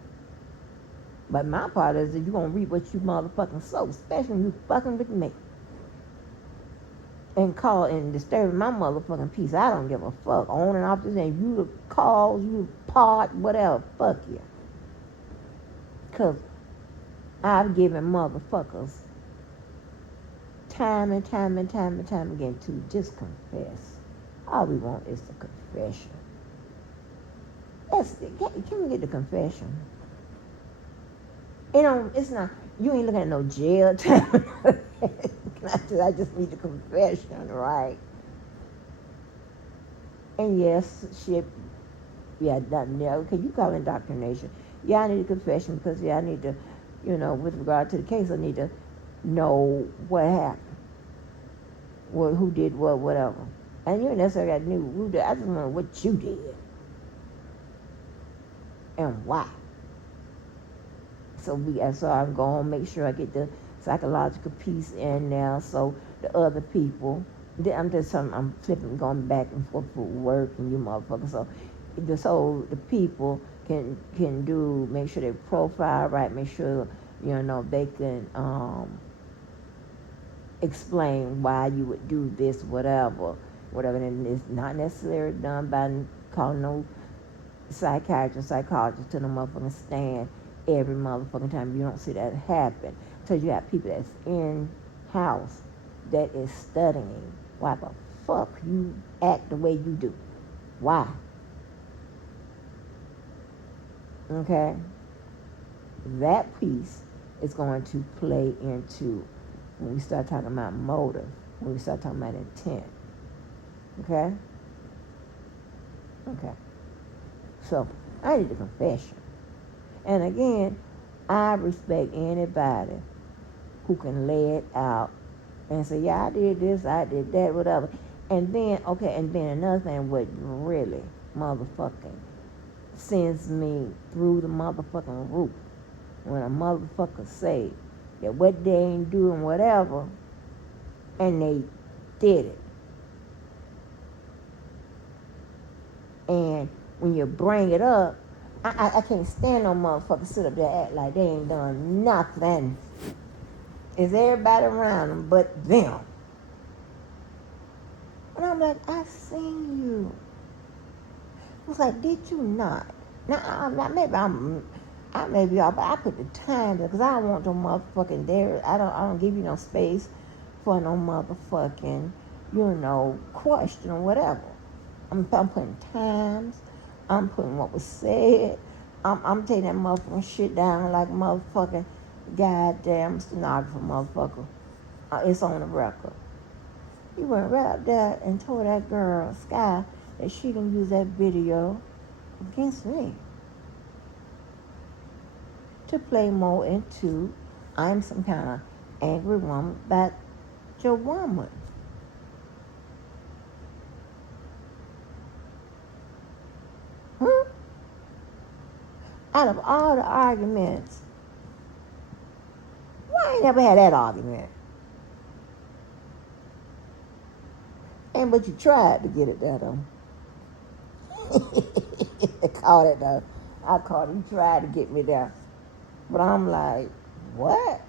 But my part is that you're going to reap what you motherfucking sow, especially when you fucking with me. And call and disturbing my motherfucking peace. I don't give a fuck. On and off this thing. You the cause, you the part, whatever. Fuck you. Because I've given motherfuckers time and time and time and time again to just confess. All we want is the confession. Can we get the confession? You know, it's not, you ain't looking at no jail time. I just need the confession, right? And yes, shit, yeah, okay, you call it indoctrination. Yeah, I need a confession because, I need to, with regard to the case, I need to know what happened. Who did what, whatever. And you ain't necessarily got to know who did. I just want to know what you did. And why. So I'm going to make sure I get the psychological piece in now so the other people, I'm flipping, going back and forth for work and you motherfuckers. So the people can make sure they profile right, make sure, they can explain why you would do this, whatever. And it's not necessarily done by calling no psychiatrist, psychologist to the motherfucking stand every motherfucking time. You don't see that happen. So you got people that's in house that is studying why the fuck you act the way you do. Why? Okay? That piece is going to play into when we start talking about motive, when we start talking about intent. Okay? Okay. So, I need a confession. And again, I respect anybody who can lay it out and say, yeah, I did this, I did that, whatever. And then another thing, what really motherfucking sends me through the motherfucking roof, when a motherfucker say that what they ain't doing whatever, and they did it. And when you bring it up, I can't stand no motherfucker sit up there and act like they ain't done nothing. It's everybody around them but them. And I'm like, I seen you. I was like, did you not? Now, I may be off, but I put the time there because I don't want no motherfucking there. I don't give you no space for no motherfucking, question or whatever. I'm putting times. I'm putting what was said. I'm taking that motherfucking shit down like a motherfucking goddamn stenographer motherfucker. It's on the record. You went right up there and told that girl, Sky, that she can use that video against me. To play more into, I'm some kind of angry woman about your woman. Out of all the arguments, why I ain't never had that argument? But you tried to get it there, though. I caught it, though. I caught it. You tried to get me there. But I'm like, what?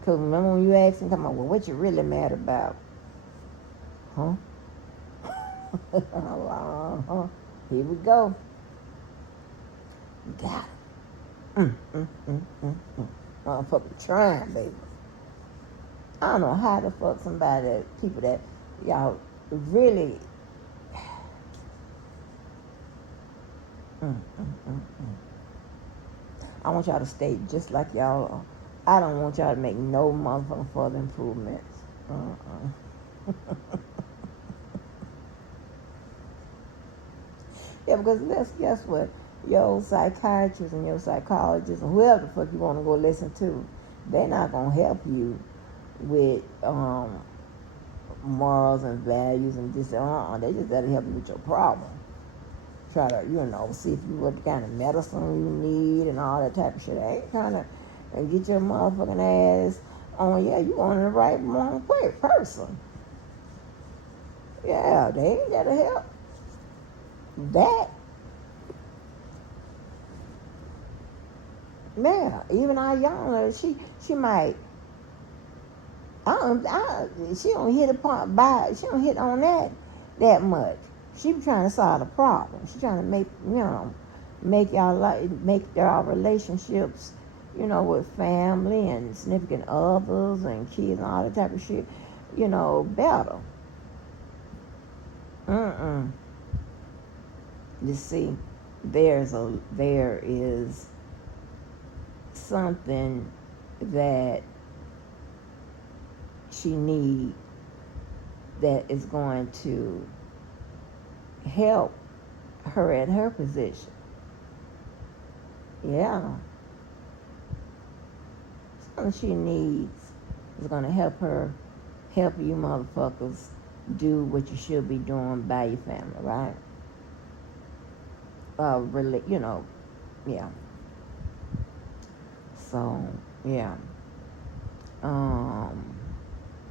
Because remember when you asked me, well, what you really mad about? Huh? Here we go. You got it. Motherfucker trying, baby. I don't know how the fuck people that y'all really. I want y'all to stay just like y'all are. I don't want y'all to make no motherfucking further improvements. Yeah, because guess what? Your psychiatrist and your psychologist or whoever the fuck you want to go listen to, they're not going to help you with morals and values and this. They just got to help you with your problem. Try to, see if you what kind of medicine you need and all that type of shit. They ain't trying to get your motherfucking ass on, you on the right wrong person. Yeah, they ain't there to help. That, yeah, even our young lady, she might, she don't hit upon she don't hit on that much. She be trying to solve the problem. She trying to make y'all relationships, with family and significant others and kids and all that type of shit, better. Mm-mm. You see, there is something that she need that is going to help her at her position. Yeah. Something she needs is going to help you motherfuckers do what you should be doing by your family, right? Really, yeah. So, yeah. Um,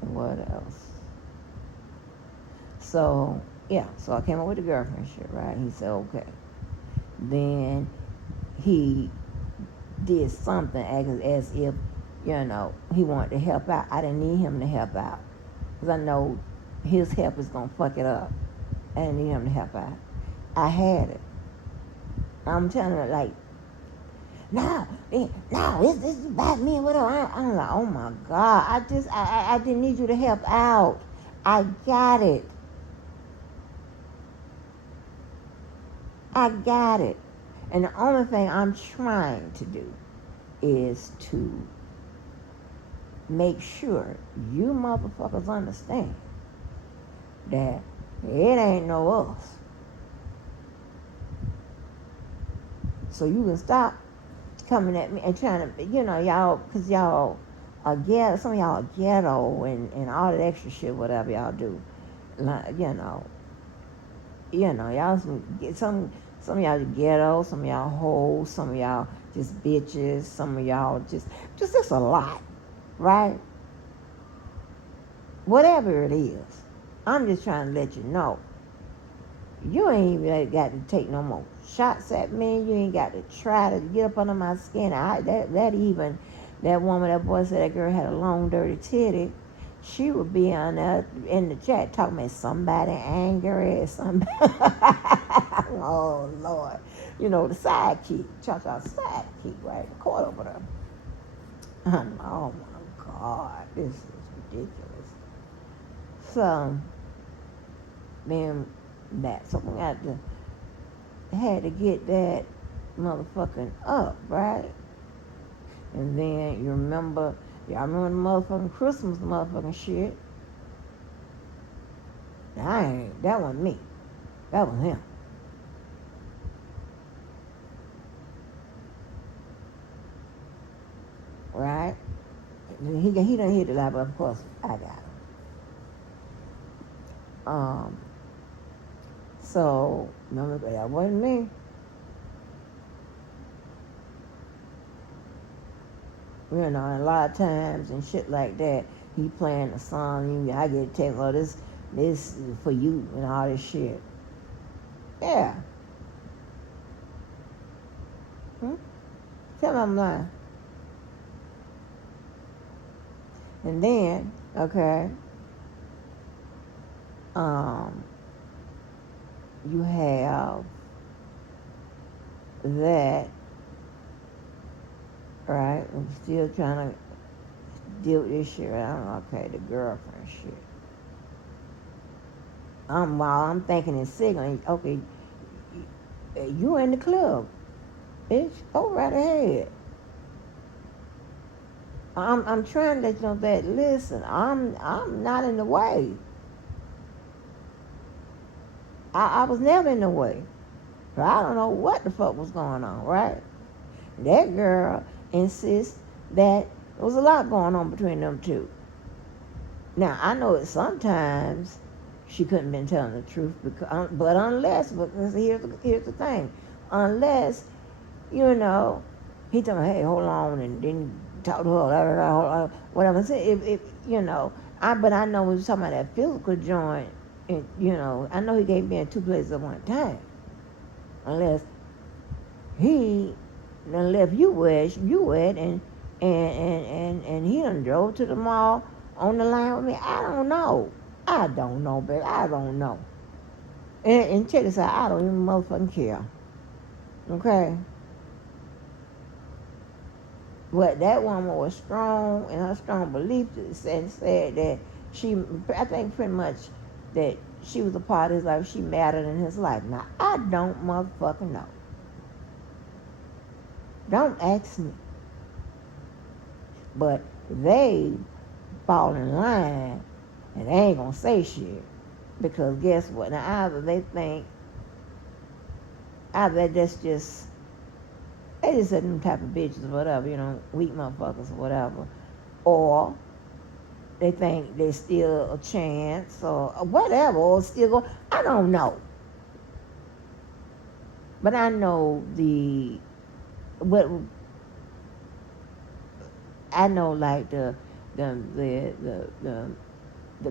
what else? So, yeah. So I came up with the girlfriend shit, right? He said, okay. Then he did something as if, he wanted to help out. I didn't need him to help out. Because I know his help is going to fuck it up. I didn't need him to help out. I had it. I'm telling her, like, no, this is about me and whatever. I'm like, oh my God, I didn't need you to help out. I got it. And the only thing I'm trying to do is to make sure you motherfuckers understand that it ain't no us. So you can stop coming at me and trying to, y'all, because y'all are ghetto, some of y'all are ghetto and all that extra shit, whatever y'all do. Like, y'all some of y'all ghetto, some of y'all hoes, some of y'all just bitches, some of y'all just a lot, right? Whatever it is, I'm just trying to let you know. You ain't even got to take no more shots at me. You ain't got to try to get up under my skin. That woman, that boy said that girl had a long, dirty titty. She would be on there in the chat talking about somebody angry, somebody. Oh, Lord. The sidekick. Cha-Cha's sidekick, right? The court over there. Oh, my God. This is ridiculous. So, then so we had to get that motherfucking up, right? And then y'all remember the motherfucking Christmas motherfucking shit. That wasn't me. That was him. Right? He done hit the lot, but of course I got him. So remember that wasn't me. And a lot of times and shit like that, he playing a song, I get text, oh, this is for you and all this shit. Yeah. Tell me I'm lying. And then, okay, you have that, right? I'm still trying to deal with this shit. I don't know, okay, the girlfriend shit. While I'm thinking and signaling, okay, you in the club, bitch, go right ahead. I'm trying to let you know that, listen, I'm not in the way. I was never in the way. But I don't know what the fuck was going on, right? That girl insists that there was a lot going on between them two. Now, I know that sometimes she couldn't have been telling the truth, because here's the thing. Unless, he told me, hey, hold on, and then talk to her, whatever. But I know we was talking about that physical joint. And, I know he can't be in two places at one time. Unless he done left you at and he done drove to the mall on the line with me. I don't know. Baby. I don't know. And check this out. I don't even motherfucking care. Okay? But that woman was strong in her strong belief and said that I think pretty much that she was a part of his life. She mattered in his life. Now, I don't motherfucking know. Don't ask me. But they fall in line and they ain't gonna say shit. Because guess what? Now, either that's just, they just them type of bitches or whatever, weak motherfuckers or whatever. Or they think there's still a chance or whatever, or still go. I don't know. But I know like the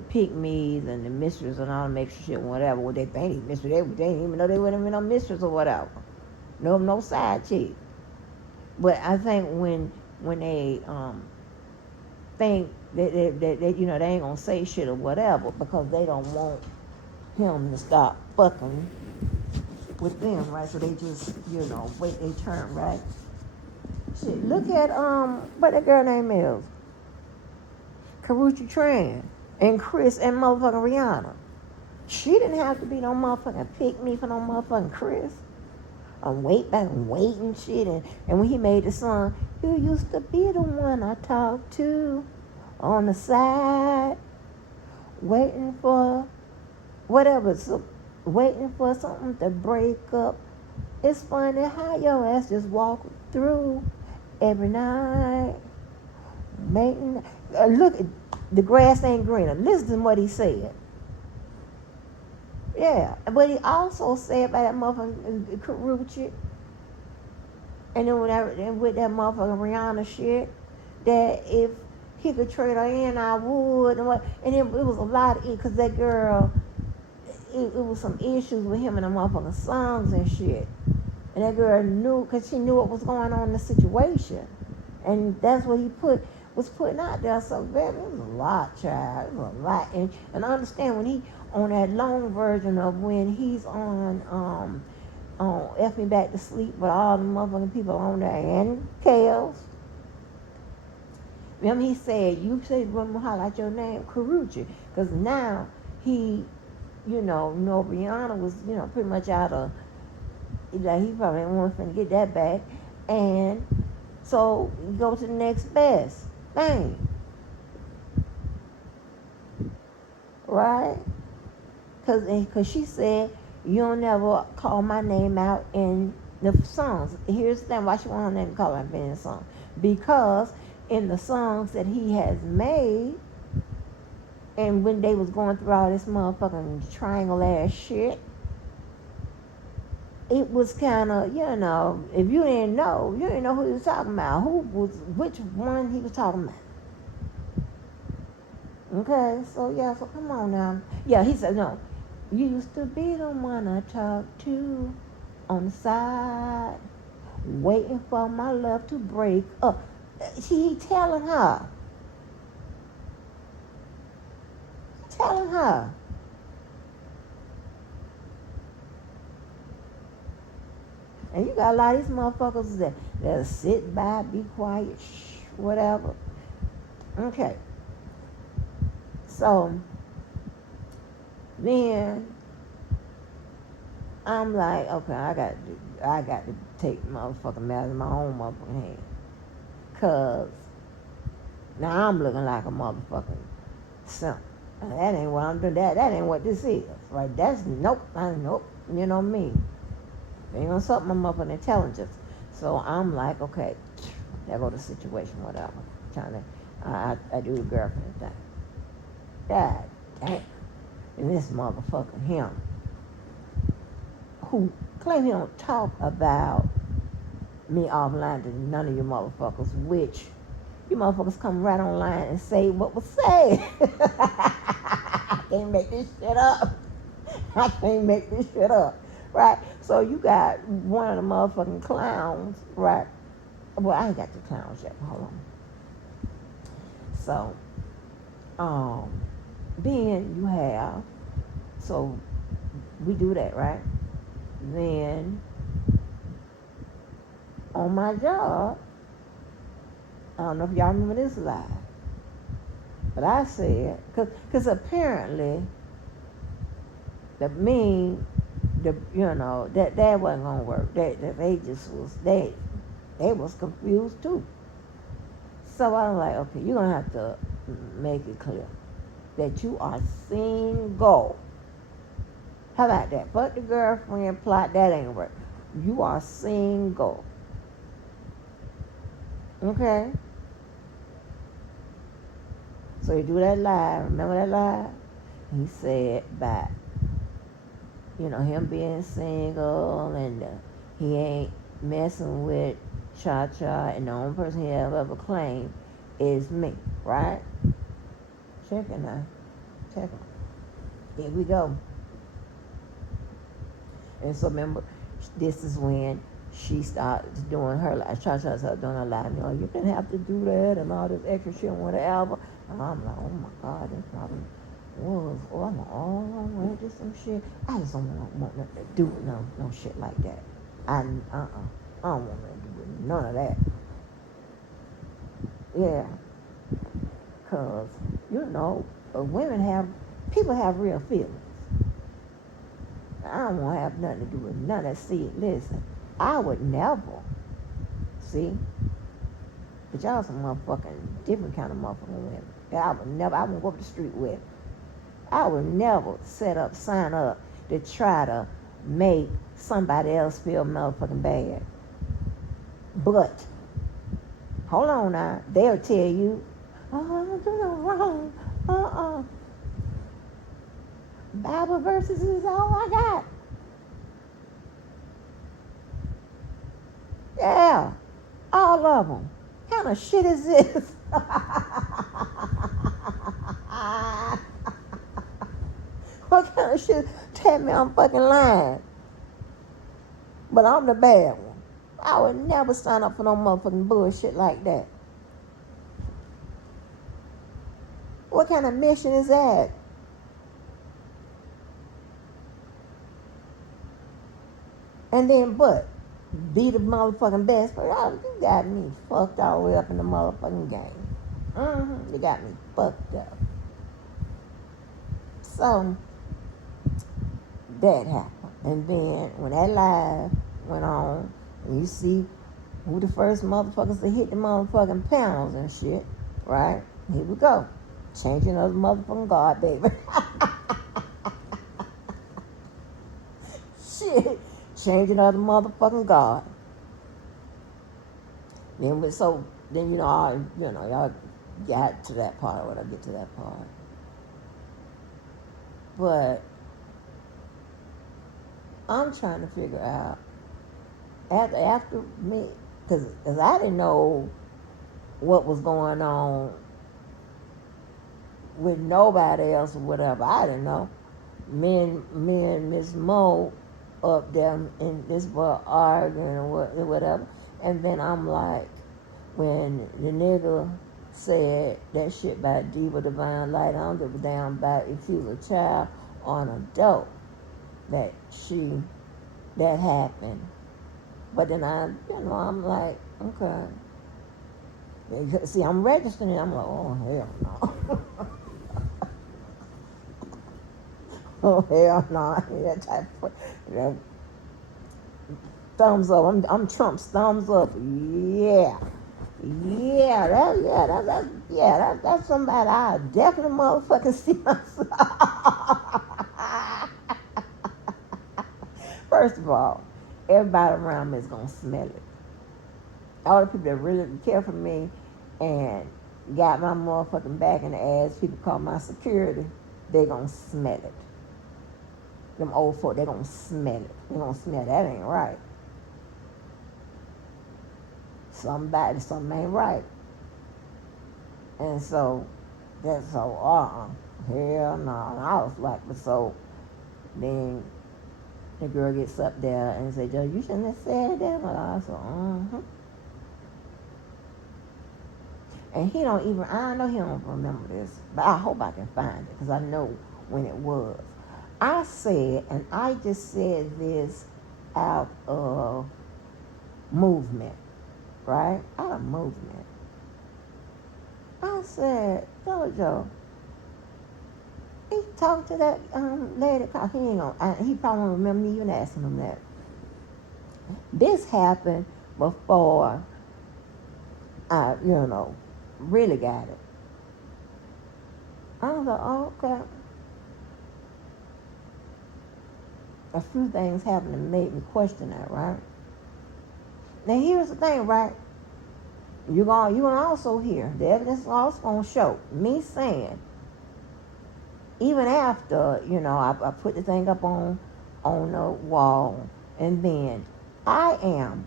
pick-me's and the mistress and all the extra shit and whatever. What they think mistress, they didn't even know they wouldn't even no mistress or whatever. No side chick. But I think when they think that they ain't gonna say shit or whatever because they don't want him to stop fucking with them, right? So they just wait their turn, right? Shit, look at what that girl name is, Karrueche Tran and Chris and motherfucking Rihanna. She didn't have to be no motherfucking pick me for no motherfucking Chris. I'm waiting shit, and when he made the song, you used to be the one I talked to on the side, waiting for whatever, waiting for something to break up. It's funny how your ass just walk through every night, making look, the grass ain't greener. Listen to what he said. Yeah, but he also said by that motherfucking Karrueche, and then with that motherfucking Rihanna shit, that if he could trade her in, I would. And it was a lot of it, because that girl, it was some issues with him and the motherfucking songs and shit. And that girl knew, because she knew what was going on in the situation. And that's what he was putting out there. So, baby, it was a lot, child. It was a lot. And I understand when he, on that long version of when he's on F Me Back to Sleep with all the motherfucking people on there and Kels. Remember he said, you said, remember highlight your name, Karrueche. Because now he, Rihanna was, pretty much out of, like, he probably wasn't finna get that back. And so you go to the next best thing. Right? Because she said, you'll never call my name out in the songs. Here's the thing, why she want her name to call out in the song. Because in the songs that he has made, and when they was going through all this motherfucking triangle ass shit, it was kind of, if you didn't know who he was talking about, which one he was talking about. Okay, so come on now. Yeah, he said, no, you used to be the one I talked to on the side, waiting for my love to break up. He telling her. And you got a lot of these motherfuckers that sit by, be quiet, whatever. Okay. So, then I'm like, okay, I got to take motherfucking matters in my own motherfucking hand. Because now I'm looking like a motherfucking simp. That ain't what I'm doing. That ain't what this is. Right? That's nope. You know me. They ain't gonna insult my motherfucking intelligence. So I'm like, okay, there go the situation, whatever. I do the girlfriend thing. God damn. And this motherfucker, him, who claim he don't talk about me offline to none of you motherfuckers, which you motherfuckers come right online and say what was said. They make this shit up. I can't make this shit up, right? So you got one of the motherfucking clowns, right? Well, I ain't got the clowns yet. Hold on. So, then you have, so we do that, right? Then on my job, I don't know if y'all remember this live, but I said, cause apparently that wasn't gonna work. They just was they was confused too. So I'm like, okay, you're gonna have to make it clear that you are single. How about that? Fuck the girlfriend plot, that ain't work. You are single. Okay? So you do that live. Remember that live? He said back, him being single and he ain't messing with Cha-Cha, and the only person he ever claimed is me, right? Check it now. Check it. Here we go. And so remember, this is when she started doing her life. Cha-Cha started doing her life. You didn't have to do that and all this extra shit and whatever. And I'm like, oh my God, that probably was. I'm ready to do some shit. I just don't want nothing to do with no shit like that. I don't want nothing to do with none of that. Yeah. Because, people have real feelings. I don't want to have nothing to do with none of that. See, listen, I would never, see, but y'all some motherfucking different kind of motherfucking women. I wouldn't go up the street with. I would never sign up to try to make somebody else feel motherfucking bad. But, hold on now, they'll tell you, I'm doing wrong. Bible verses is all I got. Yeah, all of them. What kind of shit is this? What kind of shit? Tell me I'm fucking lying. But I'm the bad one. I would never sign up for no motherfucking bullshit like that. What kind of mission is that? And then, be the motherfucking best. But you got me fucked all the way up in the motherfucking game. You got me fucked up. So, that happened. And then, when that live went on, and you see who the first motherfuckers to hit the motherfucking panels and shit, right? Here we go. Changing of the motherfucking God, baby. Shit. Changing of the motherfucking God. Then y'all got to that part when I get to that part. But I'm trying to figure out after me, because I didn't know what was going on with nobody else or whatever. I didn't know. Me and Miss Mo up there in this boy arguing or whatever. And then I'm like, when the nigga said that shit about Diva Divine Light, I don't give a damn about if she was a child or an adult, that happened. But then I'm like, okay. See, I'm registering. I'm like, oh, hell no. Oh, hell no. That type of, thumbs up. I'm Trump's thumbs up. Yeah. That's somebody I definitely motherfucking see myself. First of all, everybody around me is gonna smell it. All the people that really care for me and got my motherfucking back in the ass, people call my security, they gonna smell it. Them old folk, they gonna smell it. They gonna smell that ain't right. Something ain't right. And so, hell no. And I was like, so Then the girl gets up there and says, Joe, you shouldn't have said that. I said, And he don't even, I know he don't remember this, but I hope I can find it because I know when it was. I said, and I just said this out of movement, right? Out of movement. I said, Jojo, he talked to that lady. He ain't gonna, he probably won't remember me even asking him that. This happened before I, really got it. I was like, oh, okay. A few things happened and made me question that, right? Now here's the thing, right? You're gonna also hear the evidence is also gonna show me saying, even after I put the thing up on the wall, and then I am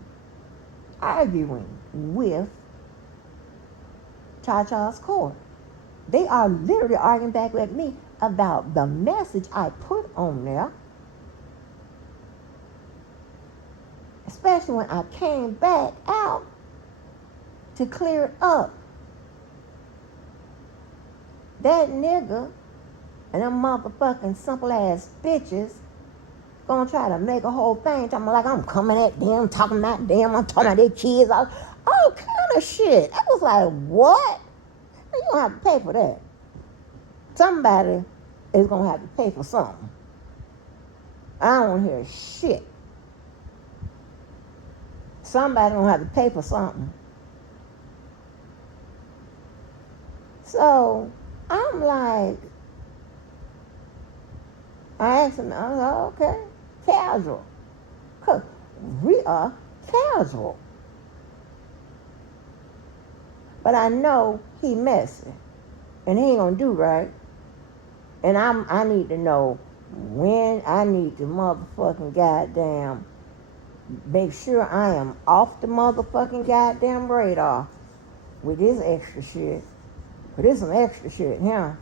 arguing with Cha-Cha's court. They are literally arguing back with me about the message I put on there, especially when I came back out to clear it up. That nigga and them motherfucking simple ass bitches gonna try to make a whole thing talking like I'm coming at them, talking about them, I'm talking about their kids, all kind of shit. I was like, what? You don't have to pay for that. Somebody is gonna have to pay for something. I don't want to hear shit. Somebody gonna have to pay for something. So I'm like, I asked him, I was like, okay, casual. Because we are casual. But I know he messy. And he ain't gonna do right. And I need to know when I need to motherfucking goddamn make sure I am off the motherfucking goddamn radar with this extra shit. But there's some extra shit here.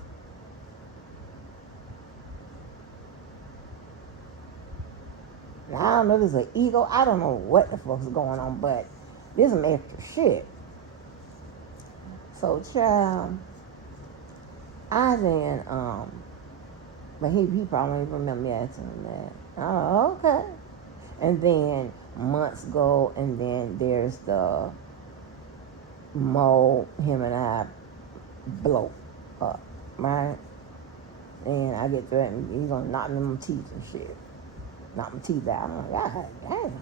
Now, I don't know if it's an ego. I don't know what the fuck's going on, but there's some extra shit. So, child, I then, but he probably don't even remember me asking him that. Oh, okay. And then months go, and then there's the him and I blow up, right? And I get threatened, he's gonna knock me in my teeth and shit. Knock my teeth out. I'm like, God damn.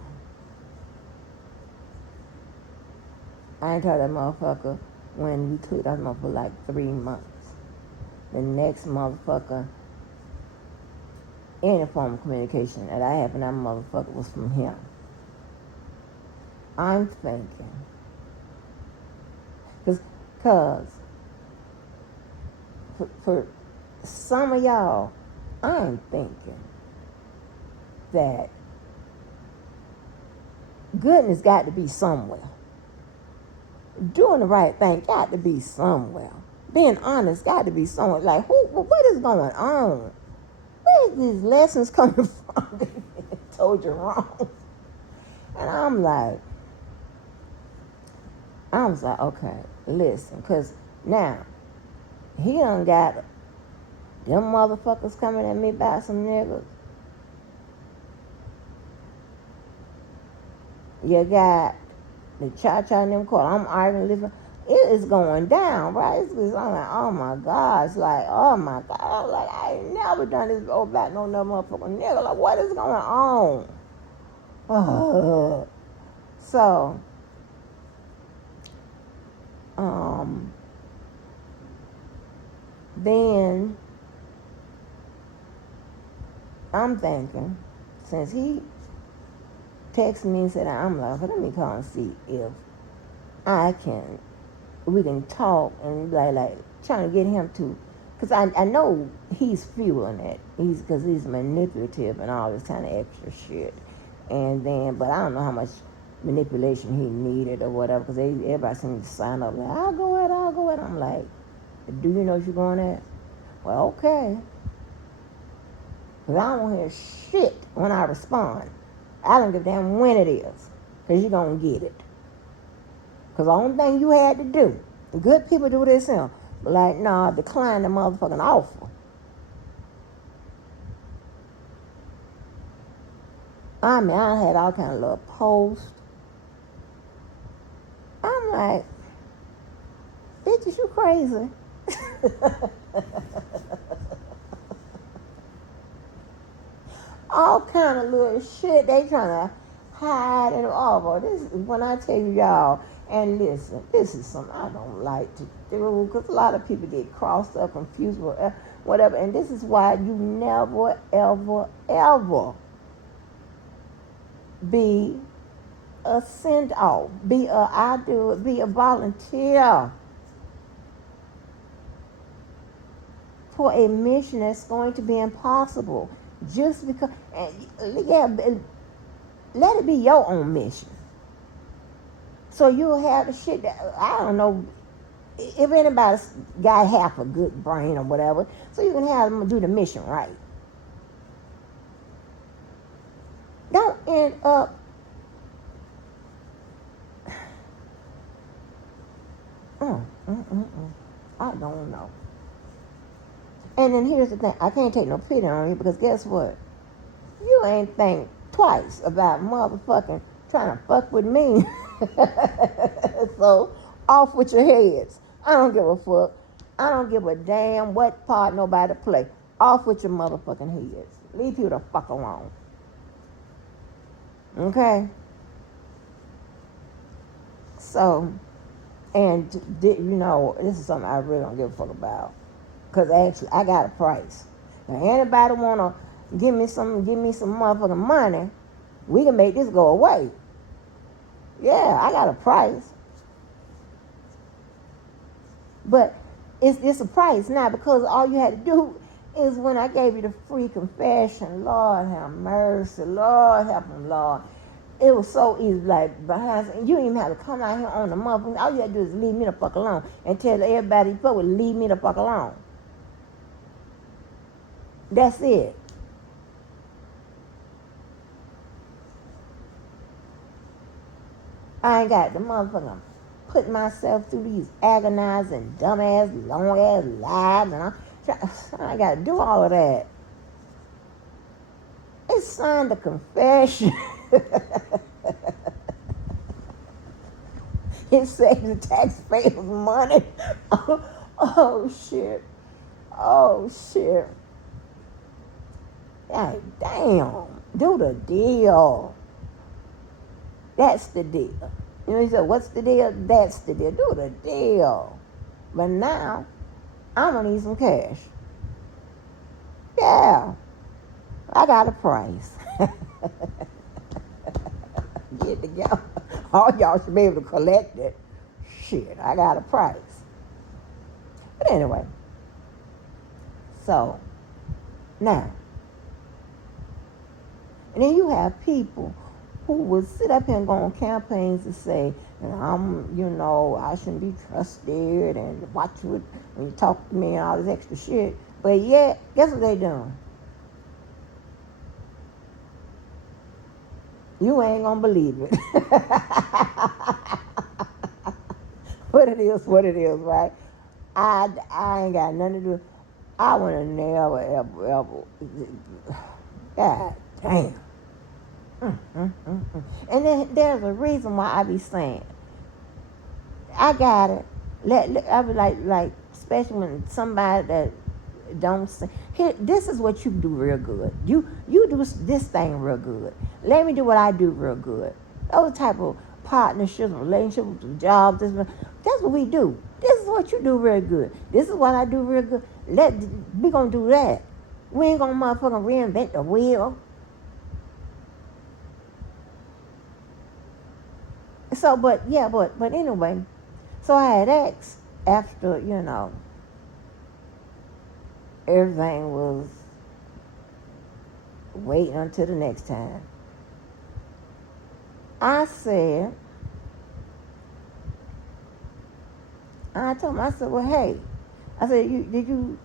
I ain't told that motherfucker when we took that motherfucker for like 3 months. The next motherfucker, any form of communication that I had from that motherfucker was from him. I'm thinking, because for some of y'all, I'm thinking that goodness got to be somewhere. Doing the right thing got to be somewhere. Being honest got to be somewhere. Like, what is going on? Where are these lessons coming from? Told you wrong. And I was like, okay, listen, because now he done got them motherfuckers coming at me about some niggas. You got the Cha-Cha and them court. I'm arguing this. It is going down, right? I'm like, oh my God. It's like, oh my God. I'm like, I ain't never done this about no motherfucking nigga. Like, what is going on? So, then I'm thinking, since he texted me and said, I'm like, let me call and see if we can talk and like trying to get him to, because I know he's fueling it. Because he's manipulative and all this kind of extra shit. And then, but I don't know how much manipulation he needed or whatever, because everybody seems to sign up like, I'll go at. I'm like, do you know what you're going at? Well, okay. Because I don't hear shit when I respond. I don't give a damn when it is. Because you're going to get it. Because the only thing you had to do, good people do this here, like, nah, decline the motherfucking offer. I mean, I had all kind of little posts. I'm like, bitches, you crazy. All kind of little shit they trying to hide and all. But this is when I tell you y'all, and listen, this is something I don't like to do because a lot of people get crossed up, confused, whatever. And this is why you never, ever, ever be a send off, be a volunteer for a mission that's going to be impossible. Just because, yeah, let it be your own mission. So you'll have the shit that, I don't know, if anybody's got half a good brain or whatever, so you can have them do the mission right. Don't end up I don't know. And then here's the thing, I can't take no pity on you because guess what? You ain't think twice about motherfucking trying to fuck with me. So, off with your heads. I don't give a fuck. I don't give a damn what part nobody play. Off with your motherfucking heads. Leave you the fuck alone. Okay? So, and you know, this is something I really don't give a fuck about. Because actually, I got a price. Now, anybody want to give me some motherfucking money, we can make this go away. Yeah, I got a price. But it's a price now because all you had to do is when I gave you the free confession, Lord have mercy, Lord help him, Lord. It was so easy, like behind, you didn't even have to come out here on the motherfucker. All you had to do is leave me the fuck alone and tell everybody you fuck with, leave me the fuck alone. That's it. I ain't got the motherfucker put myself through these agonizing, dumbass, long-ass lives, and I ain't got to do all of that. It's signed a confession. It saves the taxpayers money. Oh, shit. Oh, shit. Like, damn. Do the deal. That's the deal. You know, he said, what's the deal? That's the deal. Do the deal. But now, I'm going to need some cash. Yeah. I got a price. Get together. All y'all should be able to collect it. Shit, I got a price. But anyway. So, now. And then you have people who would sit up here and go on campaigns and say, I shouldn't be trusted and watch what when you talk to me and all this extra shit. But yet, guess what they doing? You ain't gonna believe it. What it is, right? I ain't got nothing to do. I would have never, ever. God damn. And then there's a reason why I be saying, I got it. I be like, especially when somebody that don't say, here, this is what you do real good. You do this thing real good. Let me do what I do real good. Those type of partnerships, relationships, jobs. That's what we do. This is what you do real good. This is what I do real good. We gonna do that. We ain't gonna motherfucking reinvent the wheel. So, but anyway, so I had asked after, everything was waiting until the next time. I told him, I said, well, hey, I said, did you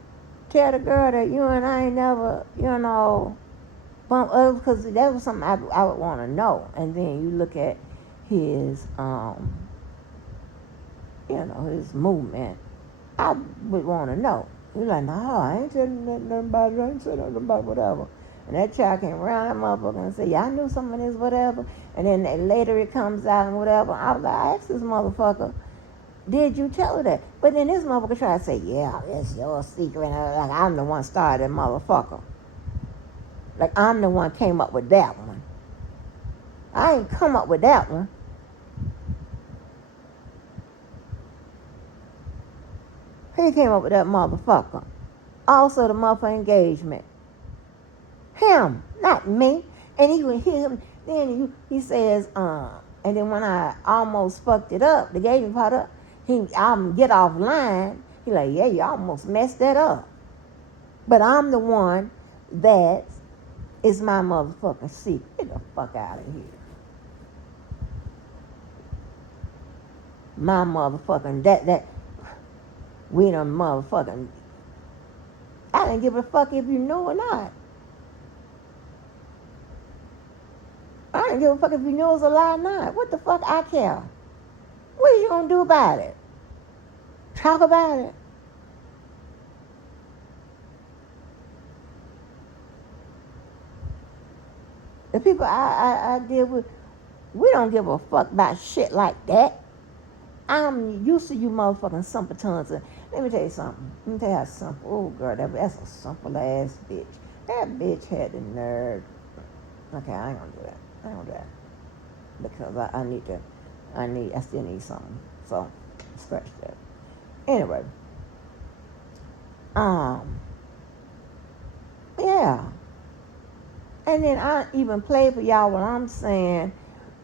tell the girl that you and I ain't never, bump up, because that was something I would want to know. And then you look at his, his movement. I would want to know. You're like, no, I ain't telling nothing about it. I ain't saying nothing about whatever. And that child came around that motherfucker and said, yeah, I knew some of this, whatever. And then later it comes out and whatever. I was like, I asked this motherfucker, did you tell her that? But then this motherfucker tried to say, yeah, it's your secret. Like I'm the one started that motherfucker. Like I'm the one came up with that one. I ain't come up with that one. He came up with that motherfucker. Also the motherfucker engagement. Him, not me. And he would hear him. Then he says, and then when I almost fucked it up, the engagement part up, I'm get offline. He like, yeah, you almost messed that up. But I'm the one that is my motherfucking secret. Get the fuck out of here. My motherfucking, that, we done motherfucking, I didn't give a fuck if you knew or not. I didn't give a fuck if you knew it was a lie or not. What the fuck I care? What are you gonna do about it? Talk about it. The people I deal with, we don't give a fuck about shit like that. I'm used to you motherfucking simpletons. Let me tell you something. Let me tell you how simple. Oh, girl, that's a simple ass bitch. That bitch had the nerve. Okay, I ain't gonna do that. I ain't gonna do that. Because I still need something. So, scratch that. Anyway. Yeah. And then I even play for y'all when I'm saying,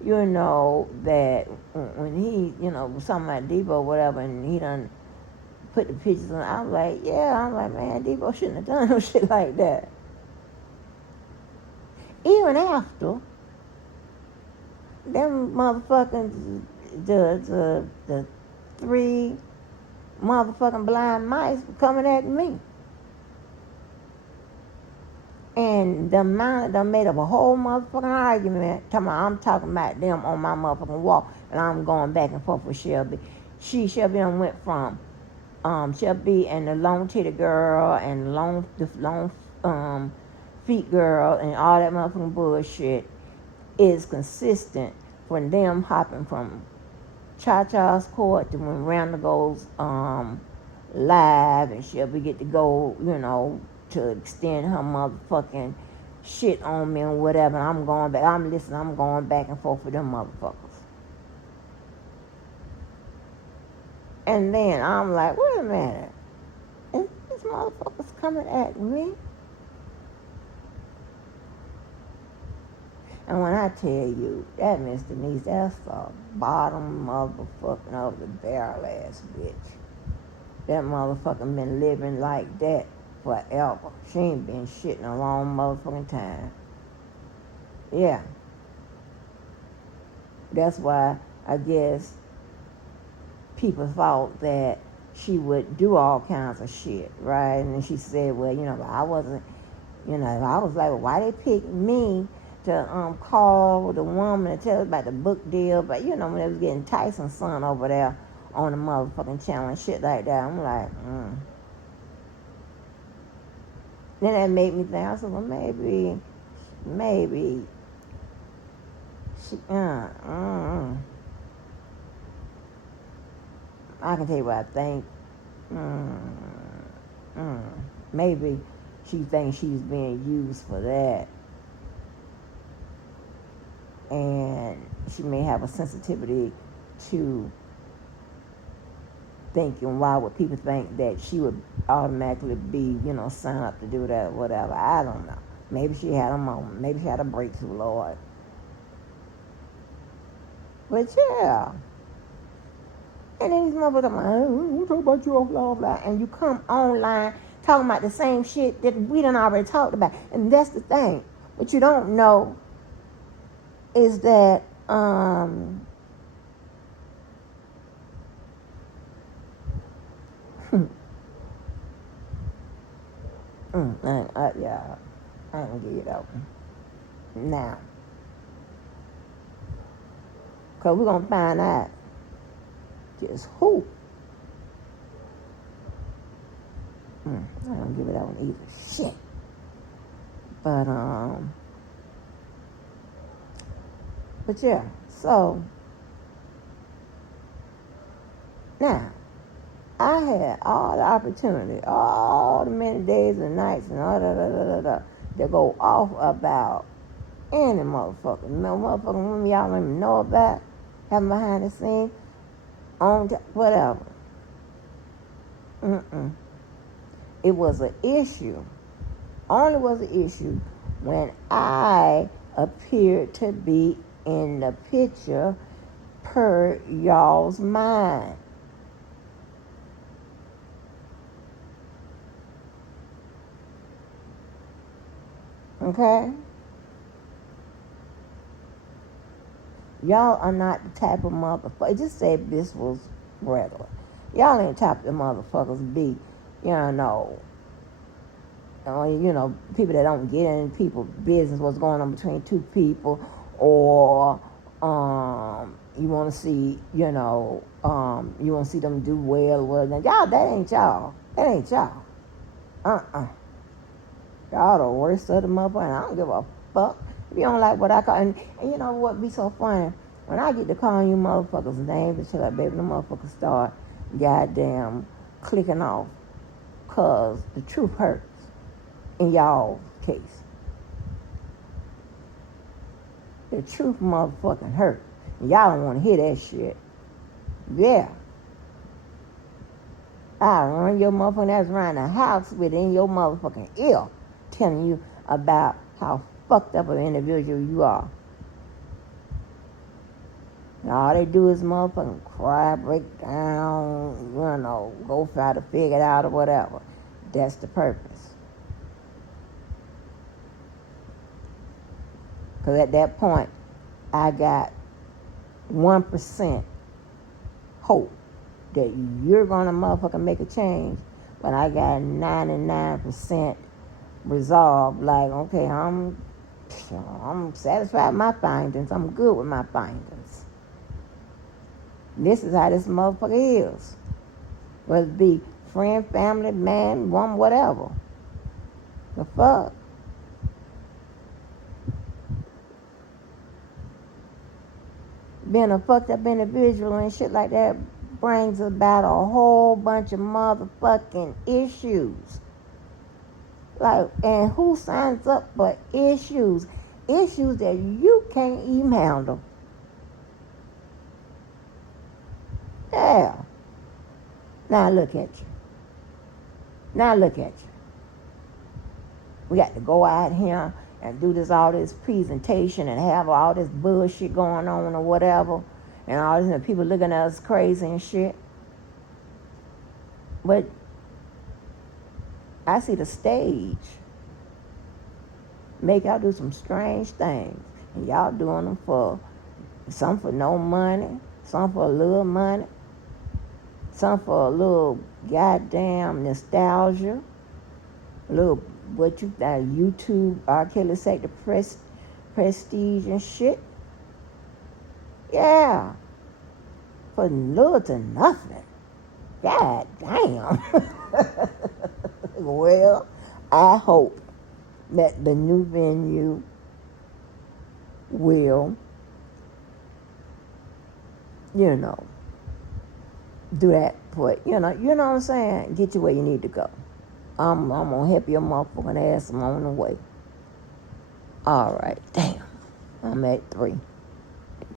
that when he, was talking about Debo or whatever, and he done put the pictures on, I'm like, man, Debo shouldn't have done no shit like that. Even after them motherfucking, the 3 motherfucking blind mice were coming at me. And the amount them made up a whole motherfucking argument. I'm talking about them on my motherfucking walk, and I'm going back and forth with Shelby. Shelby done went from Shelby and the long titty girl and the long feet girl and all that motherfucking bullshit is consistent from them hopping from Cha-Cha's court to when Randall goes live and Shelby get to go, to extend her motherfucking shit on me and whatever. I'm going back. I'm listening. I'm going back and forth with them motherfuckers. And then I'm like, wait a minute. Is these motherfuckers coming at me? And when I tell you, that Miss Denise, that's the bottom motherfucking of the barrel ass bitch. That motherfucker been living like that forever. She ain't been shitting a long motherfucking time. Yeah. That's why I guess people thought that she would do all kinds of shit, right? And then she said, well, I wasn't, I was like, well, why they pick me to call the woman and tell her about the book deal? But, when they was getting Tyson's son over there on the motherfucking channel and shit like that, I'm like, Then that made me think, I said, well, maybe she, I can tell you what I think. Maybe she thinks she's being used for that. And she may have a sensitivity to thinking, why would people think that she would automatically be, sign up to do that or whatever. I don't know. Maybe she had a moment. Maybe she had a breakthrough, Lord. But yeah. And then these motherfuckers are like, we talk about you offline. And you come online talking about the same shit that we done already talked about. And that's the thing. What you don't know is that Yeah, I ain't gonna give you that one. Now, because we're going to find out just who. I don't give it that one either. Shit. But yeah, so now I had all the opportunity, all the many days and nights and all to go off about any motherfucker. No motherfucking women y'all don't even know about, having behind the scenes, whatever. It was an issue. Only was an issue when I appeared to be in the picture per y'all's mind. Okay? Y'all are not the type of motherfucker. Just say this was regular. Y'all ain't the type of motherfuckers be, people that don't get in people's business, what's going on between two people, or you want to see, you want to see them do well. Y'all, that ain't y'all. That ain't y'all. Y'all the worst of the motherfucker, and I don't give a fuck. If you don't like what I call, and you know what be so funny? When I get to calling you motherfuckers names and shit like, baby, the motherfuckers start goddamn clicking off. Cause the truth hurts in y'all case. The truth motherfucking hurt. Y'all don't want to hear that shit. Yeah. I run your motherfucking ass around the house within your motherfucking ear telling you about how fucked up an individual you are. And all they do is motherfucking cry, break down, go try to figure it out or whatever. That's the purpose. Because at that point, I got 1% hope that you're going to motherfucking make a change. But I got 99% resolve, like, okay, I'm satisfied with my findings. I'm good with my findings. This is how this motherfucker is. Whether it be friend, family, man, woman, whatever. The fuck? Being a fucked up individual and shit like that brings about a whole bunch of motherfucking issues. Like, and who signs up for issues? Issues that you can't even handle. Yeah. Now look at you. We got to go out here and do all this presentation and have all this bullshit going on or whatever. And all these people looking at us crazy and shit. But I see the stage make y'all do some strange things. And y'all doing them for some for no money, some for a little money, some for a little goddamn nostalgia, a little YouTube, R. Kelly say the prestige and shit. Yeah. For little to nothing. God damn. Well, I hope that the new venue will, do that for, you know what I'm saying? Get you where you need to go. I'm gonna help your motherfucking ass. I'm on the way. All right, damn. I'm at 3.